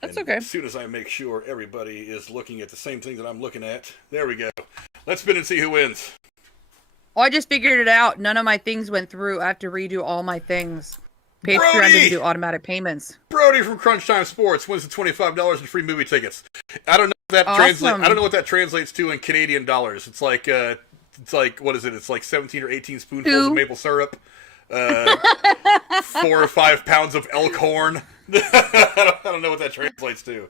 That's and okay. As soon as I make sure everybody is looking at the same thing that I'm looking at, there we go. Let's spin and see who wins. Oh, I just figured it out. None of my things went through. I have to redo all my things. Patreon Brody! didn't do automatic payments. Brody from Crunch Time Sports wins the $25 in free movie tickets. I don't know what that Awesome. I don't know what that translates to in Canadian dollars. It's like what is it? It's like 17 or 18 spoonfuls of maple syrup, 4 or 5 pounds of elk horn. I don't know what that translates to.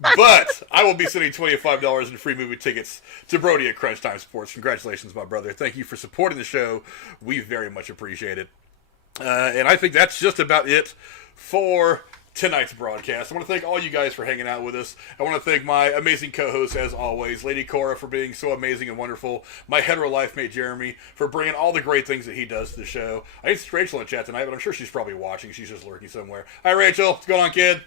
But I will be sending $25 in free movie tickets to Brody at Crunch Time Sports. Congratulations, my brother. Thank you for supporting the show. We very much appreciate it. And I think that's just about it for tonight's broadcast. I want to thank all you guys for hanging out with us. I want to thank my amazing co-hosts, as always, Lady Cora for being so amazing and wonderful, my hetero life mate Jeremy for bringing all the great things that he does to the show. I didn't see Rachel in chat tonight, but I'm sure she's probably watching. She's just lurking somewhere. Hi, Rachel. What's going on, kid?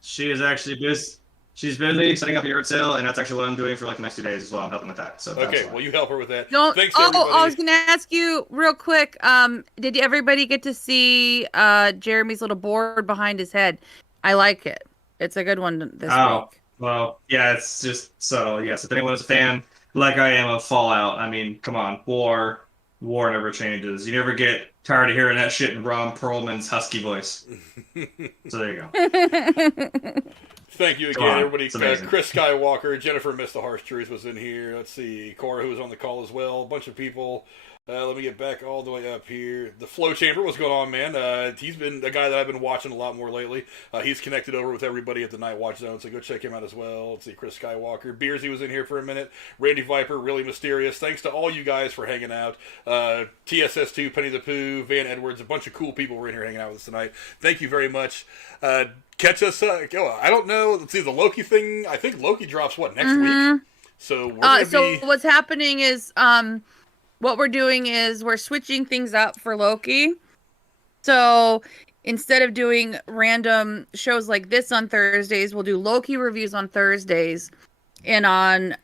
She is actually busy. She's busy setting up a yard sale, and that's actually what I'm doing for like the next 2 days as well. I'm helping with that. So okay, well, you help her with that. Thanks, everybody. I was going to ask you real quick. Did everybody get to see Jeremy's little board behind his head? I like it. It's a good one this week. Well, yeah, it's just subtle. Yes, if anyone is a fan, like I am of Fallout, I mean, come on, war never changes. You never get tired of hearing that shit in Ron Perlman's husky voice. So there you go. Thank you again, everybody. Chris Skywalker, Jennifer Missed the Harsh Truth was in here. Let's see, Cora, who was on the call as well. A bunch of people. Let me get back all the way up here. The Flow Chamber, what's going on, man? He's been a guy that I've been watching a lot more lately. He's connected over with everybody at the Night Watch Zone, so go check him out as well. Let's see, Chris Skywalker. Beersy was in here for a minute. Randy Viper, Really Mysterious. Thanks to all you guys for hanging out. TSS2, Penny the Pooh, Van Edwards, a bunch of cool people were in here hanging out with us tonight. Thank you very much. Catch us. I don't know. Let's see, the Loki thing. I think Loki drops, next week? So we're going to be... what's happening is... what we're doing is we're switching things up for Loki. So instead of doing random shows like this on Thursdays, we'll do Loki reviews on Thursdays. And on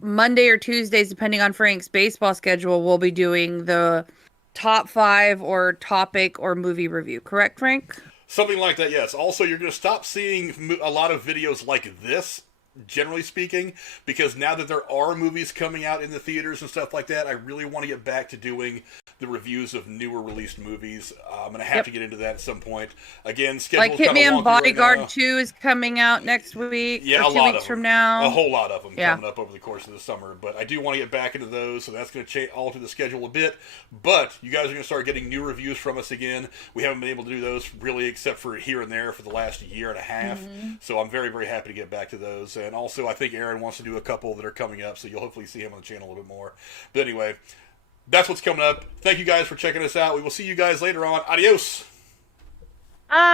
Monday or Tuesdays, depending on Frank's baseball schedule, we'll be doing the top 5 or topic or movie review. Correct, Frank? Something like that, yes. Also, you're going to stop seeing a lot of videos like this, generally speaking, because now that there are movies coming out in the theaters and stuff like that, I really want to get back to doing the reviews of newer released movies. I'm going to have to get into that at some point. Again, schedule's like Hitman Bodyguard right 2 is coming out next week. Yeah, or 2 weeks from now. A whole lot of them coming up over the course of the summer. But I do want to get back into those, so that's going to alter the schedule a bit. But you guys are going to start getting new reviews from us again. We haven't been able to do those really except for here and there for the last year and a half. So I'm very, very happy to get back to those. And also, I think Aaron wants to do a couple that are coming up, so you'll hopefully see him on the channel a little bit more. But anyway, that's what's coming up. Thank you guys for checking us out. We will see you guys later on. Adios!